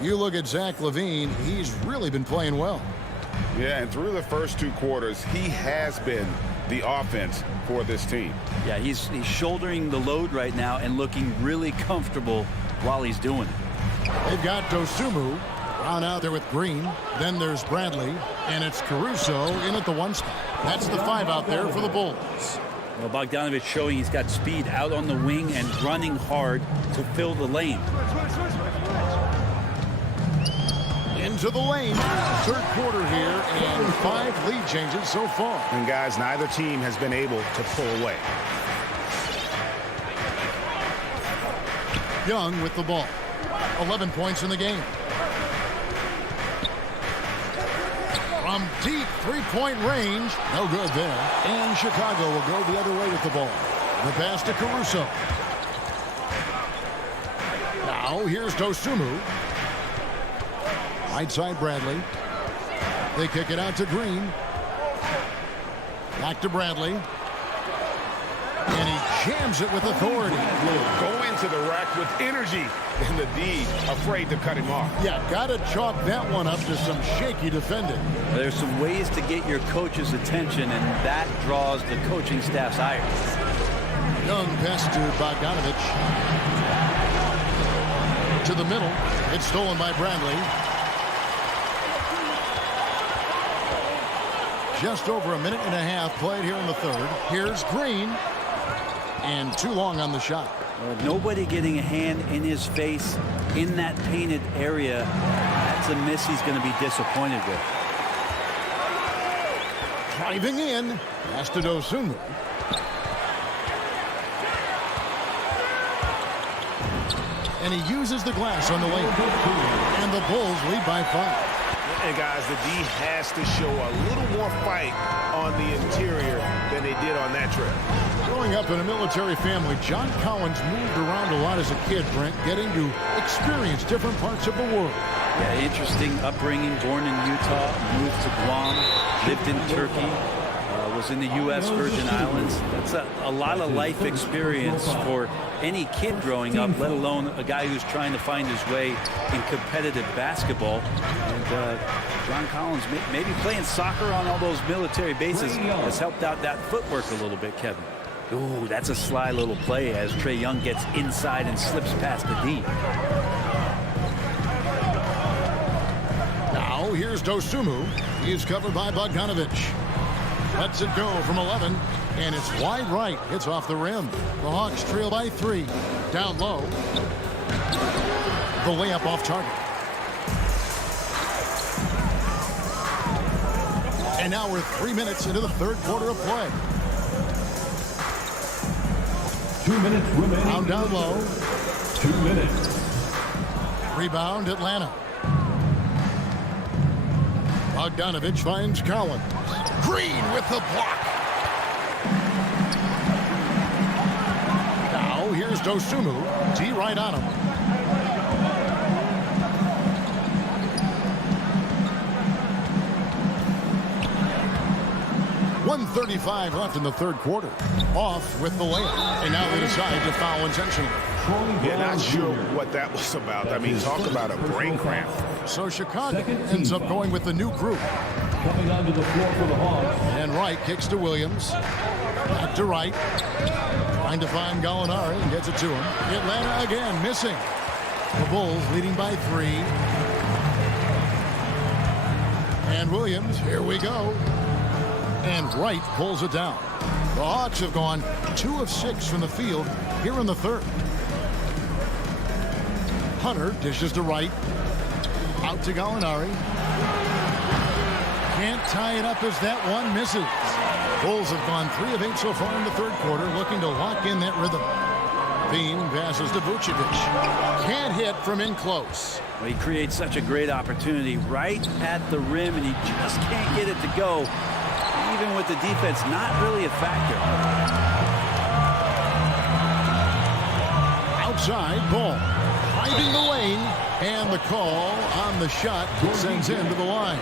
You look at Zach LaVine, he's really been playing well. Yeah, and through the first 2 quarters, he has been the offense for this team. Yeah, he's shouldering the load right now and looking really comfortable while he's doing it. They've got Dosunmu down out there with Green. Then there's Bradley, and it's Caruso in at the 1 spot. That's the 5 out there for the Bulls. Well, Bogdanovich showing he's got speed out on the wing and running hard to fill the lane. Into the lane. Third quarter here, and 5 lead changes so far. And guys, neither team has been able to pull away. Young with the ball. 11 points in the game. From deep 3-point range. No good there. And Chicago will go the other way with the ball. The pass to Caruso. Now here's Dosunmu. Right side Bradley. They kick it out to Green. Back to Bradley. And he jams it with authority. Go into the rack with energy. And the D afraid to cut him off. Yeah, got to chalk that one up to some shaky defending. There's some ways to get your coach's attention, and that draws the coaching staff's ire. Young pass to Bogdanovich. To the middle. It's stolen by Bradley. Just over a minute and a half played here in the third. Here's Green. And too long on the shot. Nobody getting a hand in his face in that painted area. That's a miss he's going to be disappointed with. Driving in. Pass to Dosunmu. And he uses the glass on the lane. And the Bulls lead by 5. And guys, the D has to show a little more fight on the interior than they did on that trip. Growing up in a military family, John Collins moved around a lot as a kid, Brent, getting to experience different parts of the world. Yeah, interesting upbringing, born in Utah, moved to Guam, lived in Turkey, was in the U.S. Virgin Islands. That's a lot of life experience for any kid growing up, let alone a guy who's trying to find his way in competitive basketball. And John Collins, maybe playing soccer on all those military bases, has helped out that footwork a little bit, Kevin. Ooh, that's a sly little play as Trae Young gets inside and slips past the D. Now here's Dosunmu. He's covered by Bogdanovich. Lets it go from 11, and it's wide right. It's off the rim. The Hawks trail by 3. Down low. The layup off target. And now we're 3 minutes into the third quarter of play. 2 minutes remaining. Down, down low. 2 minutes. Rebound, Atlanta. Bogdanovich finds Collins. Green with the block. Now here's Dosunmu. T right on him. 1:35 left in the third quarter. Off with the layup. And now they decide to foul intentionally. Yeah, not sure what that was about. I mean, talk about a brain cramp. So Chicago ends up going with the new group. Coming onto the floor for the Hawks. And Wright kicks to Williams. Back to Wright. Trying to find Gallinari and gets it to him. Atlanta again missing. The Bulls leading by 3. And Williams, here we go. And Wright pulls it down. The Hawks have gone 2 of 6 from the field here in the third. Hunter dishes to Wright. Out to Gallinari. Can't tie it up as that one misses. Bulls have gone 3 of 8 so far in the third quarter, looking to lock in that rhythm. Bean passes to Vucevic. Can't hit from in close. Well, he creates such a great opportunity right at the rim, and he just can't get it to go. Even with the defense not really a factor. Outside, Ball hiding the lane, and the call on the shot that sends him to the line.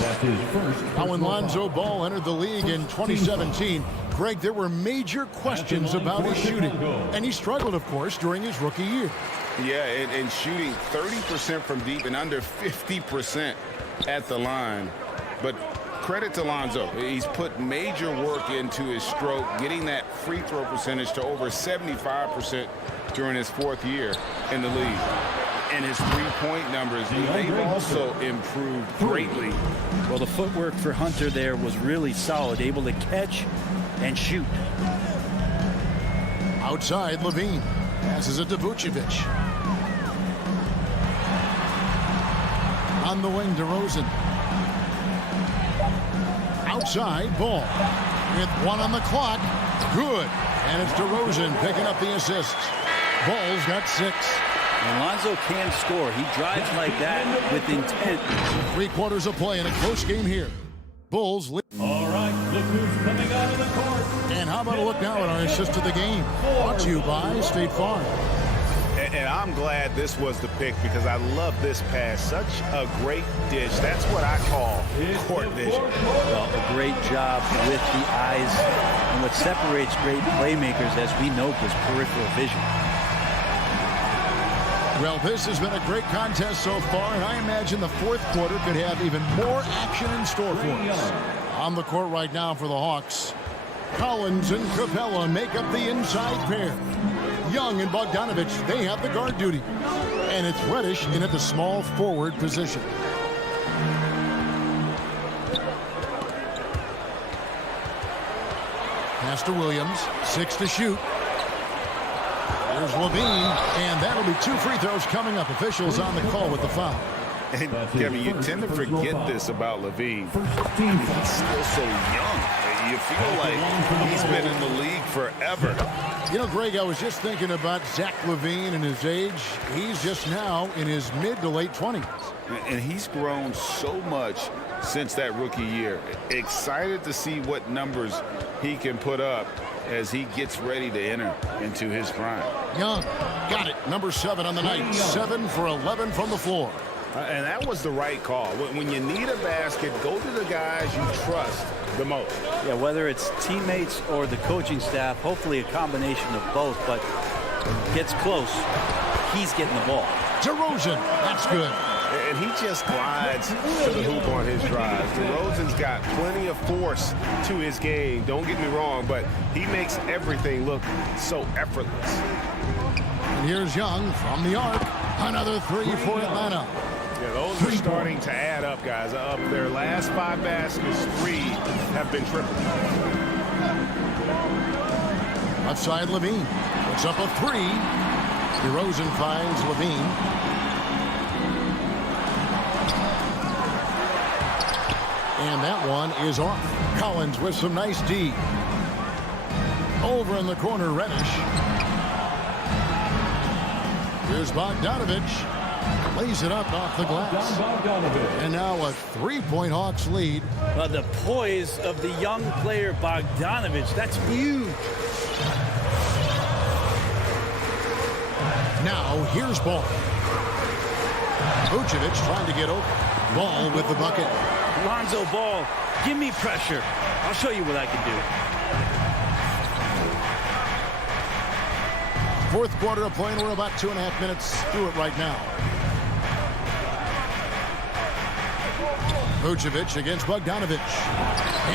That's his first. Now when Lonzo Ball entered the league in 2017, Greg, there were major questions about his shooting. And he struggled, of course, during his rookie year. Yeah, and shooting 30% from deep and under 50% at the line. But credit to Lonzo. He's put major work into his stroke, getting that free throw percentage to over 75% during his 4th year in the league. And his three-point numbers, they've also improved greatly. Well, the footwork for Hunter there was really solid, able to catch and shoot. Outside, Levine passes it to Vucevic. On the wing, DeRozan. Outside, Ball. With 1 on the clock. Good. And it's DeRozan picking up the assists. Ball's got 6. And Lonzo can score. He drives like that with intent. 3 quarters of play in a close game here. Bulls. All right, look who's coming out of the court. And how about a look now at our assist to the game? Brought to you by State Farm. And I'm glad this was the pick because I love this pass. Such a great dish. That's what I call court vision. Well, a great job with the eyes. And what separates great playmakers, as we know, is peripheral vision. Well, this has been a great contest so far, and I imagine the 4th quarter could have even more action in store for us. On the court right now for the Hawks, Collins and Capella make up the inside pair. Young and Bogdanovich, they have the guard duty. And it's Reddish in at the small forward position. Pass to Williams, 6 to shoot. There's Levine, and that'll be 2 free throws coming up. Officials on the call with the foul. And Kevin, you tend to forget this about Levine. He's still so young. You feel like he's been in the league forever. You know, Greg, I was just thinking about Zach LaVine and his age. He's just now in his mid to late 20s. And he's grown so much since that rookie year. Excited to see what numbers he can put up as he gets ready to enter into his prime. Young, got it. Number 7 on the night. 7 for 11 from the floor. And that was the right call. When you need a basket, go to the guys you trust the most. Yeah, whether it's teammates or the coaching staff, hopefully a combination of both, but gets close. He's getting the ball. DeRozan, that's good. And he just glides to the hoop on his drives. DeRozan's got plenty of force to his game. Don't get me wrong, but he makes everything look so effortless. And here's Young from the arc. Another 3 for Atlanta. Yeah, those are starting to add up, guys. Of their last 5 baskets, 3 have been triple. Left side, Levine. Puts up a 3. DeRozan finds Levine. And that one is off. Collins with some nice D. Over in the corner, Reddish. Here's Bogdanovich. Lays it up off the glass. And now a 3-point Hawks lead. But the poise of the young player Bogdanovich, that's huge. Now here's Ball. Vucevic trying to get open. Ball with the bucket. Lonzo Ball, give me pressure. I'll show you what I can do. Fourth quarter of play, and we're about 2.5 minutes through it right now. Vucevic against Bogdanovich.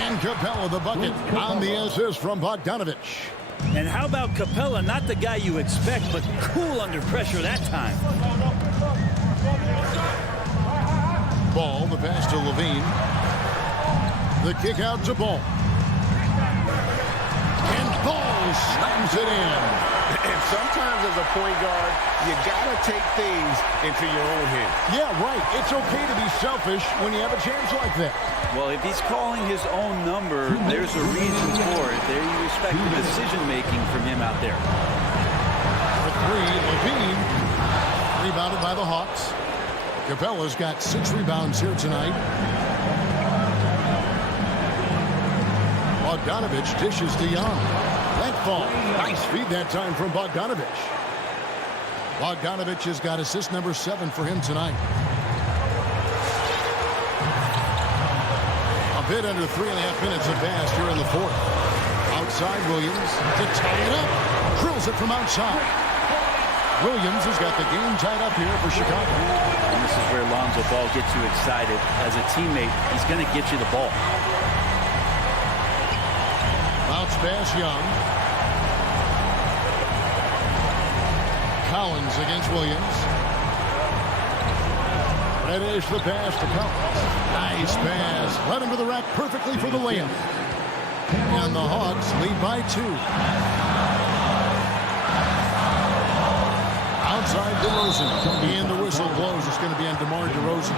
And Capella the bucket on the assist from Bogdanovich. And how about Capella? Not the guy you expect, but cool under pressure that time. Ball, the pass to Levine. The kick out to Ball. And Ball slams it in. And sometimes as a point guard, you got to take things into your own hands. Yeah, right. It's okay to be selfish when you have a chance like that. Well, if he's calling his own number, there's a reason for it. There you respect the decision-making from him out there. For three, Levine. Rebounded by the Hawks. Capella's got 6 rebounds here tonight. Bogdanovich dishes to Young. That ball. Nice feed that time from Bogdanovich. Bogdanovich has got assist number 7 for him tonight. A bit under 3.5 minutes have passed here in the fourth. Outside Williams to tie it up. Drills it from outside. Williams has got the game tied up here for Chicago. And this is where Lonzo Ball gets you excited. As a teammate, he's going to get you the ball. Bounce pass Young. Collins against Williams. Reddish the pass to Collins. Nice pass. Led him to the rack perfectly for the layup. And the Hawks lead by 2. Outside DeRozan. And the whistle blows. It's going to be on DeMar DeRozan.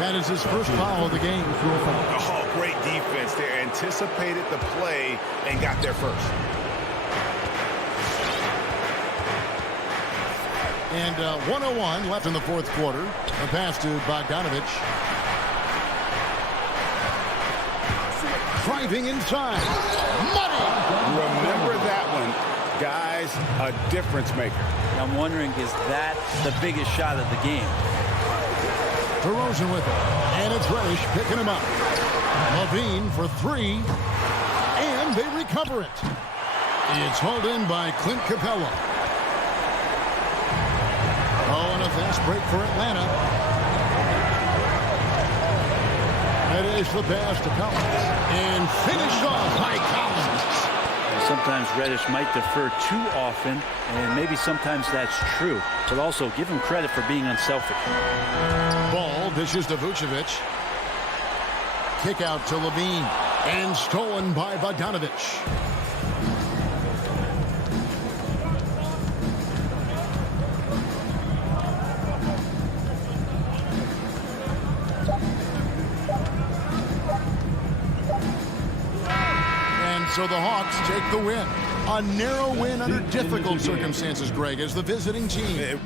That is his first foul of the game. Oh, great defense there. Anticipated the play and got there first. And 1:01 left in the fourth quarter. A pass to Bogdanovich. Driving inside. Money! Remember that one. Guys, a difference maker. I'm wondering, is that the biggest shot of the game? DeRozan with it. And it's Reddish picking him up. Levine for 3. And they recover it. It's hauled in by Clint Capella. Oh, and a fast break for Atlanta. Reddish the pass to Collins. And finished off by Collins. Sometimes Reddish might defer too often, and maybe sometimes that's true. But also, give him credit for being unselfish. Ball dishes to Vucevic. Kick out to Levine. And stolen by Bogdanovich. So the Hawks take the win. A narrow win under difficult circumstances, Greg, as the visiting team.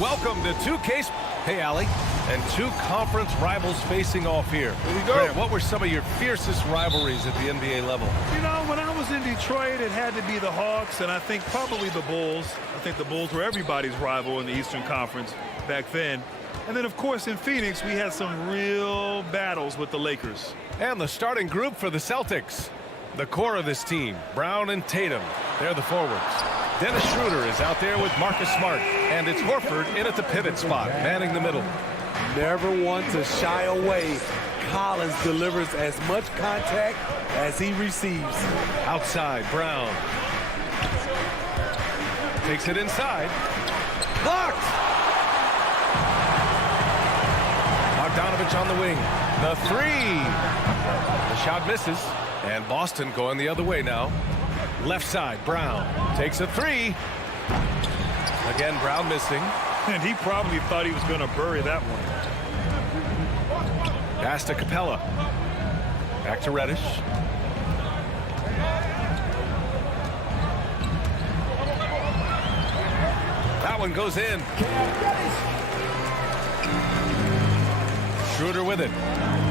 Welcome to Hey, Allie. And two conference rivals facing off here. Here we go. Grant, what were some of your fiercest rivalries at the NBA level? You know, when I was in Detroit, it had to be the Hawks, and I think probably the Bulls. I think the Bulls were everybody's rival in the Eastern Conference back then. And then, of course, in Phoenix, we had some real battles with the Lakers. And the starting group for the Celtics. The core of this team, Brown and Tatum. They're the forwards. Dennis Schroeder is out there with Marcus Smart. And it's Horford in at the pivot spot, manning the middle. Never want to shy away. Collins delivers as much contact as he receives. Outside, Brown. Takes it inside. Blocked! Bogdanovich on the wing. The three. The shot misses. And Boston going the other way now. Left side, Brown takes a three. Again, Brown missing. And he probably thought he was going to bury that one. Pass to Capella. Back to Reddish. That one goes in. Schroeder with it.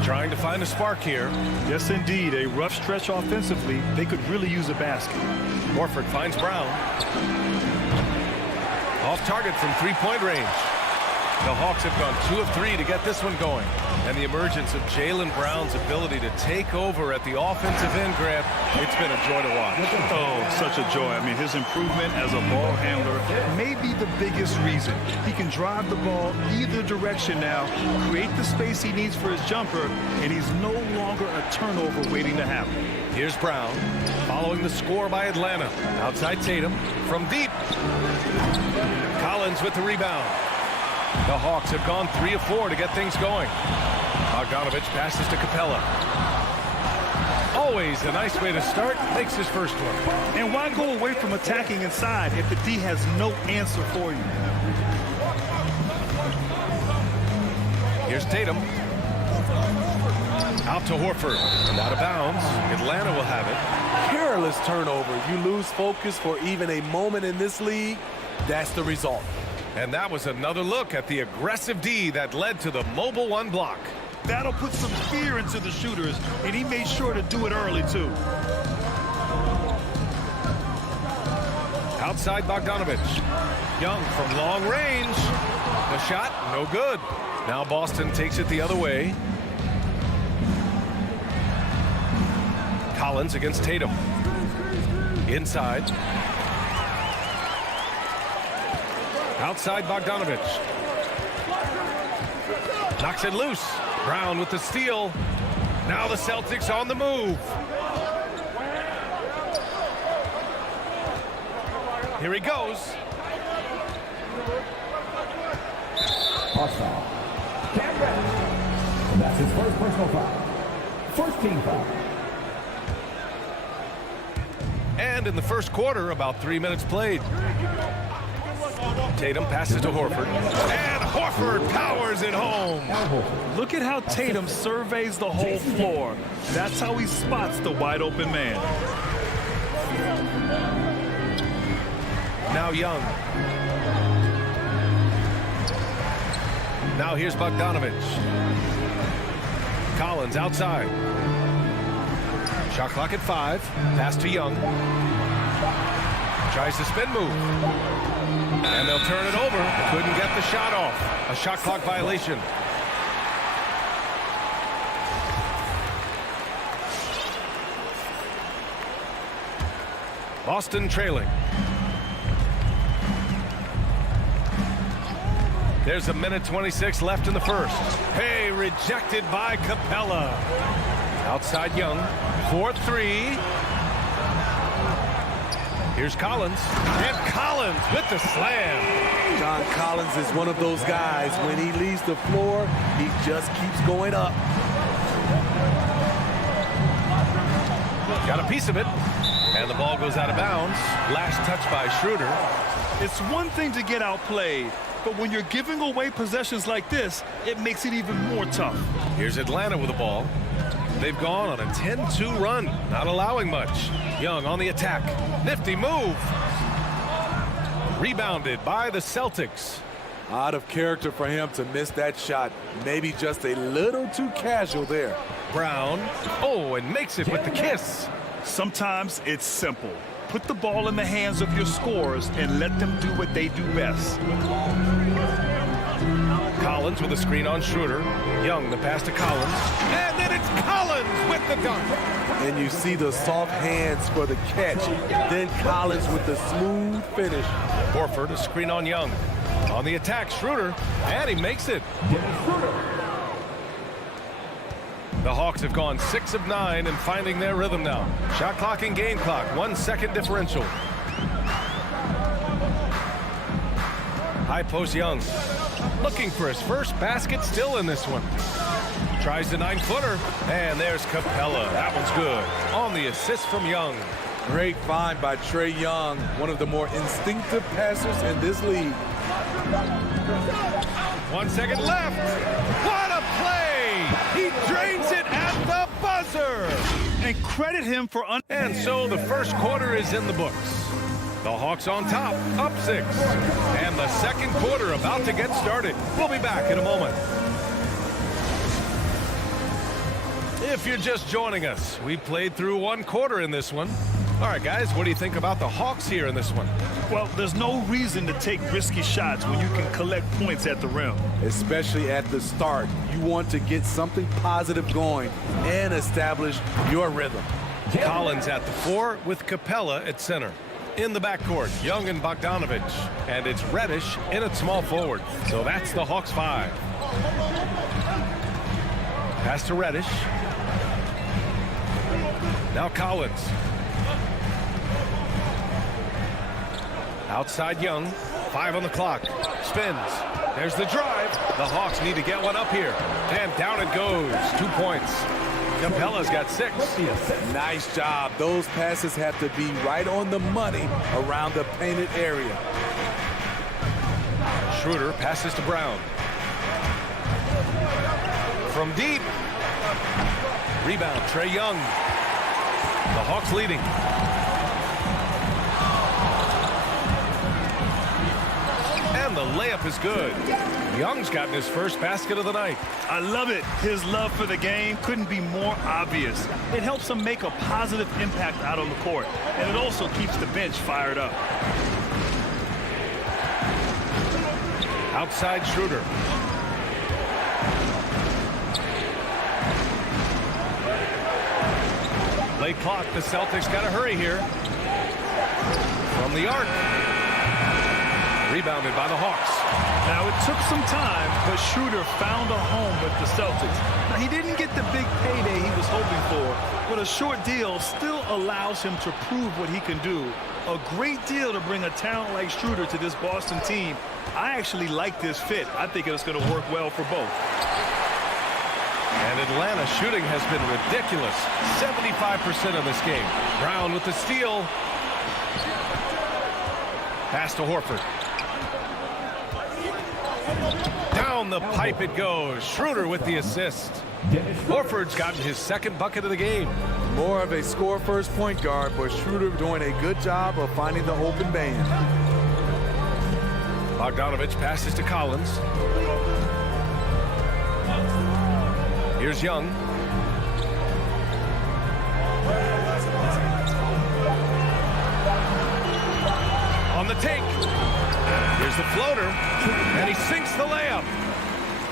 Trying to find a spark here. Yes, indeed. A rough stretch offensively. They could really use a basket. Horford finds Brown. Off target from three-point range. The Hawks have gone 2 of 3 to get this one going. And the emergence of Jaylen Brown's ability to take over at the offensive end, Grant, it's been a joy to watch. Oh, such a joy. I mean, his improvement as a ball handler may be the biggest reason. He can drive the ball either direction now, create the space he needs for his jumper, and he's no longer a turnover waiting to happen. Here's Brown, following the score by Atlanta. Outside Tatum, from deep. Collins with the rebound. The Hawks have gone 3 of 4 to get things going. Bogdanovich passes to Capella. Always a nice way to start. Makes his first one. And why go away from attacking inside if the D has no answer for you? Here's Tatum. Out to Horford. And out of bounds. Atlanta will have it. Careless turnover. You lose focus for even a moment in this league. That's the result. And that was another look at the aggressive D that led to the mobile one block. That'll put some fear into the shooters, and he made sure to do it early, too. Outside Bogdanovich. Young from long range. The shot, no good. Now Boston takes it the other way. Collins against Tatum. Inside. Outside Bogdanovich. Knocks it loose. Brown with the steal. Now the Celtics on the move. Here he goes. Foul. That's his first personal foul. First team foul. And in the first quarter, about 3 minutes played. Tatum passes to Horford. And Horford powers it home. Look at how Tatum surveys the whole floor. That's how he spots the wide open man. Now Young. Now here's Bogdanovich. Collins outside. Shot clock at 5. Pass to Young. Tries the spin move. And they'll turn it over. Couldn't get the shot off. A shot clock violation. Boston trailing. There's a minute 26 left in the first. Hey, rejected by Capella. Outside Young. 4-3. Here's Collins. And Collins with the slam. John Collins is one of those guys. When he leaves the floor, he just keeps going up. Got a piece of it. And the ball goes out of bounds. Last touch by Schroeder. It's one thing to get outplayed, but when you're giving away possessions like this, it makes it even more tough. Here's Atlanta with the ball. They've gone on a 10-2 run, not allowing much. Young on the attack. Nifty move. Rebounded by the Celtics. Out of character for him to miss that shot. Maybe just a little too casual there. Brown. Oh, and makes it with the kiss. Sometimes it's simple. Put the ball in the hands of your scorers and let them do what they do best. Collins with a screen on Schroeder. Young, the pass to Collins. And then it's Collins with the dunk. And you see the soft hands for the catch. Then Collins with the smooth finish. Horford, a screen on Young. On the attack, Schroeder, and he makes it. The Hawks have gone 6 of 9 and finding their rhythm now. Shot clock and game clock, 1 second differential. High post Young. Looking for his first basket, still in this one. Tries the 9-footer, and there's Capella. That one's good. On the assist from Young. Great find by Trae Young, one of the more instinctive passers in this league. 1 second left. What a play! He drains it at the buzzer. And credit him for... And so the first quarter is in the books. The Hawks on top, up 6. And the second quarter about to get started. We'll be back in a moment. If you're just joining us, we played through 1 quarter in this one. All right, guys, what do you think about the Hawks here in this one? Well, there's no reason to take risky shots when you can collect points at the rim. Especially at the start. You want to get something positive going and establish your rhythm. Collins at the 4 with Capella at center. In the backcourt, Young and Bogdanovich. And it's Reddish in at small forward. So that's the Hawks 5. Pass to Reddish. Now Collins. Outside Young. 5 on the clock. Spins. There's the drive. The Hawks need to get one up here. And down it goes. 2 points. Capella's got 6. Nice job. Those passes have to be right on the money around the painted area. Schroeder passes to Brown. From deep. Rebound, Trae Young. The Hawks leading. And the layup is good. Young's gotten his first basket of the night. I love it. His love for the game couldn't be more obvious. It helps him make a positive impact out on the court, and it also keeps the bench fired up. Outside Schroeder. Late clock. The Celtics got to hurry here. From the arc. Rebounded by the Hawks. Now, it took some time, but Schroeder found a home with the Celtics. Now, he didn't get the big payday he was hoping for, but a short deal still allows him to prove what he can do. A great deal to bring a talent like Schroeder to this Boston team. I actually like this fit. I think it's going to work well for both. And Atlanta shooting has been ridiculous. 75% in this game. Brown with the steal. Pass to Horford. Down the pipe it goes. Schroeder with the assist. Horford's gotten his second bucket of the game. More of a score-first point guard, but Schroeder doing a good job of finding the open man. Bogdanovich passes to Collins. Here's Young. On the take. Here's the floater. And he sinks the layup.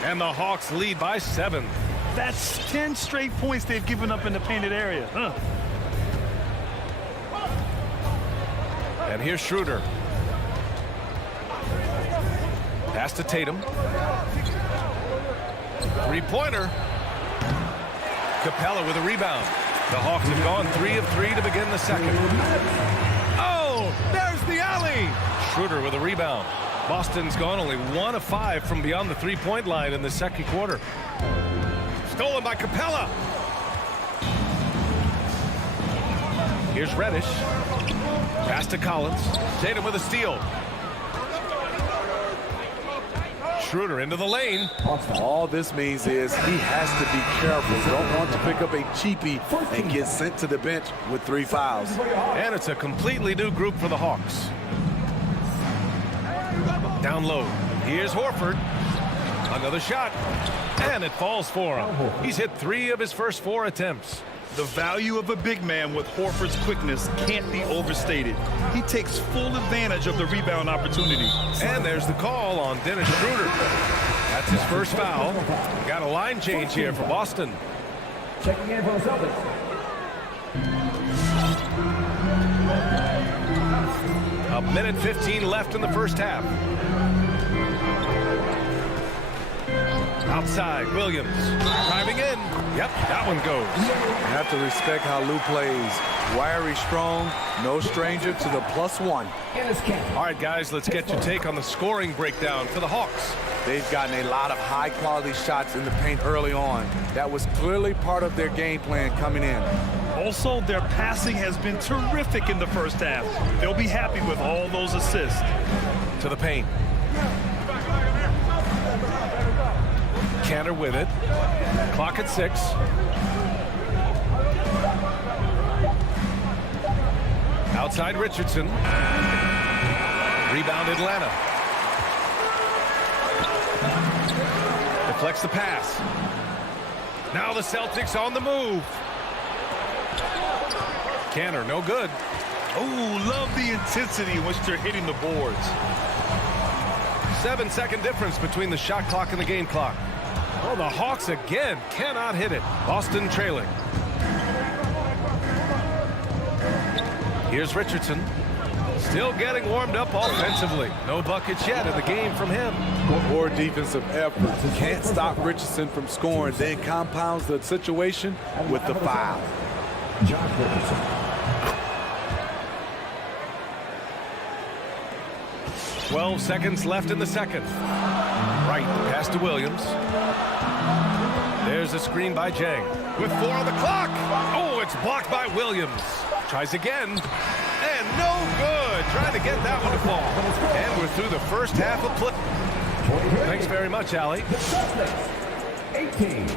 And the Hawks lead by 7. That's 10 straight points they've given up in the painted area. And here's Schroeder. Pass to Tatum. Three-pointer. Capella with a rebound. The Hawks have gone 3 of 3 to begin the second. Oh, there's the alley. Schroeder with a rebound. Boston's gone only 1 of 5 from beyond the three-point line in the second quarter. Stolen by Capella. Here's Reddish. Pass to Collins. Tatum with a steal. Schroeder into the lane. All this means is he has to be careful. Don't want to pick up a cheapie and get sent to the bench with 3 fouls. And it's a completely new group for the Hawks. Down low. Here's Horford. Another shot. And it falls for him. He's hit 3 of his first 4 attempts. The value of a big man with Horford's quickness can't be overstated. He takes full advantage of the rebound opportunity. And there's the call on Dennis Schroeder. That's his first foul. Got a line change here for Boston. Checking in for the Celtics. A minute 15 left in the first half. Outside, Williams driving in. Yep, that one goes. You have to respect how Lou plays. Wiry, strong, no stranger to the +1. All right, guys, let's get your take on the scoring breakdown for the Hawks. They've gotten a lot of high-quality shots in the paint early on. That was clearly part of their game plan coming in. Also, their passing has been terrific in the first half. They'll be happy with all those assists. To the paint. Cantor with it. Clock at 6. Outside Richardson. Rebound Atlanta. Deflects the pass. Now the Celtics on the move. Cantor, no good. Oh, love the intensity in which they're hitting the boards. 7-second difference between the shot clock and the game clock. Oh, the Hawks again cannot hit it. Boston trailing. Here's Richardson. Still getting warmed up offensively. No buckets yet in the game from him. Poor defensive effort. Can't stop Richardson from scoring. Then compounds the situation with the foul. Josh Richardson. 12 seconds left in the second. Right, pass to Williams. There's a screen by Jang. With 4 on the clock. Oh, it's blocked by Williams. Tries again. And no good. Trying to get that one to fall. And we're through the first half of play. Thanks very much, Allie. 18.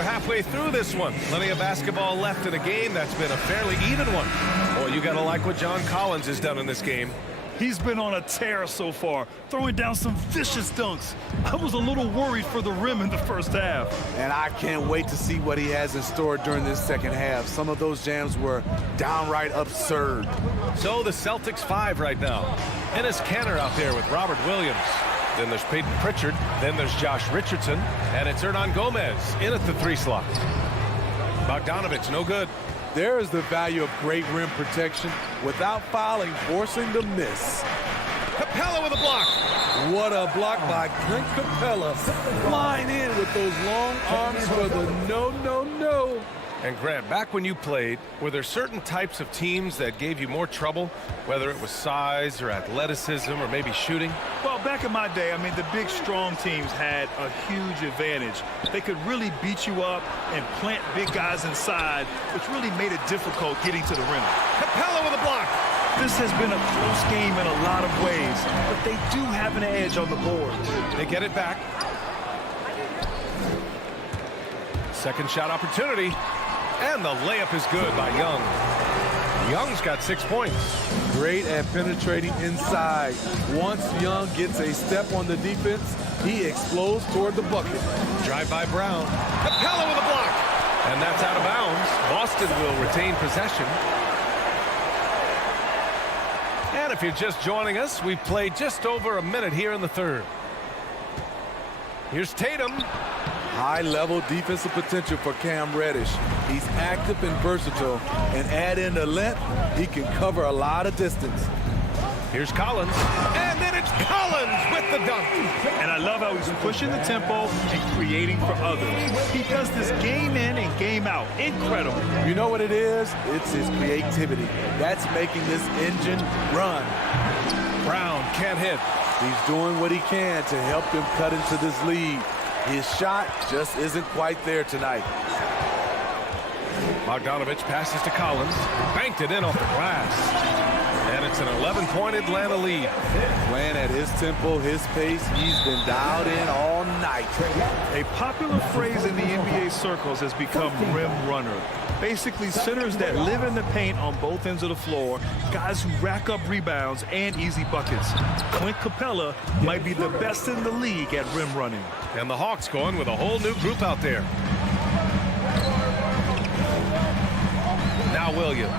Halfway through this one. Plenty of basketball left in a game that's been a fairly even one. Boy, you gotta like what John Collins has done in this game. He's been on a tear so far, throwing down some vicious dunks. I was a little worried for the rim in the first half. And I can't wait to see what he has in store during this second half. Some of those jams were downright absurd. So the Celtics 5 right now. And it's Cantor out there with Robert Williams. Then there's Peyton Pritchard. Then there's Josh Richardson. And it's Hernan Gomez in at the 3 slot. Bogdanovich, no good. There is the value of great rim protection without fouling, forcing the miss. Capella with a block. What a block by Clint Capella. Flying in with those long arms for the no. And Grant, back when you played, were there certain types of teams that gave you more trouble, whether it was size or athleticism or maybe shooting? Well, back in my day, I mean, the big, strong teams had a huge advantage. They could really beat you up and plant big guys inside, which really made it difficult getting to the rim. Capella with a block. This has been a close game in a lot of ways, but they do have an edge on the boards. They get it back. Second shot opportunity. And the layup is good by Young. Young's got 6 points. Great at penetrating inside. Once Young gets a step on the defense, he explodes toward the bucket. Drive by Brown. Capella with a block. And that's out of bounds. Boston will retain possession. And if you're just joining us, we've played just over a minute here in the third. Here's Tatum. High-level defensive potential for Cam Reddish. He's active and versatile, and add in the length, he can cover a lot of distance. Here's Collins, and then it's Collins with the dunk. And I love how he's pushing the tempo and creating for others. He does this game in and game out. Incredible. You know what it is? It's his creativity. That's making this engine run. Brown can't hit. He's doing what he can to help them cut into this lead. His shot just isn't quite there tonight. Bogdanovich passes to Collins. Banked it in off the glass. And it's an 11-point Atlanta lead. Playing at his tempo, his pace, he's been dialed in all night. A popular phrase in the NBA circles has become rim runner. Basically, centers that live in the paint on both ends of the floor, guys who rack up rebounds and easy buckets. Clint Capella might be the best in the league at rim running. And the Hawks going with a whole new group out there. Now Williams.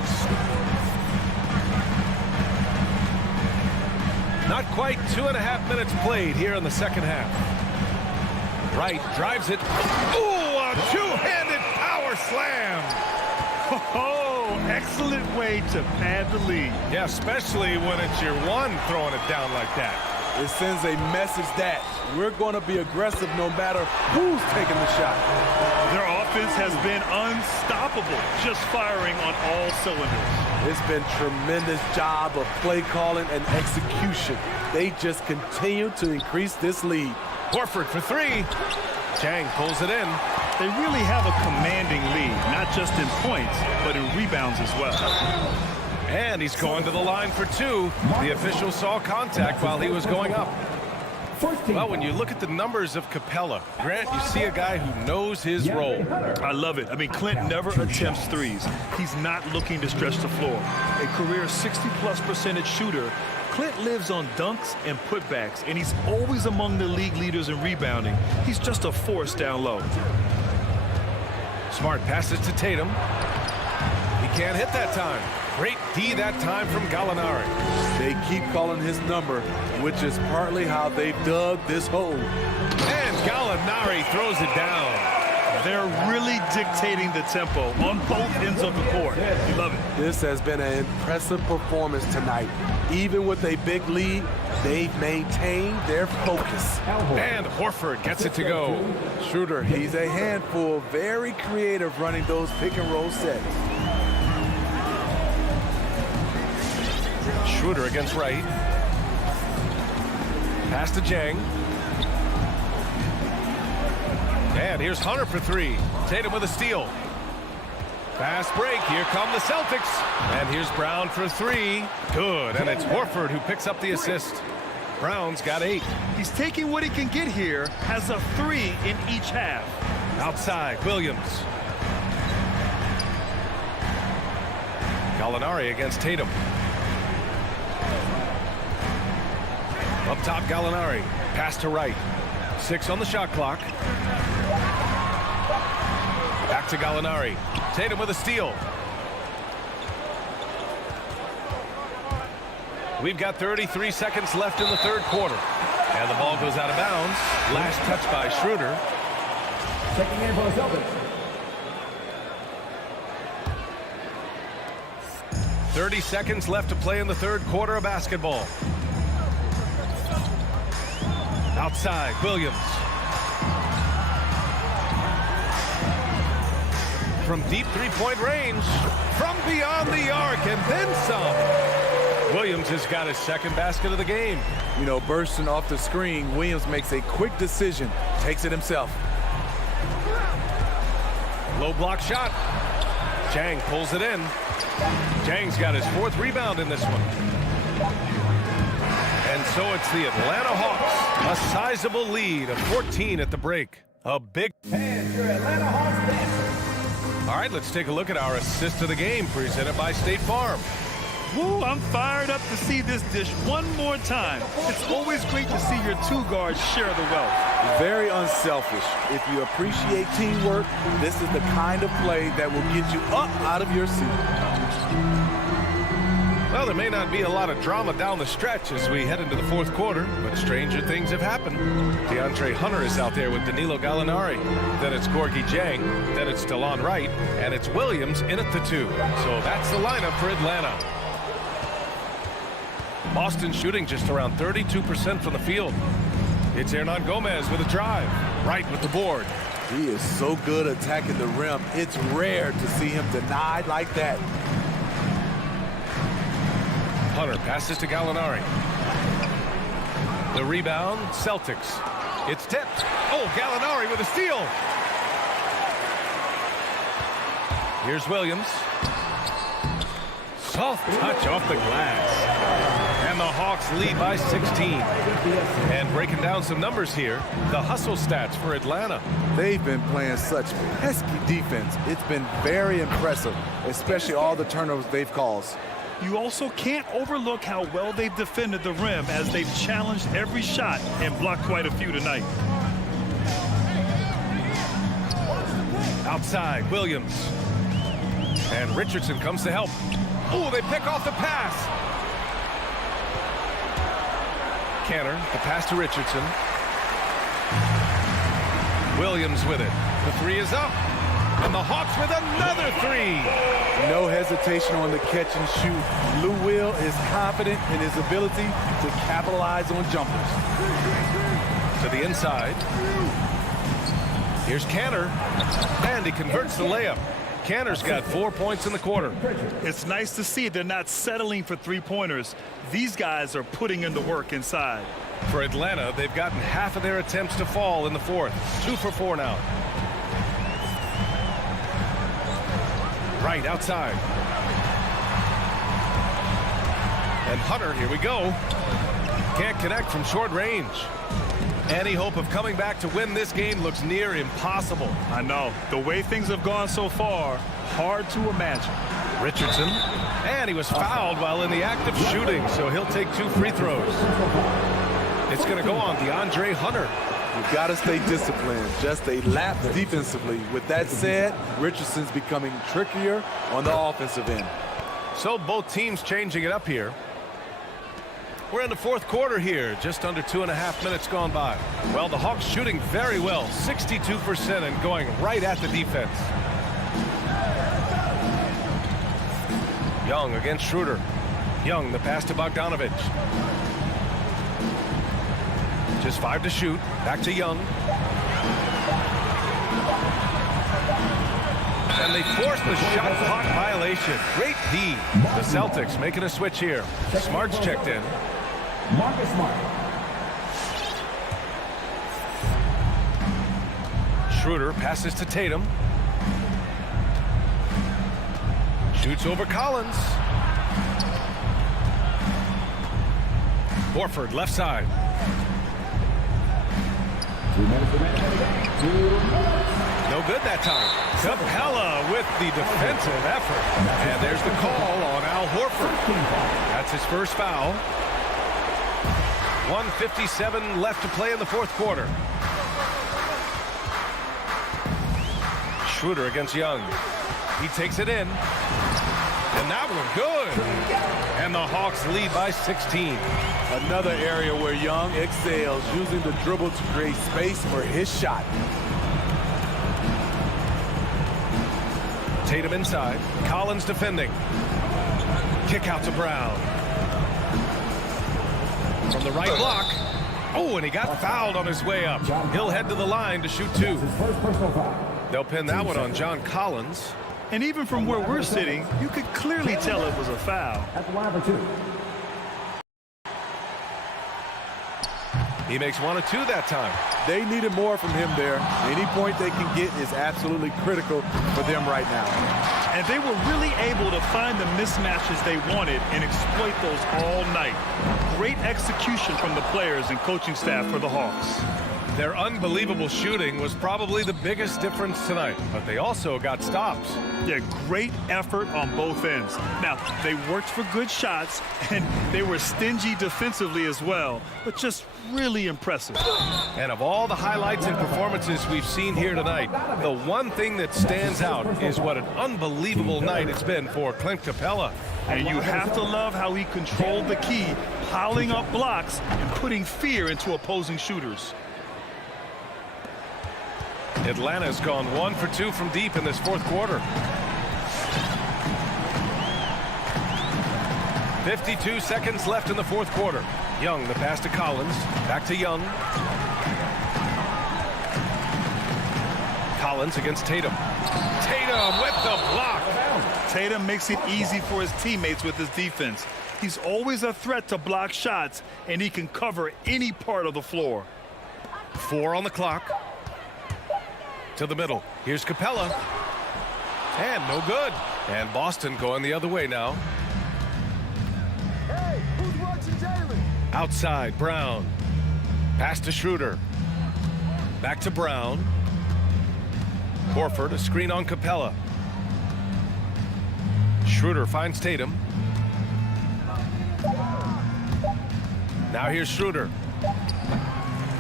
Not quite 2.5 minutes played here in the second half. Wright drives it. Ooh, a two-handed power slam. Oh, excellent way to pad the lead. Yeah, especially when it's your one throwing it down like that. It sends a message that we're going to be aggressive no matter who's taking the shot. Their offense has been unstoppable, just firing on all cylinders. It's been tremendous job of play calling and execution. They just continue to increase this lead. Horford for three. Chang pulls it in. They really have a commanding lead, not just in points, but in rebounds as well. And he's going to the line for two. The official saw contact while he was going up. Well, when you look at the numbers of Capella, Grant, you see a guy who knows his role. I love it. I mean, Clint never attempts threes. He's not looking to stretch the floor. A career 60+% shooter, Clint lives on dunks and putbacks, and he's always among the league leaders in rebounding. He's just a force down low. Smart passes to Tatum. He can't hit that time. Great D that time from Gallinari. They keep calling his number, which is partly how they've dug this hole. And Gallinari throws it down. They're really dictating the tempo on both ends of the court. You love it. This has been an impressive performance tonight. Even with a big lead, they've maintained their focus. And Horford gets it to go. Schroeder, he's a handful, very creative running those pick and roll sets. Schroeder against Wright. Pass to Jang. And here's Hunter for three. Tatum with a steal. Fast break. Here come the Celtics. And here's Brown for three. Good. And it's Horford who picks up the assist. Brown's got 8. He's taking what he can get here, has a 3 in each half. Outside, Williams. Gallinari against Tatum. Up top, Gallinari. Pass to Wright. 6 on the shot clock. Back to Gallinari. Tatum with a steal. We've got 33 seconds left in the third quarter. And the ball goes out of bounds. Last touch by Schroeder. Checking in for the Celtics. 30 seconds left to play in the third quarter of basketball. Outside, Williams. From deep three-point range, from beyond the arc, and then some. Williams has got his second basket of the game. You know, bursting off the screen, Williams makes a quick decision, takes it himself. Low block shot. Chang pulls it in. Chang's got his 4th rebound in this one. And so it's the Atlanta Hawks, a sizable lead of 14 at the break. A big... And your Atlanta Hawks dancer. All right, let's take a look at our assist of the game presented by State Farm. Woo, I'm fired up to see this dish one more time. It's always great to see your 2 guards share the wealth. Very unselfish. If you appreciate teamwork, this is the kind of play that will get you up out of your seat. Well, there may not be a lot of drama down the stretch as we head into the fourth quarter, but stranger things have happened. DeAndre Hunter is out there with Danilo Gallinari. Then it's Gorgie Jang. Then it's DeLon Wright. And it's Williams in at the 2. So that's the lineup for Atlanta. Boston shooting just around 32% from the field. It's Hernan Gomez with a drive. Wright with the board. He is so good attacking the rim. It's rare to see him denied like that. Hunter passes to Gallinari. The rebound, Celtics. It's tipped. Oh, Gallinari with a steal. Here's Williams. Soft touch off the glass. And the Hawks lead by 16. And breaking down some numbers here, the hustle stats for Atlanta. They've been playing such pesky defense. It's been very impressive, especially all the turnovers they've caused. You also can't overlook how well they've defended the rim as they've challenged every shot and blocked quite a few tonight. Outside, Williams. And Richardson comes to help. Oh, they pick off the pass. Canner, the pass to Richardson. Williams with it. The three is up. And the Hawks with another three. No hesitation on the catch and shoot. Lou Will is confident in his ability to capitalize on jumpers. To the inside. Here's Canner. And he converts the layup. Canner's got 4 points in the quarter. It's nice to see they're not settling for three-pointers. These guys are putting in the work inside. For Atlanta, they've gotten half of their attempts to fall in the fourth. 2 for 4 now. Right outside. And Hunter, here we go. Can't connect from short range. Any hope of coming back to win this game looks near impossible. I know. The way things have gone so far, hard to imagine. Richardson. And he was fouled while in the act of shooting, so he'll take 2 free throws. It's going to go on DeAndre Hunter. You've got to stay disciplined. Just a lapse defensively. With that said, Richardson's becoming trickier on the offensive end. So both teams changing it up here. We're in the fourth quarter here. Just under 2.5 minutes gone by. Well, the Hawks shooting very well. 62% and going right at the defense. Young against Schroeder. Young, the pass to Bogdanovich. Just 5 to shoot. Back to Young. And they force the shot clock violation. Great D. The Celtics making a switch here. Smart's checked in. Marcus Smart. Schroeder passes to Tatum. Shoots over Collins. Horford left side. 2 minutes remaining. 2 minutes. No good that time. Capella with the defensive effort. And there's the call on Al Horford. That's his first foul. 1:57 left to play in the fourth quarter. Schroeder against Young. He takes it in. And that one good. And the Hawks lead by 16. Another area where Young excels, using the dribble to create space for his shot. Tatum inside. Collins defending. Kick out to Brown. From the right block. Oh, and he got fouled on his way up. He'll head to the line to shoot 2. They'll pin that one on John Collins. And even from where we're sitting, you could clearly tell it was a foul. That's the line for 2. He makes 1 of 2 that time. They needed more from him there. Any point they can get is absolutely critical for them right now. And they were really able to find the mismatches they wanted and exploit those all night. Great execution from the players and coaching staff for the Hawks. Their unbelievable shooting was probably the biggest difference tonight, but they also got stops. Yeah, great effort on both ends. Now, they worked for good shots, and they were stingy defensively as well, but just really impressive. And of all the highlights and performances we've seen here tonight, the one thing that stands out is what an unbelievable night it's been for Clint Capella. And you have to love how he controlled the key, piling up blocks and putting fear into opposing shooters. Atlanta's gone 1 for 2 from deep in this fourth quarter. 52 seconds left in the fourth quarter. Young, the pass to Collins. Back to Young. Collins against Tatum. Tatum with the block. Tatum makes it easy for his teammates with his defense. He's always a threat to block shots, and he can cover any part of the floor. 4 on the clock. To the middle. Here's Capella. And no good. And Boston going the other way now. Outside, Brown. Pass to Schroeder. Back to Brown. Horford, a screen on Capella. Schroeder finds Tatum. Now here's Schroeder.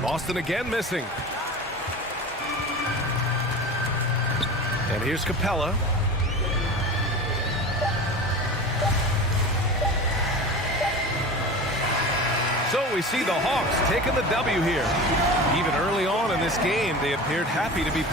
Boston again missing. And here's Capella. So we see the Hawks taking the W here. Even early on in this game, they appeared happy to be